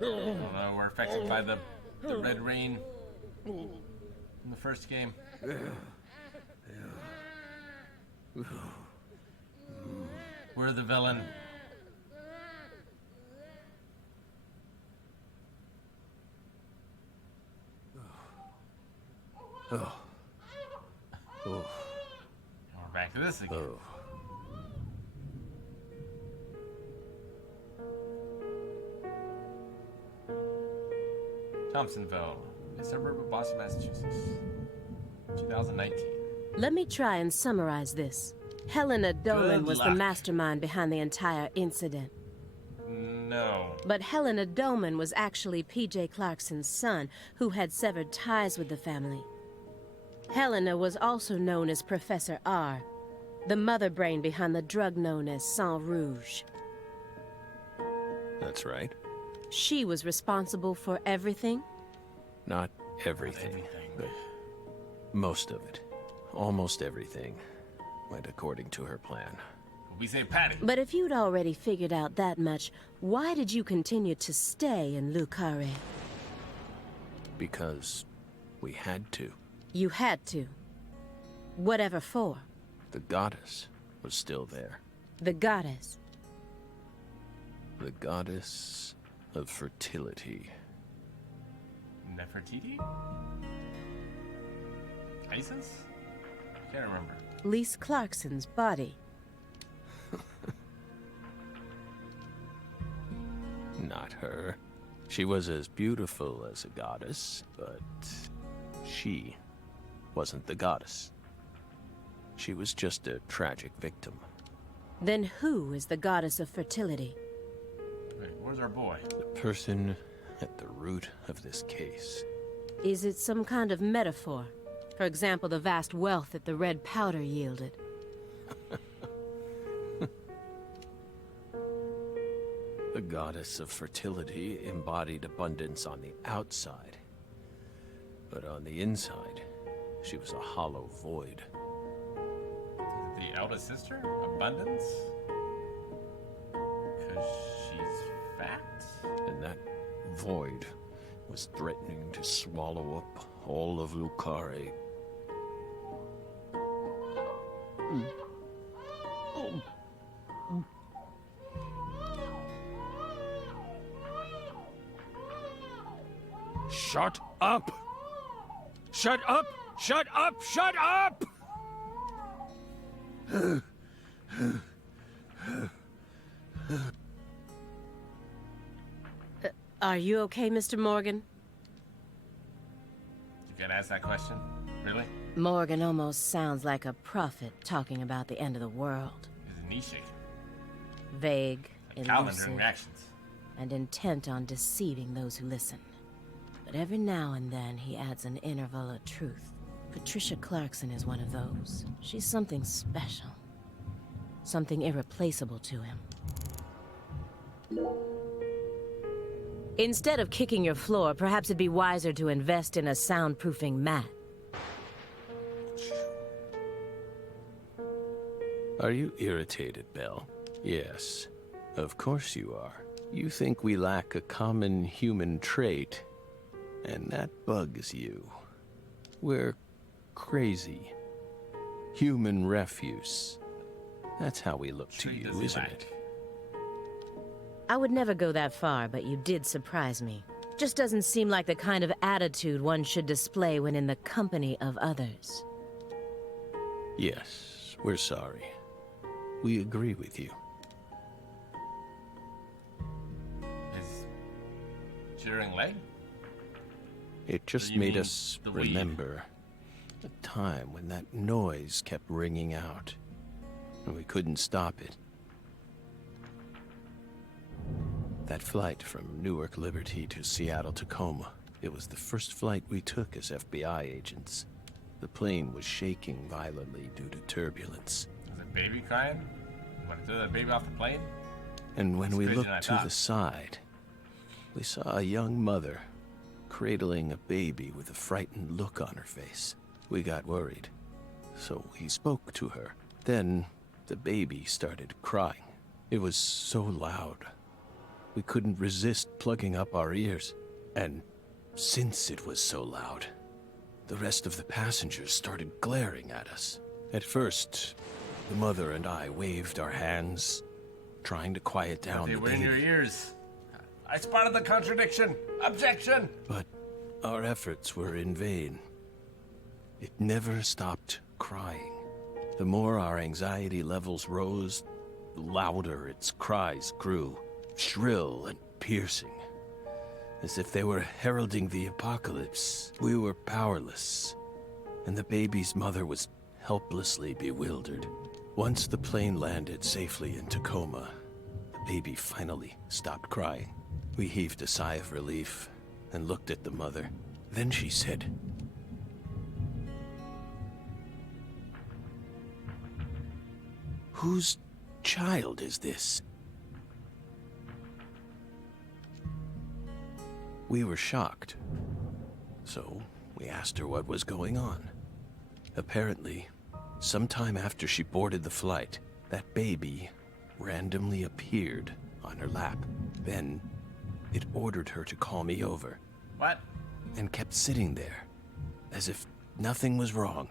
Oh no, we're affected by the red rain in the first game. We're the villain. Oh. Oh. And we're back to this again. Oh. Thompsonville, a suburb of Boston, Massachusetts, 2019. Let me try and summarize this. Helena Dolan Good was the luck. mastermind behind the entire incident. No. But Helena Doman was actually P.J. Clarkson's son, who had severed ties with the family. Helena was also known as Professor R, the mother brain behind the drug known as Sang Rouge. That's right. She was responsible for everything? Not everything, but most of it. Almost everything went according to her plan. We say Patty. But if you'd already figured out that much, why did you continue to stay in Lucare? Because we had to. You had to. Whatever for? The goddess was still there. The goddess. The goddess of fertility. Nefertiti? Isis? I can't remember. Lise Clarkson's body. Not her. She was as beautiful as a goddess, but she wasn't the goddess. She was just a tragic victim. Then who is the goddess of fertility? Wait, where's our boy? The person at the root of this case. Is it some kind of metaphor? For example, the vast wealth that the red powder yielded. The goddess of fertility embodied abundance on the outside. But on the inside, she was a hollow void. The eldest sister? Abundance? Because she's fat? And that void was threatening to swallow up all of Lucare. Shut up! Shut up! Shut up! Shut up! Are you okay, Mr. Morgan? You gotta ask that question? Really? Morgan almost sounds like a prophet talking about the end of the world. His knee shaking. vague, Calvin during elusive, reactions. and intent on deceiving those who listen. But every now and then he adds an interval of truth. Patricia Clarkson is one of those. She's something special. Something irreplaceable to him. Instead of kicking your floor, perhaps it'd be wiser to invest in a soundproofing mat. Are you irritated, Belle? Yes, of course you are. You think we lack a common human trait, and that bugs you. We're crazy. Human refuse. That's how we look to you, isn't it? I would never go that far, but you did surprise me. Just doesn't seem like the kind of attitude one should display when in the company of others. Yes, we're sorry. We agree with you. His shearing leg? It just You made mean us the weed? remember a time when that noise kept ringing out, and we couldn't stop it. That flight from Newark Liberty to Seattle Tacoma, it was the first flight we took as FBI agents. The plane was shaking violently due to turbulence. Is a baby crying? You want to throw that baby off the plane? And when That's we crazier than I looked to thought. the side, we saw a young mother cradling a baby with a frightened look on her face. We got worried, so we spoke to her. Then the baby started crying. It was so loud. We couldn't resist plugging up our ears. And since it was so loud, the rest of the passengers started glaring at us. At first, the mother and I waved our hands, trying to quiet down They the were in your baby. ears. I spotted the contradiction. Objection! But our efforts were in vain. It never stopped crying. The more our anxiety levels rose, the louder its cries grew, shrill and piercing. As if they were heralding the apocalypse. We were powerless, and the baby's mother was helplessly bewildered. Once the plane landed safely in Tacoma, the baby finally stopped crying. We heaved a sigh of relief and looked at the mother. Then she said, "Whose child is this?" We were shocked, so we asked her what was going on. Apparently, sometime after she boarded the flight, that baby randomly appeared on her lap. Then, it ordered her to call me over. What? And kept sitting there, as if nothing was wrong.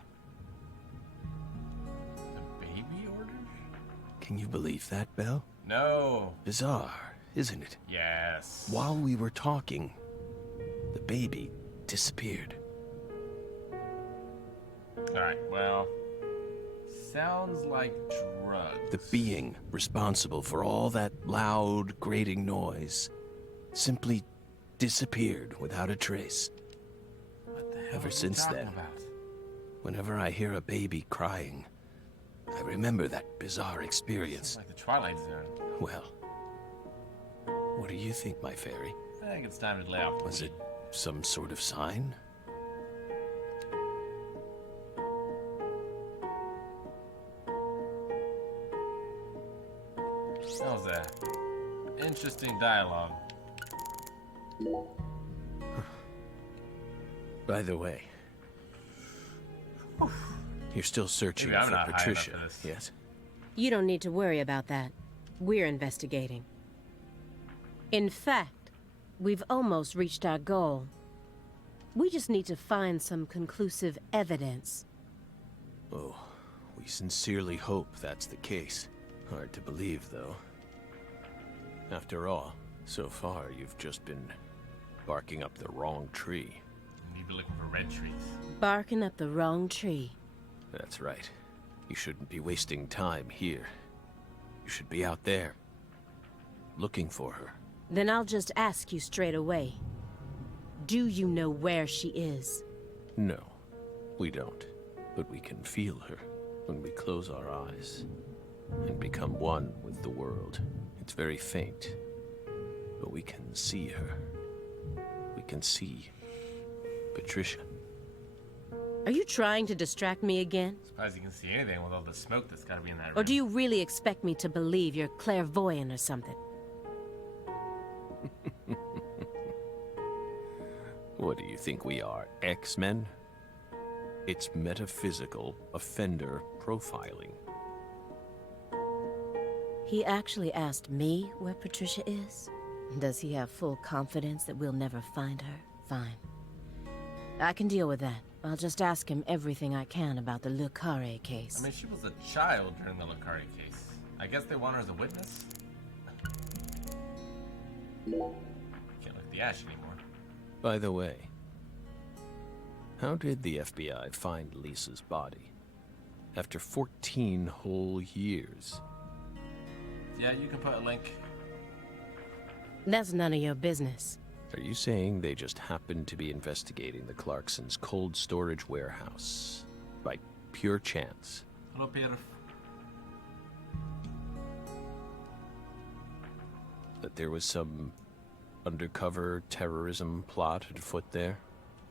The baby ordered? Can you believe that, Belle? No. Bizarre, isn't it? Yes. While we were talking, the baby disappeared. Alright, well, sounds like drugs. The being responsible for all that loud, grating noise simply disappeared without a trace. What the hell Ever are you since talking then, about? whenever I hear a baby crying, I remember that bizarre experience. It's like the Twilight Zone. Well, what do you think, my fairy? I think it's time to lay off. Was it some sort of sign? That was a interesting dialogue. By the way, you're still searching Maybe I'm for not high enough Patricia, for this. yes? You don't need to worry about that. We're investigating. In fact, we've almost reached our goal. We just need to find some conclusive evidence. Oh, we sincerely hope that's the case. Hard to believe, though. After all, so far you've just been barking up the wrong tree. You'd be looking for red trees. Barking up the wrong tree. That's right. You shouldn't be wasting time here. You should be out there, looking for her. Then I'll just ask you straight away. Do you know where she is? No, we don't. But we can feel her when we close our eyes. and become one with the world. It's very faint, but we can see her. We can see Patricia. Are you trying to distract me again? Surprised you can see anything with all the smoke that's gotta be in that room. Or do you really expect me to believe you're clairvoyant or something? What do you think we are, X-Men? It's metaphysical offender profiling. He actually asked me where Patricia is? Does he have full confidence that we'll never find her? Fine. I can deal with that. I'll just ask him everything I can about the Le Carré case. I mean, she was a child during the Le Carré case. I guess they want her as a witness? Can't look the ash anymore. By the way, how did the FBI find Lisa's body? After 14 whole years. Yeah, you can put a link. That's none of your business. Are you saying they just happened to be investigating the Clarksons' cold storage warehouse by pure chance? Hello, Peter. That there was some undercover terrorism plot afoot there?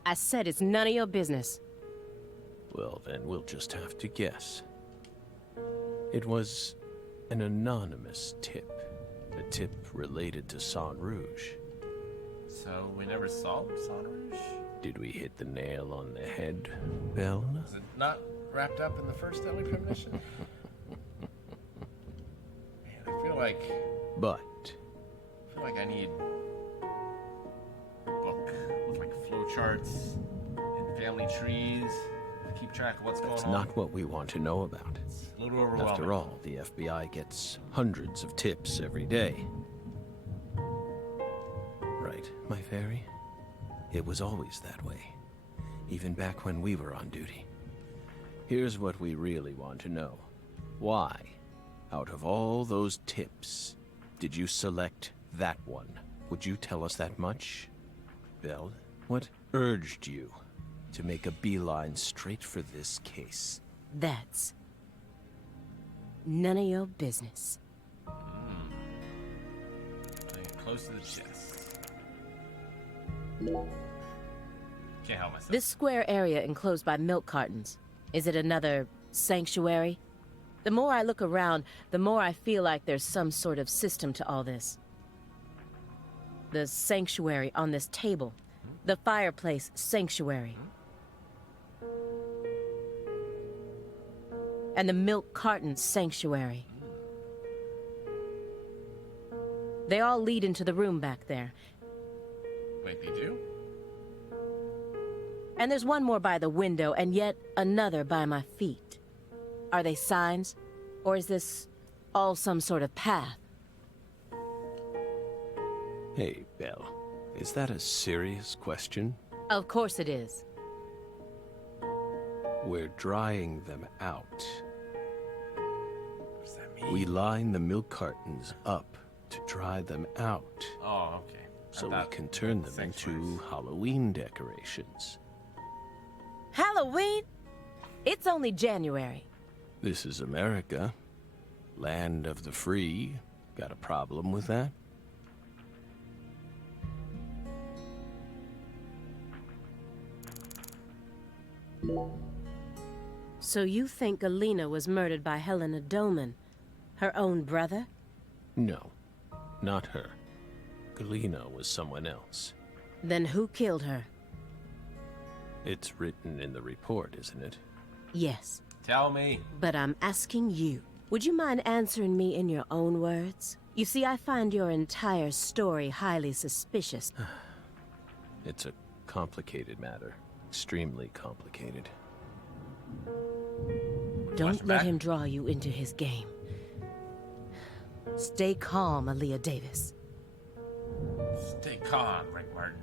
I said it's none of your business. Well, then we'll just have to guess. It was an anonymous tip. A tip related to Saint Rouge. So, we never saw Saint Rouge? Did we hit the nail on the head, Belle? Was it not wrapped up in the first Deadly Premonition? Man, I feel like I need a book with like flowcharts and family trees to keep track of what's going on. That's not what we want to know about. It's a little overwhelming. After all, the FBI gets hundreds of tips every day. Right, my fairy? It was always that way, even back when we were on duty. Here's what we really want to know. Why, out of all those tips, did you select that one? Would you tell us that much? Belle, what urged you to make a beeline straight for this case? That's none of your business. Playing it close to the chest. Can't help myself. This square area enclosed by milk cartons, is it another sanctuary? The more I look around, the more I feel like there's some sort of system to all this. The sanctuary on this table. The fireplace sanctuary. And the milk carton sanctuary. They all lead into the room back there. Wait, they do? And there's one more by the window, and yet another by my feet. Are they signs? Or is this all some sort of path? Hey, Belle, is that a serious question? Of course it is. We're drying them out. What does that mean? We line the milk cartons up to dry them out. Oh, okay. So we can turn them into Halloween decorations. Halloween? It's only January. This is America. Land of the free. Got a problem with that? So you think Galena was murdered by Helena Doman, her own brother? No, not her. Galena was someone else. Then who killed her? It's written in the report, isn't it? Yes. Tell me. But I'm asking you. Would you mind answering me in your own words? You see, I find your entire story highly suspicious. It's a complicated matter. Extremely complicated. Don't let him draw you into his game. Stay calm, Aaliyah Davis. Stay calm, Rick Martin.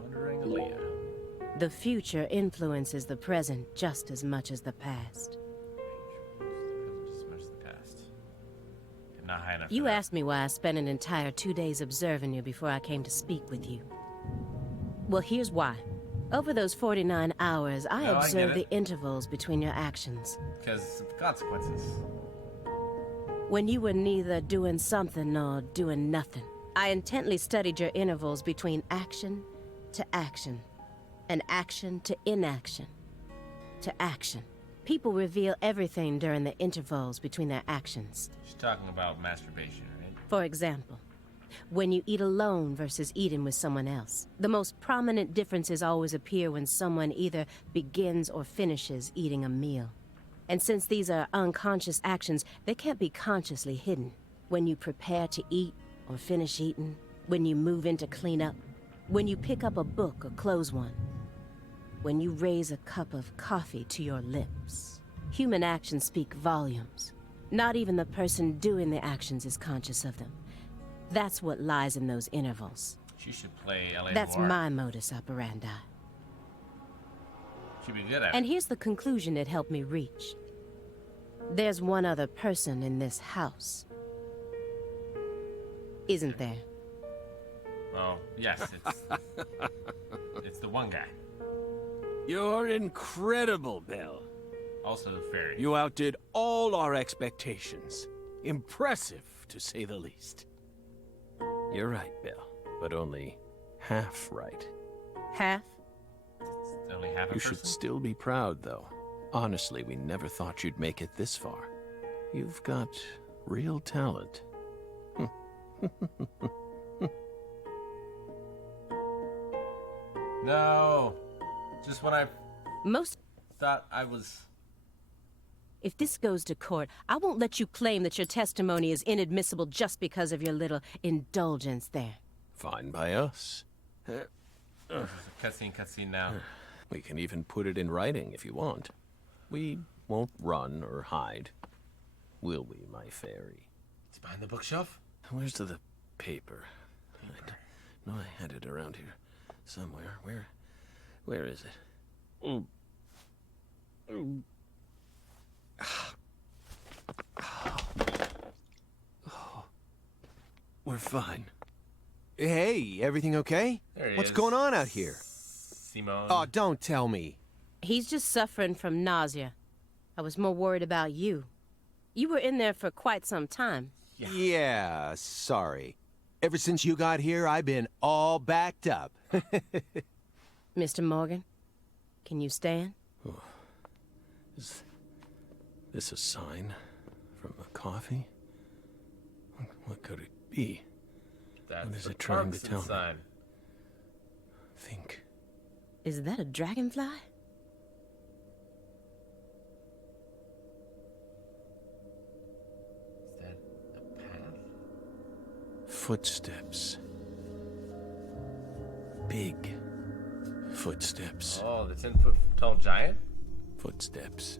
Pondering Aaliyah. The future influences the present just as much as the past. Just much the past. I'm not high enough. You asked me why I spent an entire 2 days observing you before I came to speak with you. Well, here's why. Over those 49 hours, I No, I get observed it. the intervals between your actions. Because of consequences. When you were neither doing something nor doing nothing, I intently studied your intervals between action to action, and action to inaction, to action. People reveal everything during the intervals between their actions. She's talking about masturbation, right? For example, when you eat alone versus eating with someone else. The most prominent differences always appear when someone either begins or finishes eating a meal. And since these are unconscious actions, they can't be consciously hidden. When you prepare to eat or finish eating, when you move in to clean up, when you pick up a book or close one, when you raise a cup of coffee to your lips. Human actions speak volumes. Not even the person doing the actions is conscious of them. That's what lies in those intervals. She should play L.A. That's Noire. my modus operandi. She'd be good at And it. here's the conclusion it helped me reach. There's one other person in this house. Isn't there? Oh, yes, it's the one guy. You're incredible, Bill. Also the fairy. You outdid all our expectations. Impressive, to say the least. You're right, Bill, but only half right. Half? It's only half a You person. should still be proud, though. Honestly, we never thought you'd make it this far. You've got real talent. No. Just when I Most... thought I was... If this goes to court, I won't let you claim that your testimony is inadmissible just because of your little indulgence there. Fine by us. Cutscene now. We can even put it in writing if you want. We won't run or hide. Will we, my fairy? It's behind the bookshelf? Where's the paper? No, I had it around here somewhere. Where is it? We're fine. Hey, everything okay? There he What's is. going on out here? Simone. Oh, don't tell me. He's just suffering from nausea. I was more worried about you. You were in there for quite some time. Yeah, sorry. Ever since you got here, I've been all backed up. Mr. Morgan, can you stand? Is this a sign from a coffee? What could it be? That's What is the it trying to Clarkson tell me? sign. Think. Is that a dragonfly? Is that a path? Footsteps. Big footsteps. Oh, the 10-foot tall giant? Footsteps.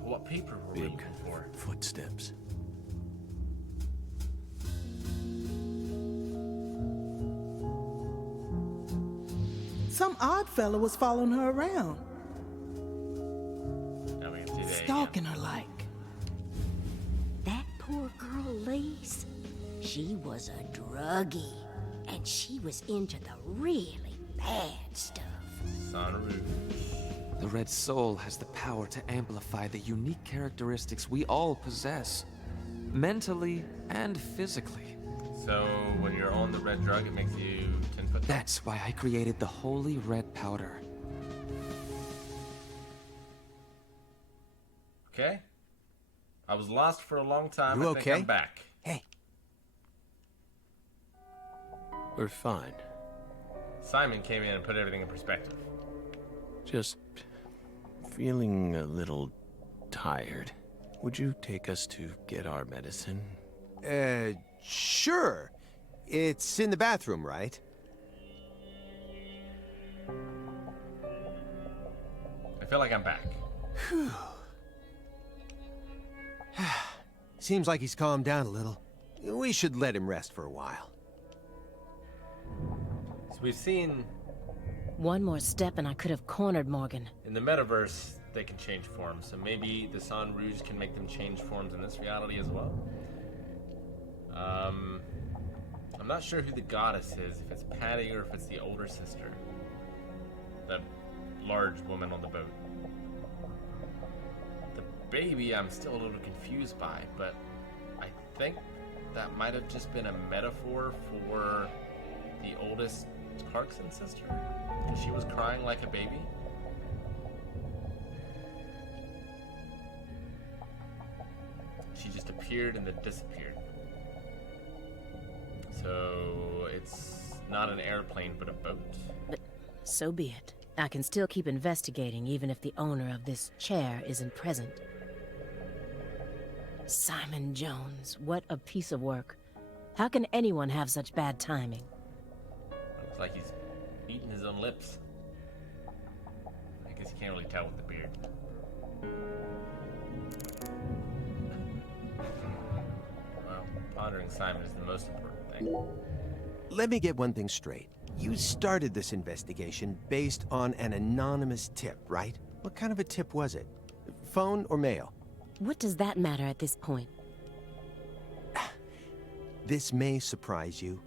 What paper were we Big looking for? footsteps. Some odd fella was following her around, Now we have today. stalking her like. That poor girl, Lise, she was a druggie, and she was into the really bad stuff. Son Rouge. The Red Soul has the power to amplify the unique characteristics we all possess, mentally and physically. So when you're on the red drug, it makes you 10-foot. That's why I created the Holy Red Powder. Okay. I was lost for a long time. You I think okay? I'm back. Hey. We're fine. Simon came in and put everything in perspective. Just feeling a little tired. Would you take us to get our medicine? Sure. It's in the bathroom, right? I feel like I'm back. Seems like he's calmed down a little. We should let him rest for a while. So we've seen One more step and I could have cornered Morgan. in the metaverse they can change forms, so maybe the San Rouge can make them change forms in this reality as well. I'm not sure who the goddess is, if it's Patty or if it's the older sister. the large woman on the boat. The baby I'm still a little confused by, but I think that might have just been a metaphor for the oldest Clarkson sister, because she was crying like a baby. She just appeared and then disappeared. So it's not an airplane, but a boat. But so be it. I can still keep investigating, even if the owner of this chair isn't present. Simon Jones, what a piece of work. How can anyone have such bad timing? Looks like he's eating his own lips. I guess you can't really tell with the beard. Well, pondering Simon is the most important thing. Let me get one thing straight. You started this investigation based on an anonymous tip, right? What kind of a tip was it? Phone or mail? What does that matter at this point? This may surprise you,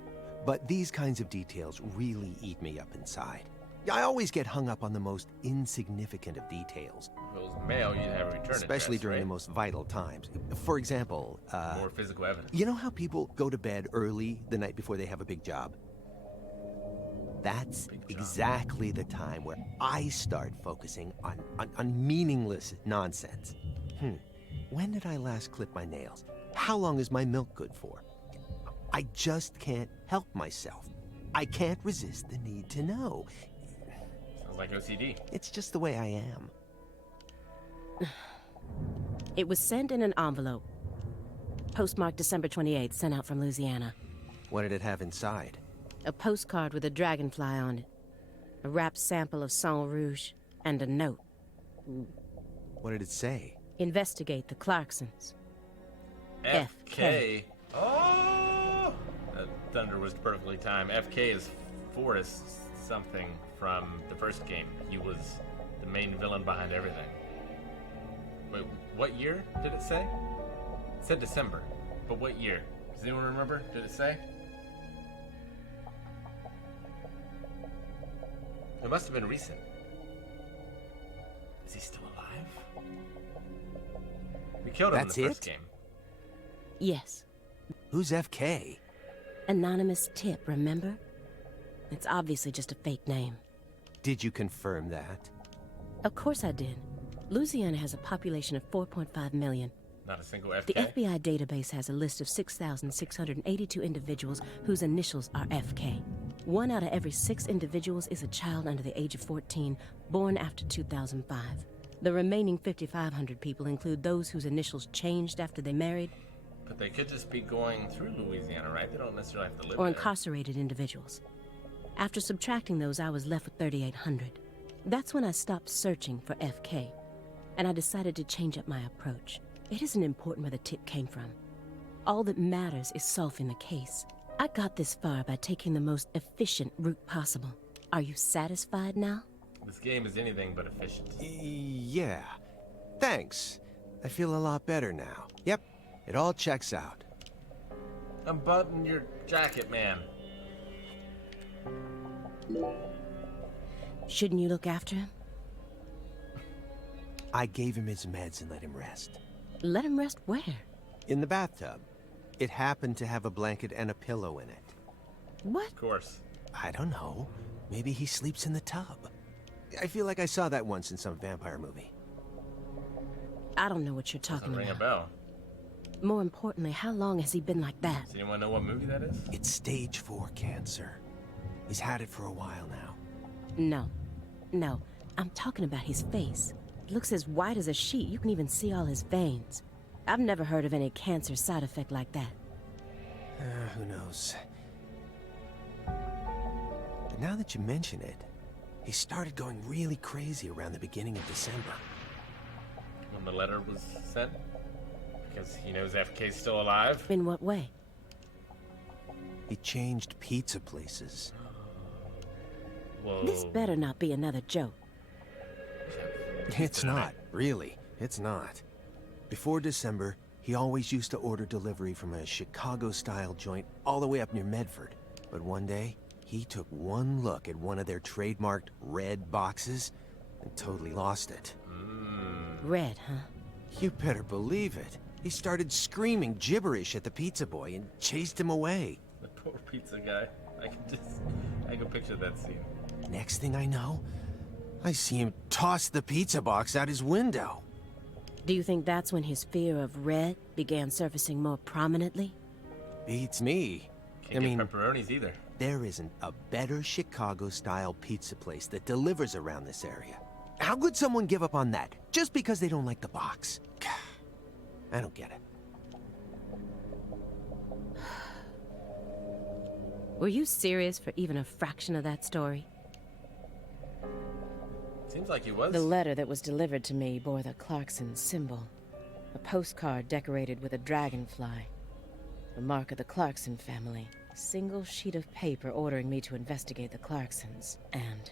but these kinds of details really eat me up inside. I always get hung up on the most insignificant of details. If it was mail, you'd have a return Especially address, during right? the most vital times. For example, More physical evidence. you know how people go to bed early the night before they have a big job? That's exactly the time where I start focusing on meaningless nonsense. When did I last clip my nails? How long is my milk good for? I just can't help myself. I can't resist the need to know. Sounds like OCD. It's just the way I am. It was sent in an envelope. Postmarked December 28th, sent out from Louisiana. What did it have inside? A postcard with a dragonfly on it. A wrapped sample of Sang Rouge. And a note. What did it say? Investigate the Clarksons. FK. Oh! That thunder was perfectly timed. FK is Forrest something from the first game. He was the main villain behind everything. Wait, what year did it say? It said December. But what year? Does anyone remember? Did it say? It must have been recent. Is he still alive? We killed him That's in the first it? game. Yes. Who's FK? Anonymous tip, remember? It's obviously just a fake name. Did you confirm that? Of course I did. Louisiana has a population of 4.5 million. Not a single FK? The FBI database has a list of 6,682 individuals whose initials are FK. 1 out of every 6 individuals is a child under the age of 14, born after 2005. The remaining 5,500 people include those whose initials changed after they married. But they could just be going through Louisiana, right? They don't necessarily have to live Or there. incarcerated individuals. After subtracting those, I was left with 3,800. That's when I stopped searching for FK, and I decided to change up my approach. It isn't important where the tip came from. All that matters is solving the case. I got this far by taking the most efficient route possible. Are you satisfied now? This game is anything but efficient. Yeah. Thanks. I feel a lot better now. Yep, it all checks out. Unbutton your jacket, man. Shouldn't you look after him? I gave him his meds and let him rest. Let him rest where? In the bathtub. It happened to have a blanket and a pillow in it. What? Of course. I don't know. Maybe he sleeps in the tub. I feel like I saw that once in some vampire movie. I don't know what you're talking Doesn't ring a about. bell. More importantly, how long has he been like that? Does anyone know what movie that is? It's stage 4 cancer. He's had it for a while now. No. I'm talking about his face. It looks as white as a sheet. You can even see all his veins. I've never heard of any cancer side effect like that. Who knows? But now that you mention it, he started going really crazy around the beginning of December. When the letter was sent? Because he knows FK's still alive? In what way? He changed pizza places. Whoa. This better not be another joke. It's not, really. It's not. Before December, he always used to order delivery from a Chicago-style joint all the way up near Medford. But one day, He took one look at one of their trademarked red boxes and totally lost it. Red, huh? You better believe it. He started screaming gibberish at the pizza boy and chased him away. The poor pizza guy. I can picture that scene. Next thing I know, I see him toss the pizza box out his window. Do you think that's when his fear of red began surfacing more prominently? Beats me. Can't get pepperonis either. There isn't a better Chicago-style pizza place that delivers around this area. How could someone give up on that just because they don't like the box? I don't get it. Were you serious for even a fraction of that story? Seems like he was. The letter that was delivered to me bore the Clarkson symbol. A postcard decorated with a dragonfly. The mark of the Clarkson family. A single sheet of paper ordering me to investigate the Clarksons. And...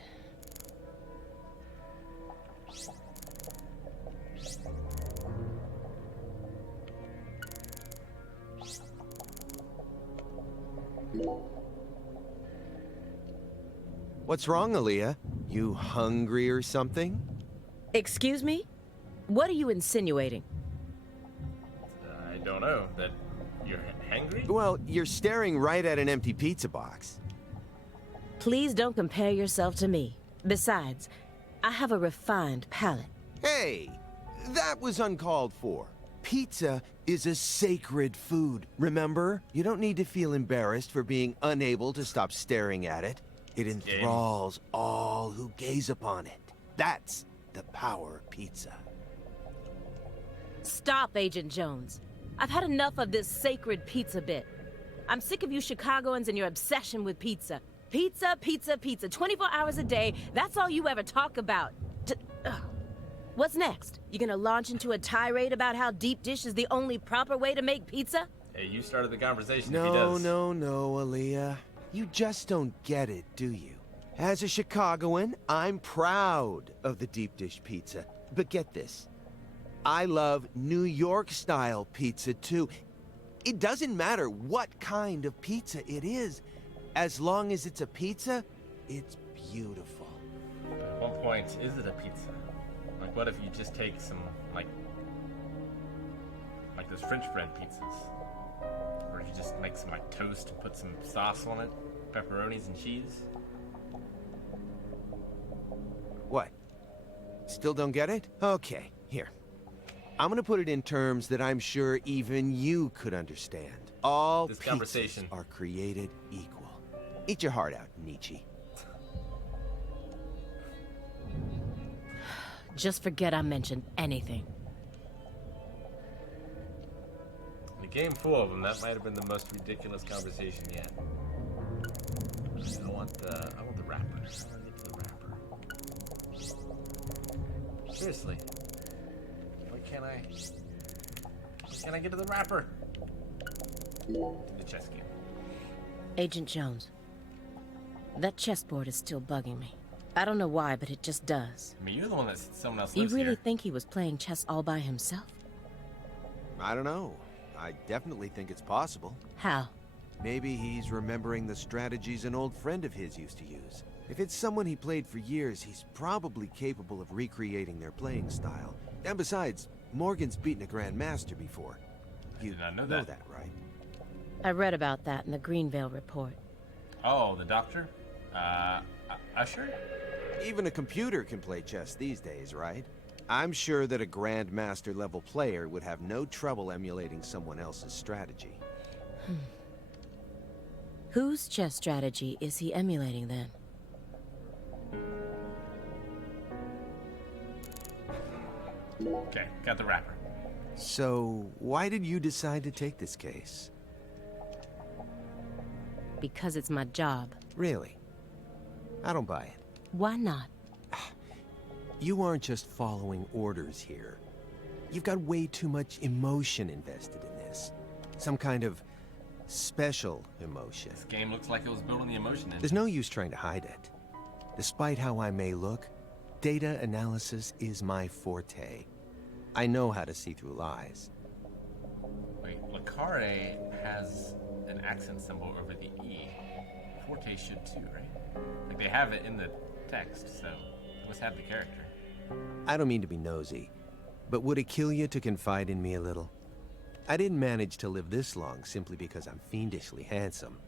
What's wrong, Aaliyah? You hungry or something? Excuse me? What are you insinuating? I don't know. That you're hangry? Well, you're staring right at an empty pizza box. Please don't compare yourself to me. Besides, I have a refined palate. Hey, that was uncalled for. Pizza is a sacred food, remember? You don't need to feel embarrassed for being unable to stop staring at it. It enthralls all who gaze upon it. That's the power of pizza. Stop, Agent Jones. I've had enough of this sacred pizza bit. I'm sick of you Chicagoans and your obsession with pizza. Pizza, pizza, pizza. 24 hours a day, that's all you ever talk about. What's next? You gonna launch into a tirade about how deep dish is the only proper way to make pizza? Hey, you started the conversation. No, if he does. no, Aaliyah. You just don't get it, do you? As a Chicagoan, I'm proud of the deep dish pizza. But get this. I love New York-style pizza, too. It doesn't matter what kind of pizza it is. As long as it's a pizza, it's beautiful. At what point is it a pizza? Like, what if you just take some, like those French bread pizzas? Or you just make some, like, toast and put some sauce on it? Pepperonis and cheese? What? Still don't get it? Okay, here. I'm gonna put it in terms that I'm sure even you could understand. All this pizzas conversation are created equal. Eat your heart out, Nietzsche. Just forget I mentioned anything. In a game full of them, that might have been the most ridiculous conversation yet. I want the wrapper. I want to get to the wrapper. Seriously. Why can't I get to the wrapper? The chess game. Agent Jones. That chessboard is still bugging me. I don't know why, but it just does. I mean, you're the one that someone else You lives really here. think he was playing chess all by himself? I don't know. I definitely think it's possible. How? Maybe he's remembering the strategies an old friend of his used to use. If it's someone he played for years, he's probably capable of recreating their playing style. And besides, Morgan's beaten a grandmaster before. You did not know know that. that, right? I read about that in the Greenvale report. Oh, the doctor? Usher? Even a computer can play chess these days, right? I'm sure that a grandmaster level player would have no trouble emulating someone else's strategy. Whose chess strategy is he emulating then? Okay, got the wrapper. So, why did you decide to take this case? Because it's my job. Really? I don't buy it. Why not? You aren't just following orders here. You've got way too much emotion invested in this. Some kind of special emotion. This game looks like it was built on the emotion engine. There's no use trying to hide it. Despite how I may look, data analysis is my forte. I know how to see through lies. Wait, Lacare has an accent symbol over the E. Forte case should too, right? Like they have it in the text, so they must have the character. I don't mean to be nosy, but would it kill you to confide in me a little? I didn't manage to live this long simply because I'm fiendishly handsome.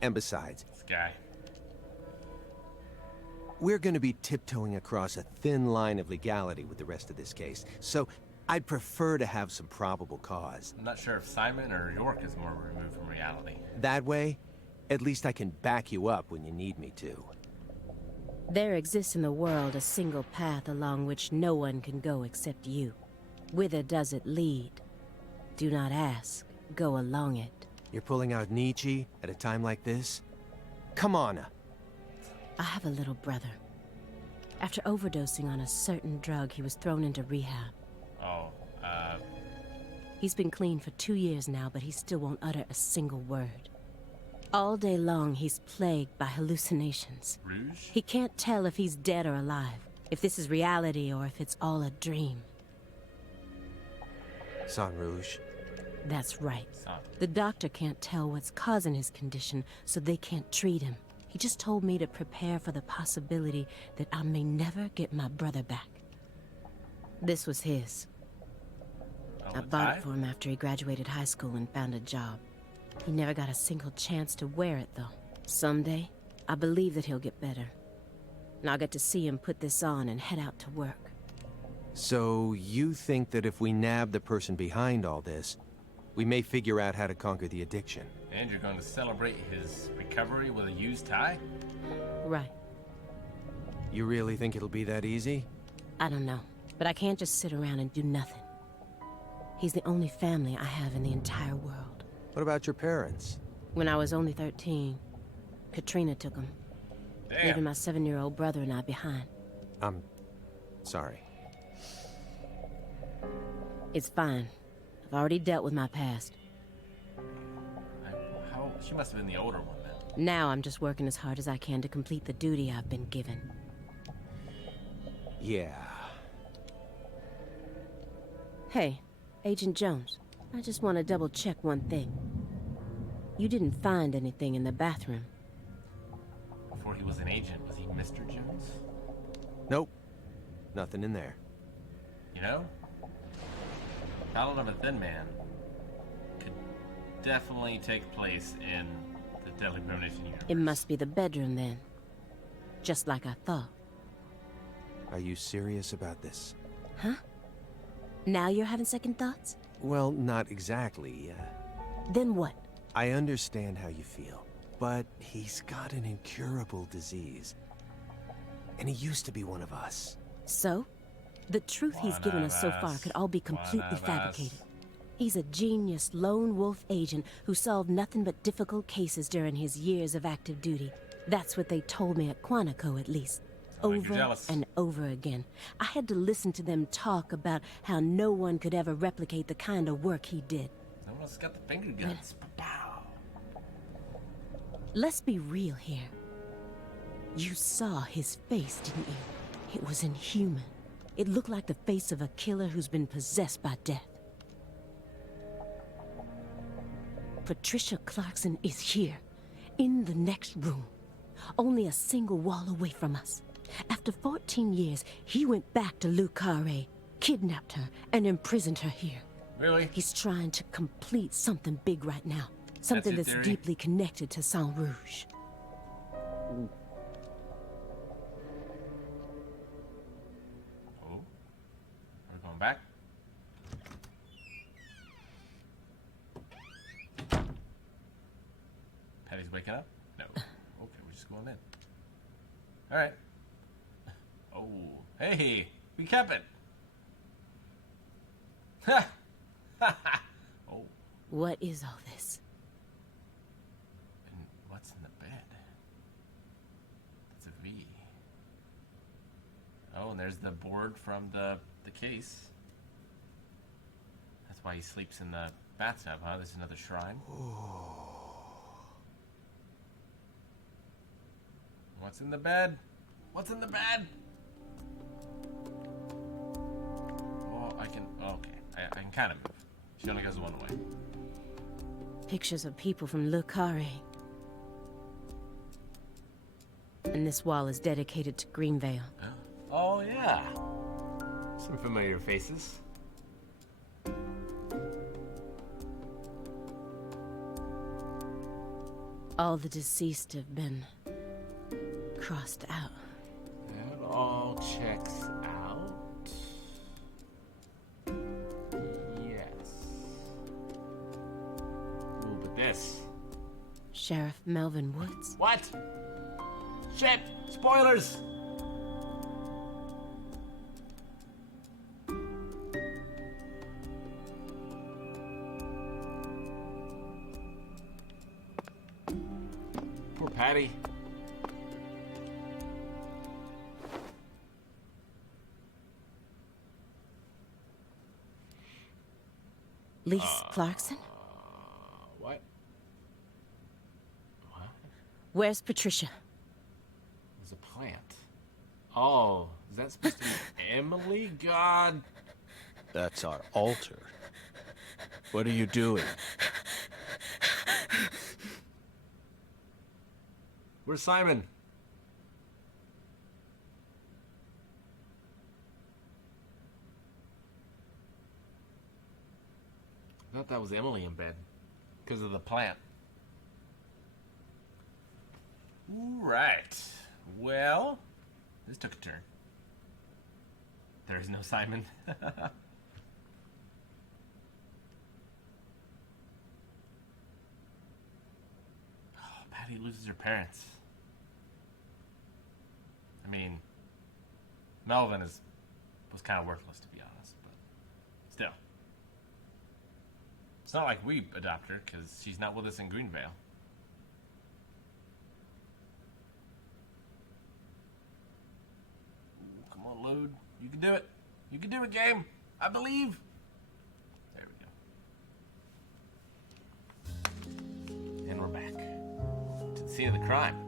And besides, This guy. we're going to be tiptoeing across a thin line of legality with the rest of this case, so I'd prefer to have some probable cause. I'm not sure if Simon or York is more removed from reality. That way, at least I can back you up when you need me to. There exists in the world a single path along which no one can go except you. Whither does it lead? Do not ask, go along it. You're pulling out Nietzsche at a time like this? Come on. I have a little brother. After overdosing on a certain drug, he was thrown into rehab. Oh, He's been clean for 2 years now, but he still won't utter a single word. All day long, he's plagued by hallucinations. Rouge? He can't tell if he's dead or alive, if this is reality or if it's all a dream. Sang Rouge. That's right. Son. The doctor can't tell what's causing his condition, so they can't treat him. He just told me to prepare for the possibility that I may never get my brother back. This was his. I bought it for him after he graduated high school and found a job. He never got a single chance to wear it, though. Someday, I believe that he'll get better. And I'll get to see him put this on and head out to work. So you think that if we nab the person behind all this, we may figure out how to conquer the addiction? And you're going to celebrate his recovery with a used tie? Right. You really think it'll be that easy? I don't know, but I can't just sit around and do nothing. He's the only family I have in the entire world. What about your parents? When I was only 13, Katrina took him, leaving my 7-year-old brother and I behind. I'm sorry. It's fine. I've already dealt with my past. She must have been the older one then. Now I'm just working as hard as I can to complete the duty I've been given. Yeah. Hey, Agent Jones, I just want to double check one thing. You didn't find anything in the bathroom. Before he was an agent, was he Mr. Jones? Nope. Nothing in there. You know? Ballad of a Thin Man could definitely take place in the Deadly Premonition universe. It must be the bedroom then. Just like I thought. Are you serious about this? Huh? Now you're having second thoughts? Well, not exactly. Then what? I understand how you feel, but he's got an incurable disease. And he used to be one of us. So? The truth he's given us so far could all be completely fabricated. He's a genius lone wolf agent who solved nothing but difficult cases during his years of active duty. That's what they told me at Quantico, at least. Over and over again. I had to listen to them talk about how no one could ever replicate the kind of work he did. No one else got the finger guns. Pow. Let's be real here. You saw his face, didn't you? It was inhuman. It looked like the face of a killer who's been possessed by death. Patricia Clarkson is here, in the next room, only a single wall away from us. After 14 years, he went back to Le Carré, kidnapped her, and imprisoned her here. Really? He's trying to complete something big right now. Something that's deeply connected to Sang Rouge. Oh. Are we going back? Patty's waking up? No. Okay, we're just going in. Alright. Oh. Hey! We kept it! Ha! Oh. What is all this? And what's in the bed? It's a V. Oh, and there's the board from the case. That's why he sleeps in the bathtub, huh? There's another shrine. What's in the bed? What's in the bed? Oh, I can... Oh, okay. I can kind of move. She only goes one way. Pictures of people from Le Carré. And this wall is dedicated to Greenvale. Oh, yeah. Some familiar faces. All the deceased have been crossed out. That all checks out. Yes. Ooh, but this. Sheriff Melvin Woods. What? Shit! Spoilers! Poor Patty. Lise Clarkson? What? What? Where's Patricia? There's a plant. Oh, is that supposed to be Emily? God. That's our altar. What are you doing? Where's Simon? I thought that was Emily in bed because of the plant. All right. Well, this took a turn. There is no Simon. Patty loses her parents. I mean, Melvin was kind of worthless, to be honest, but still. It's not like we adopt her, because she's not with us in Greenvale. Ooh, come on, load. You can do it. You can do it, game. I believe. There we go. And we're back to the scene of the crime.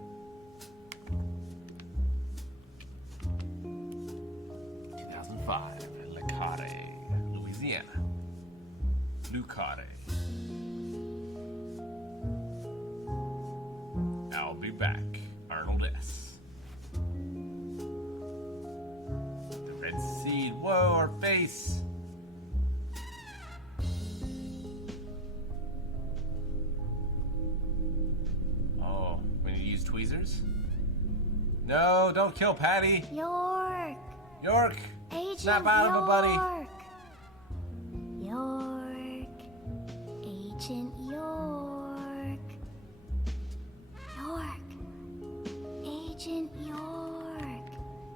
Lecare, Louisiana. Lucare. I'll be back. Arnold S. The red seed. Whoa, our face. Oh, we need to use tweezers? No, don't kill Patty. York. York. Agent Snap out of it, buddy. York. Agent York. York. Agent York.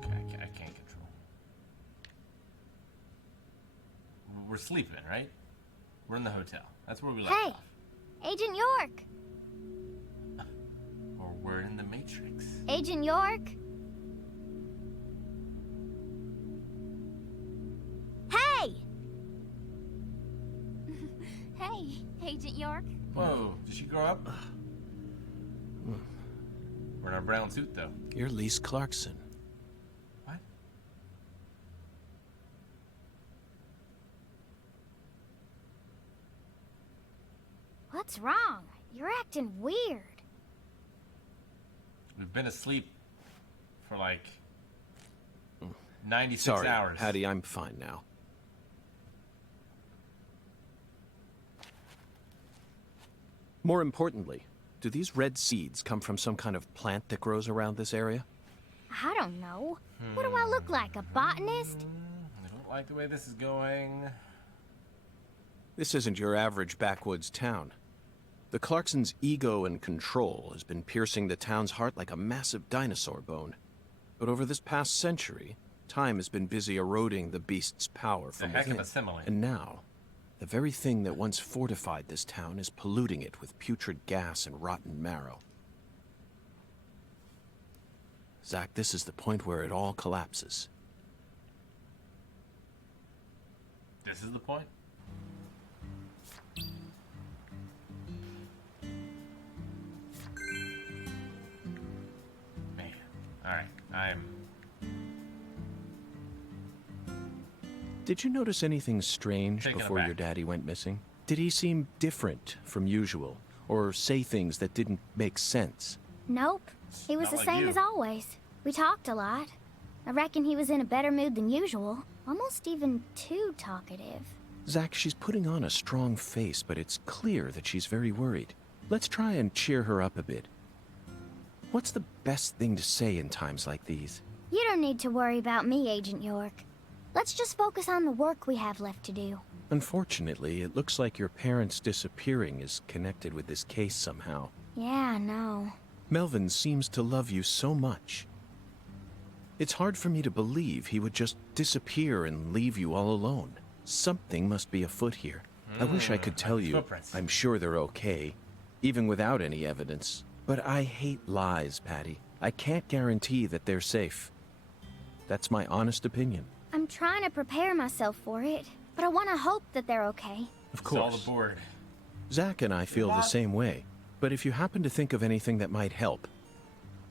Okay, I can't control. We're sleeping, right? We're in the hotel. That's where we left Hey, off. Agent York. Or we're in the Matrix. Agent York. Hey! Hey, Agent York. Whoa, did she grow up? We're in our brown suit, though. You're Lise Clarkson. What? What's wrong? You're acting weird. We've been asleep for like 96 Sorry, hours. Hattie, I'm fine now. More importantly, do these red seeds come from some kind of plant that grows around this area? I don't know. What do I look like, a botanist? I don't like the way this is going. This isn't your average backwoods town. The Clarksons' ego and control has been piercing the town's heart like a massive dinosaur bone. But over this past century, time has been busy eroding the beast's power from The heck within. of a simile. And now, the very thing that once fortified this town is polluting it with putrid gas and rotten marrow. Zach, this is the point where it all collapses. This is the point? Man, alright, Did you notice anything strange Taken before aback. your daddy went missing? Did he seem different from usual, or say things that didn't make sense? Nope. He was Not the like same you. as always. We talked a lot. I reckon he was in a better mood than usual. Almost even too talkative. Zach, she's putting on a strong face, but it's clear that she's very worried. Let's try and cheer her up a bit. What's the best thing to say in times like these? You don't need to worry about me, Agent York. Let's just focus on the work we have left to do. Unfortunately, it looks like your parents disappearing is connected with this case somehow. Yeah, I know. Melvin seems to love you so much. It's hard for me to believe he would just disappear and leave you all alone. Something must be afoot here. I wish I could tell you. Footprints. I'm sure they're okay, even without any evidence. But I hate lies, Patty. I can't guarantee that they're safe. That's my honest opinion. I'm trying to prepare myself for it, but I want to hope that they're okay. Of It's all course. aboard. Zach and I feel the same way. But if you happen to think of anything that might help,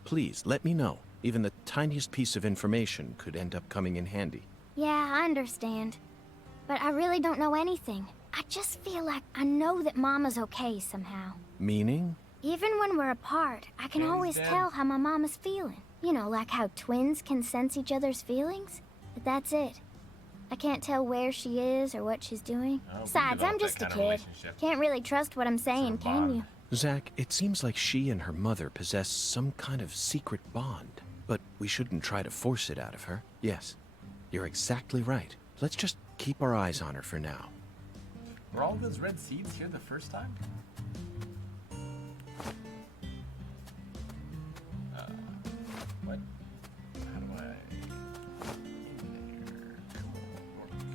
please let me know. Even the tiniest piece of information could end up coming in handy. Yeah, I understand. But I really don't know anything. I just feel like I know that Mama's okay somehow. Meaning? Even when we're apart, I can always tell how my mama's feeling. You know, like how twins can sense each other's feelings? But that's it. I can't tell where she is or what she's doing. Besides, I'm just a kid. Can't really trust what I'm saying, can you? Zach, it seems like she and her mother possess some kind of secret bond. But we shouldn't try to force it out of her. Yes, you're exactly right. Let's just keep our eyes on her for now. Were all those red seeds here the first time? What? How do I... In there. Come on.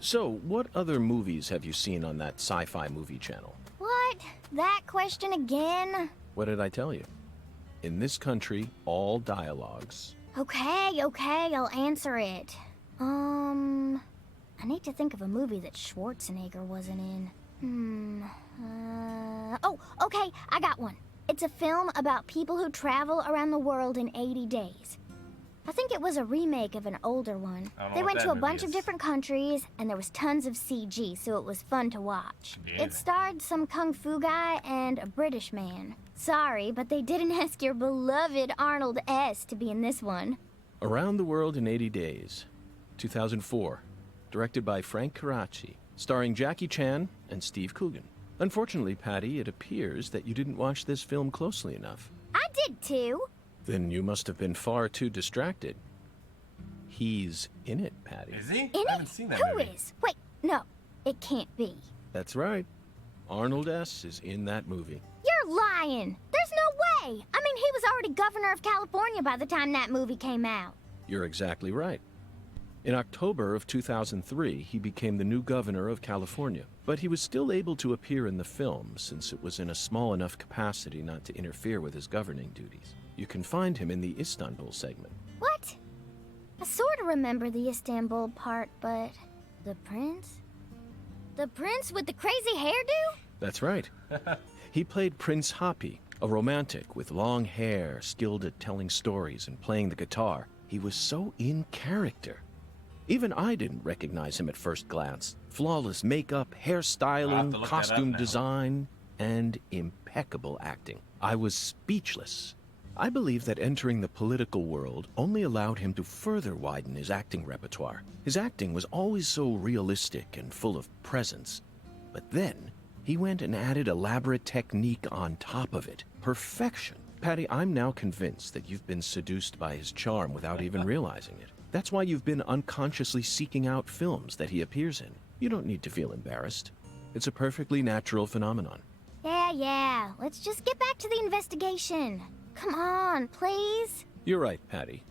So, what other movies have you seen on that sci-fi movie channel? What? That question again? What did I tell you? In this country, all dialogues. Okay, I'll answer it. I need to think of a movie that Schwarzenegger wasn't in. Oh, okay, I got one. It's a film about people who travel around the world in 80 days. I think it was a remake of an older one. They went to a bunch of different countries, and there was tons of CG, so it was fun to watch. It starred some kung fu guy and a British man. Sorry, but they didn't ask your beloved Arnold S. to be in this one. Around the World in 80 Days, 2004. Directed by Frank Karachi, starring Jackie Chan and Steve Coogan. Unfortunately, Patty, it appears that you didn't watch this film closely enough. I did too. Then you must have been far too distracted. He's in it, Patty. Is he? In I haven't it? seen that Who movie. is? Wait, no, it can't be. That's right. Arnold S. is in that movie. You're lying. There's no way. I mean, he was already governor of California by the time that movie came out. You're exactly right. In October of 2003, he became the new governor of California. But he was still able to appear in the film since it was in a small enough capacity not to interfere with his governing duties. You can find him in the Istanbul segment. What? I sort of remember the Istanbul part, but the prince? The prince with the crazy hairdo? That's right. He played Prince Happy, a romantic with long hair, skilled at telling stories and playing the guitar. He was so in character. Even I didn't recognize him at first glance. Flawless makeup, hairstyling, costume design, and impeccable acting. I was speechless. I believe that entering the political world only allowed him to further widen his acting repertoire. His acting was always so realistic and full of presence. But then, he went and added elaborate technique on top of it. Perfection. Patty, I'm now convinced that you've been seduced by his charm without even realizing it. That's why you've been unconsciously seeking out films that he appears in. You don't need to feel embarrassed. It's a perfectly natural phenomenon. Yeah. Let's just get back to the investigation. Come on, please. You're right, Patty.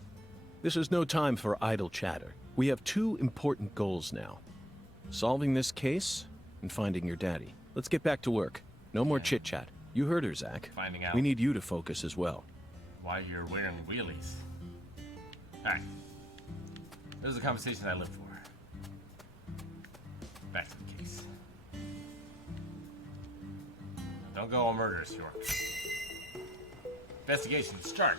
This is no time for idle chatter. We have two important goals now. Solving this case and finding your daddy. Let's get back to work. No more chit-chat. You heard her, Zach. Finding out We need you to focus as well. why you're wearing wheelies. Alright. This is a conversation I live for. Back to the case. Now, don't go all murderous, York. Investigation, start.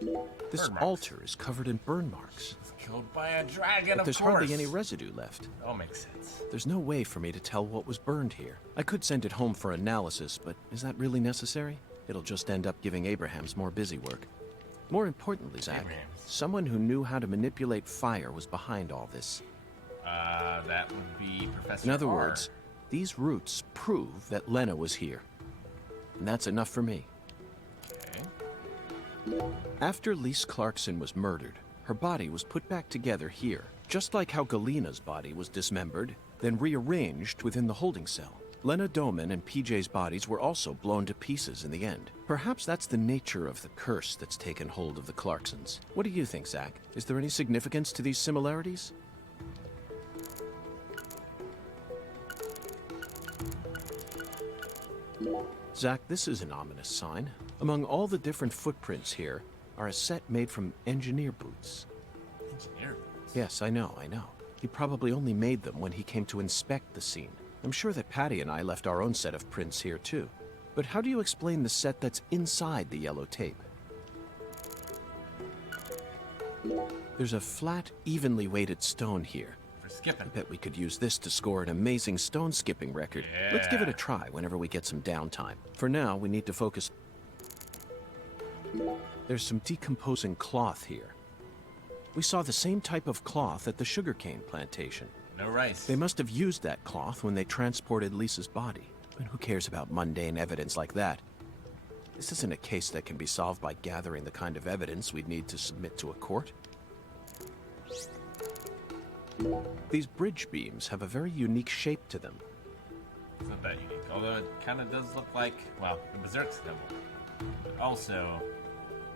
This Burn marks. altar is covered in burn marks. It's killed by a dragon, But of there's course. hardly any residue left. It all makes sense. There's no way for me to tell what was burned here. I could send it home for analysis, but is that really necessary? It'll just end up giving Abrahams more busy work. More importantly, Zach, someone who knew how to manipulate fire was behind all this. That would be Professor In other R. words, these roots prove that Lena was here. And that's enough for me. Okay. After Lise Clarkson was murdered, her body was put back together here, just like how Galena's body was dismembered, then rearranged within the holding cell. Lena Doman and PJ's bodies were also blown to pieces in the end. Perhaps that's the nature of the curse that's taken hold of the Clarksons. What do you think, Zach? Is there any significance to these similarities? Zach, this is an ominous sign. Among all the different footprints here are a set made from engineer boots. Engineer boots? Yes, I know. He probably only made them when he came to inspect the scene. I'm sure that Patty and I left our own set of prints here too. But how do you explain the set that's inside the yellow tape? There's a flat, evenly weighted stone here. For skipping. I bet we could use this to score an amazing stone skipping record. Yeah. Let's give it a try whenever we get some downtime. For now, we need to focus. There's some decomposing cloth here. We saw the same type of cloth at the sugarcane plantation. No rice. They must have used that cloth when they transported Lisa's body. But who cares about mundane evidence like that? This isn't a case that can be solved by gathering the kind of evidence we'd need to submit to a court. These bridge beams have a very unique shape to them. It's not that unique, although it kind of does look like, well, the Berserk symbol. But also,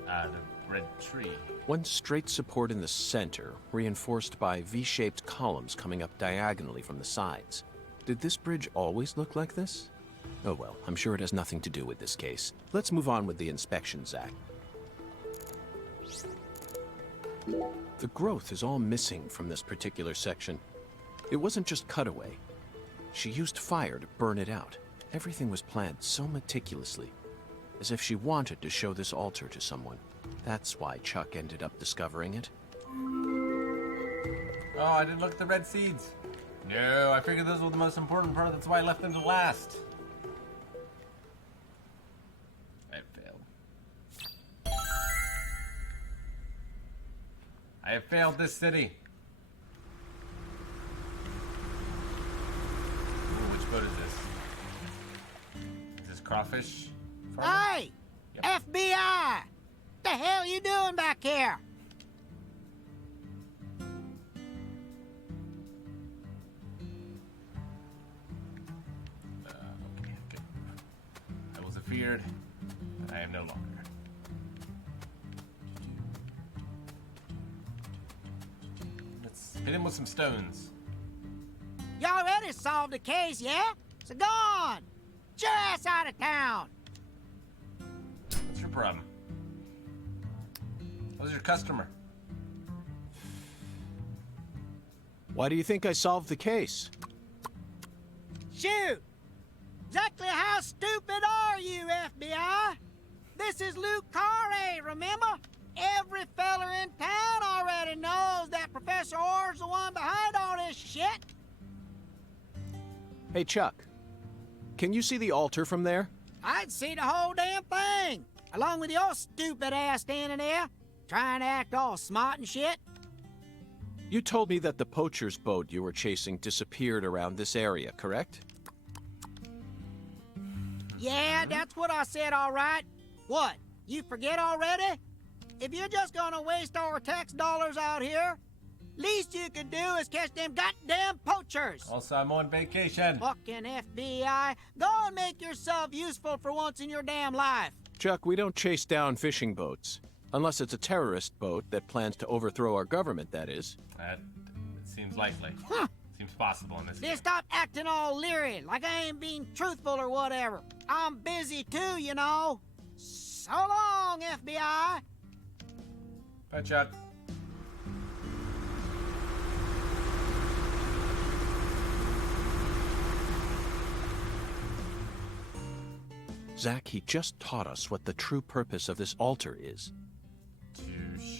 the red tree. One straight support in the center, reinforced by V-shaped columns coming up diagonally from the sides. Did this bridge always look like this? Oh well, I'm sure it has nothing to do with this case. Let's move on with the inspection, Zach. The growth is all missing from this particular section. It wasn't just cut away. She used fire to burn it out. Everything was planned so meticulously, as if she wanted to show this altar to someone. That's why Chuck ended up discovering it. Oh, I didn't look at the red seeds. No, I figured those were the most important part. That's why I left them to last. I failed. I have failed this city. Ooh, which boat is this? Is this crawfish? farmer? Hey! Yep. FBI! The hell you doing back here? Okay. I was afeared, and I am no longer. Let's hit him with some stones. You already solved the case, yeah? So go on! Get your ass out of town! What's your problem? Who's your customer? Why do you think I solved the case? Shoot! Exactly how stupid are you, FBI? This is Luke Carre, remember? Every feller in town already knows that Professor Orr's the one behind all this shit. Hey, Chuck. Can you see the altar from there? I'd see the whole damn thing, along with your stupid ass standing there, trying to act all smart and shit. You told me that the poacher's boat you were chasing disappeared around this area, correct? Yeah, that's what I said, all right. What, you forget already? If you're just gonna waste our tax dollars out here, least you can do is catch them goddamn poachers. Also, I'm on vacation. Fucking FBI, go and make yourself useful for once in your damn life. Chuck, we don't chase down fishing boats. Unless it's a terrorist boat that plans to overthrow our government, that is. That seems likely. Huh. Seems possible in this Then case. stop acting all leery, like I ain't being truthful or whatever. I'm busy too, you know. So long, FBI. Bye, Chuck. Zach, he just taught us what the true purpose of this altar is. To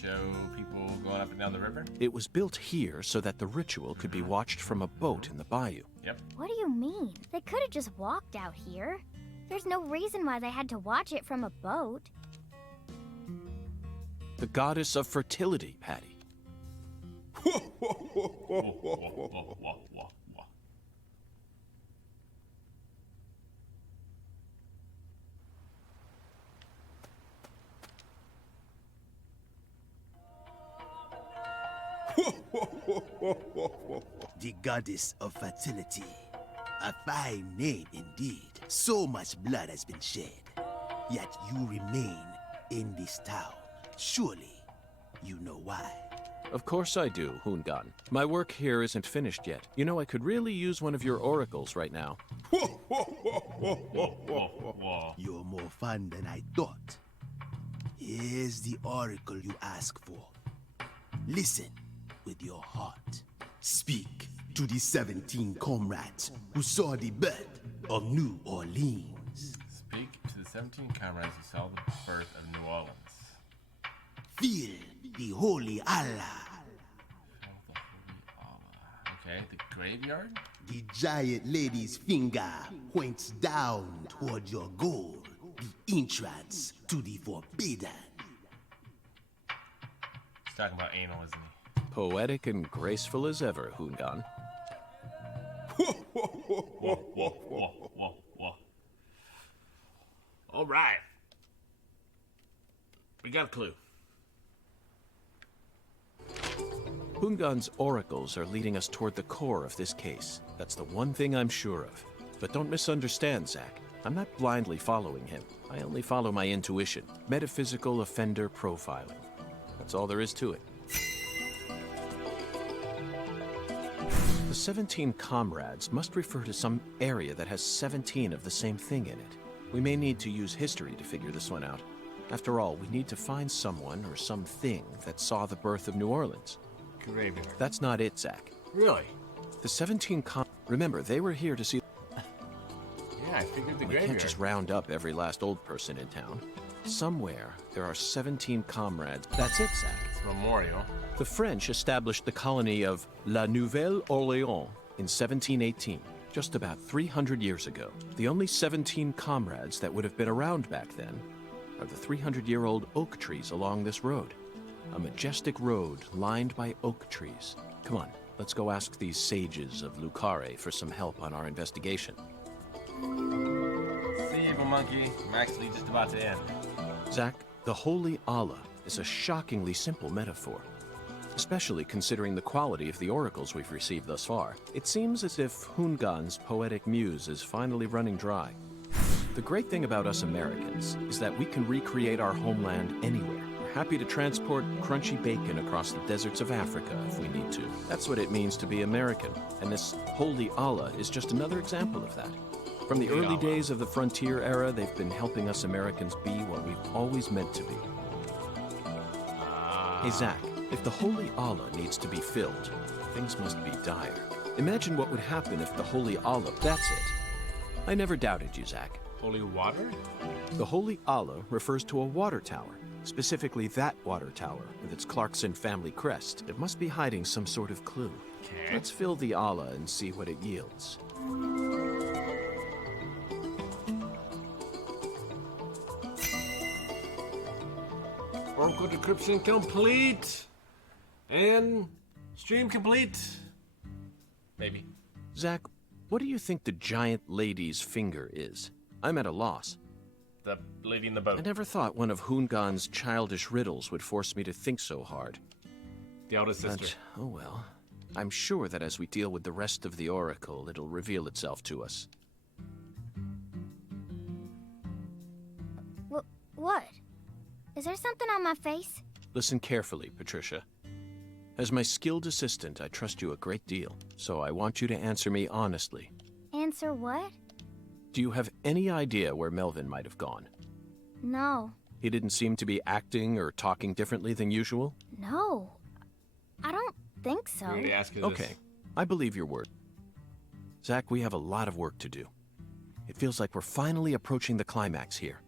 show people going up and down the river? It was built here so that the ritual could be watched from a boat in the bayou. Yep. What do you mean? They could have just walked out here. There's no reason why they had to watch it from a boat. The goddess of fertility, Patty. The goddess of fertility. A fine name indeed. So much blood has been shed. Yet you remain in this town. Surely you know why. Of course I do, Hungan. My work here isn't finished yet. You know, I could really use one of your oracles right now. You're more fun than I thought. Here's the oracle you ask for. Listen with your heart. Speak to the 17 comrades who saw the birth of New Orleans. Speak to the 17 comrades who saw the birth of New Orleans. Feel the holy Allah. Okay, the graveyard? The giant lady's finger points down toward your goal, the entrance to the forbidden. He's talking about anal, isn't he? Poetic and graceful as ever, Hungan. All right. We got a clue. Hungan's oracles are leading us toward the core of this case. That's the one thing I'm sure of. But don't misunderstand, Zach. I'm not blindly following him. I only follow my intuition. Metaphysical offender profiling. That's all there is to it. The 17 comrades must refer to some area that has 17 of the same thing in it. We may need to use history to figure this one out. After all, we need to find someone or something that saw the birth of New Orleans. Graveyard. That's not it, Zach. Really? The 17 Remember, they were here to see... Yeah, I figured the We graveyard. can't just round up every last old person in town. Somewhere, there are 17 comrades. That's it, Zach. It's a memorial. The French established the colony of La Nouvelle-Orléans in 1718, just about 300 years ago. The only 17 comrades that would have been around back then are the 300-year-old oak trees along this road. A majestic road lined by oak trees. Come on, let's go ask these sages of Lucare for some help on our investigation. See, evil monkey. I'm actually just about to end. Zach, the Holy Allah is a shockingly simple metaphor, especially considering the quality of the oracles we've received thus far. It seems as if Hungan's poetic muse is finally running dry. The great thing about us Americans is that we can recreate our homeland anywhere. We're happy to transport crunchy bacon across the deserts of Africa if we need to. That's what it means to be American, and this Holy Allah is just another example of that. From the early days of the frontier era, they've been helping us Americans be what we've always meant to be. Hey, Zach, if the Holy Allah needs to be filled, things must be dire. Imagine what would happen if the Holy Allah... That's it. I never doubted you, Zach. Holy water? The Holy Allah refers to a water tower, specifically that water tower with its Clarkson family crest. It must be hiding some sort of clue. Okay. Let's fill the Allah and see what it yields. Oracle decryption complete. And stream complete. Maybe. Zach, what do you think the giant lady's finger is? I'm at a loss. The lady in the boat. I never thought one of Hungan's childish riddles would force me to think so hard. The eldest sister. But, oh well. I'm sure that as we deal with the rest of the oracle, it'll reveal itself to us. What? Is there something on my face? Listen carefully, Patricia. As my skilled assistant, I trust you a great deal, so I want you to answer me honestly. Answer what? Do you have any idea where Melvin might have gone? No. He didn't seem to be acting or talking differently than usual? No. I don't think so. We're gonna ask you this. Okay, I believe your word. Zach, we have a lot of work to do. It feels like we're finally approaching the climax here.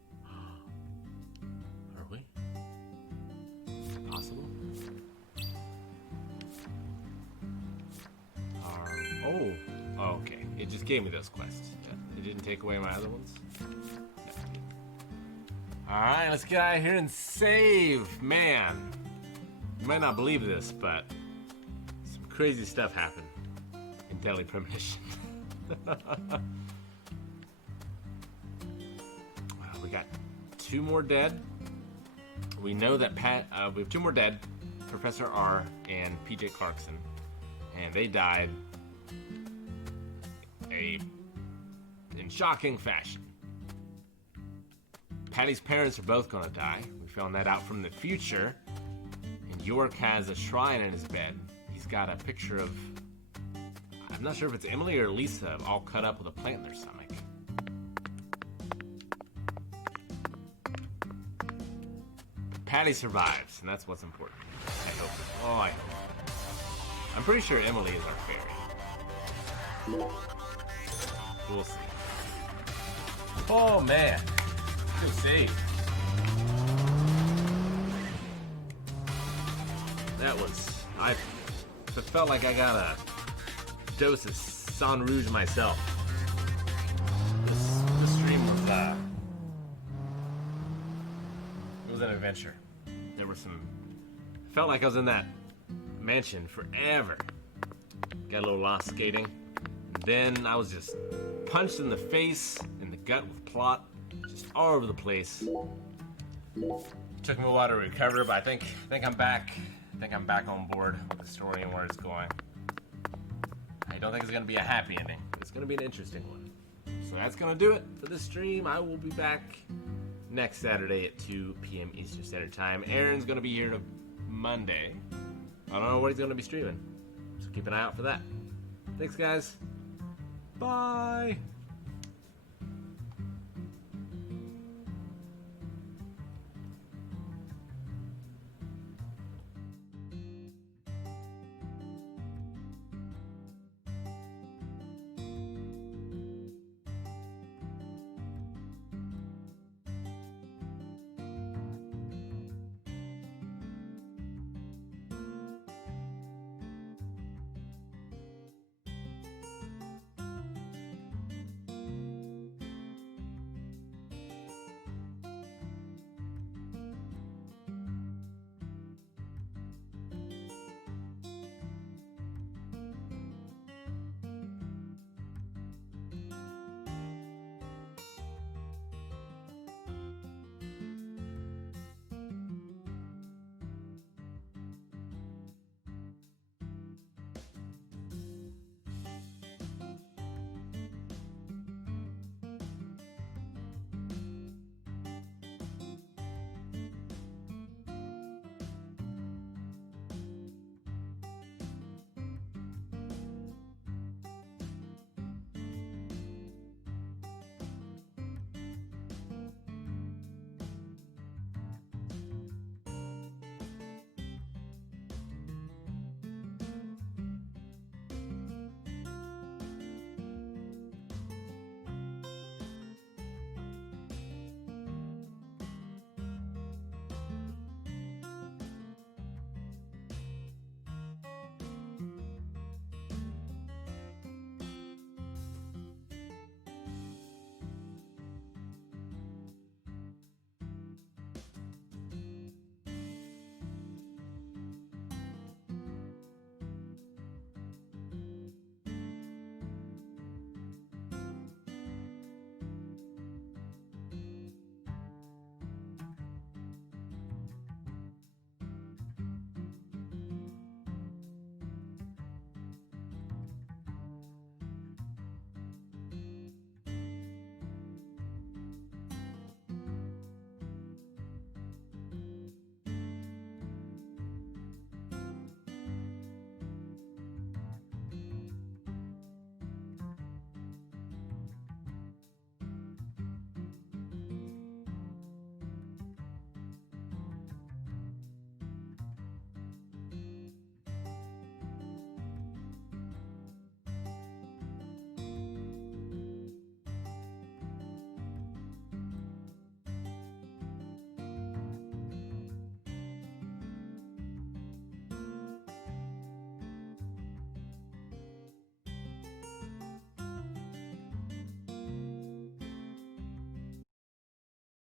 Are we? Possible? It just gave me those quests. Yeah, it didn't take away my other ones. No. Alright, let's get out of here and save. Man, you might not believe this, but some crazy stuff happened in Deadly Premonition. We got 2 more dead. We know that we have 2 more dead, Professor R and PJ Clarkson, and they died in shocking fashion. Patty's parents are both gonna die. We found that out from the future. And York has a shrine in his bed. He's got a picture of, I'm not sure if it's Emily or Lisa, all cut up with a plant in their stomach. Patty survives, and that's what's important. I hope. Oh, I hope. I'm pretty sure Emily is our fairy. We'll see. Oh, man. Good save. That was... I felt like I got a dose of San Rouge myself. This stream was, it was an adventure. There were some... Felt like I was in that mansion forever. Got a little lost skating. Then I was just punched in the face, in the gut with plot, just all over the place. Took me a while to recover, but I think I'm back. I think I'm back on board with the story and where it's going. I don't think it's gonna be a happy ending, but it's gonna be an interesting one. So that's gonna do it for this stream. I will be back next Saturday at 2 p.m. Eastern Standard Time. Aaron's gonna be here Monday. I don't know what he's gonna be streaming, so keep an eye out for that. Thanks, guys. Bye.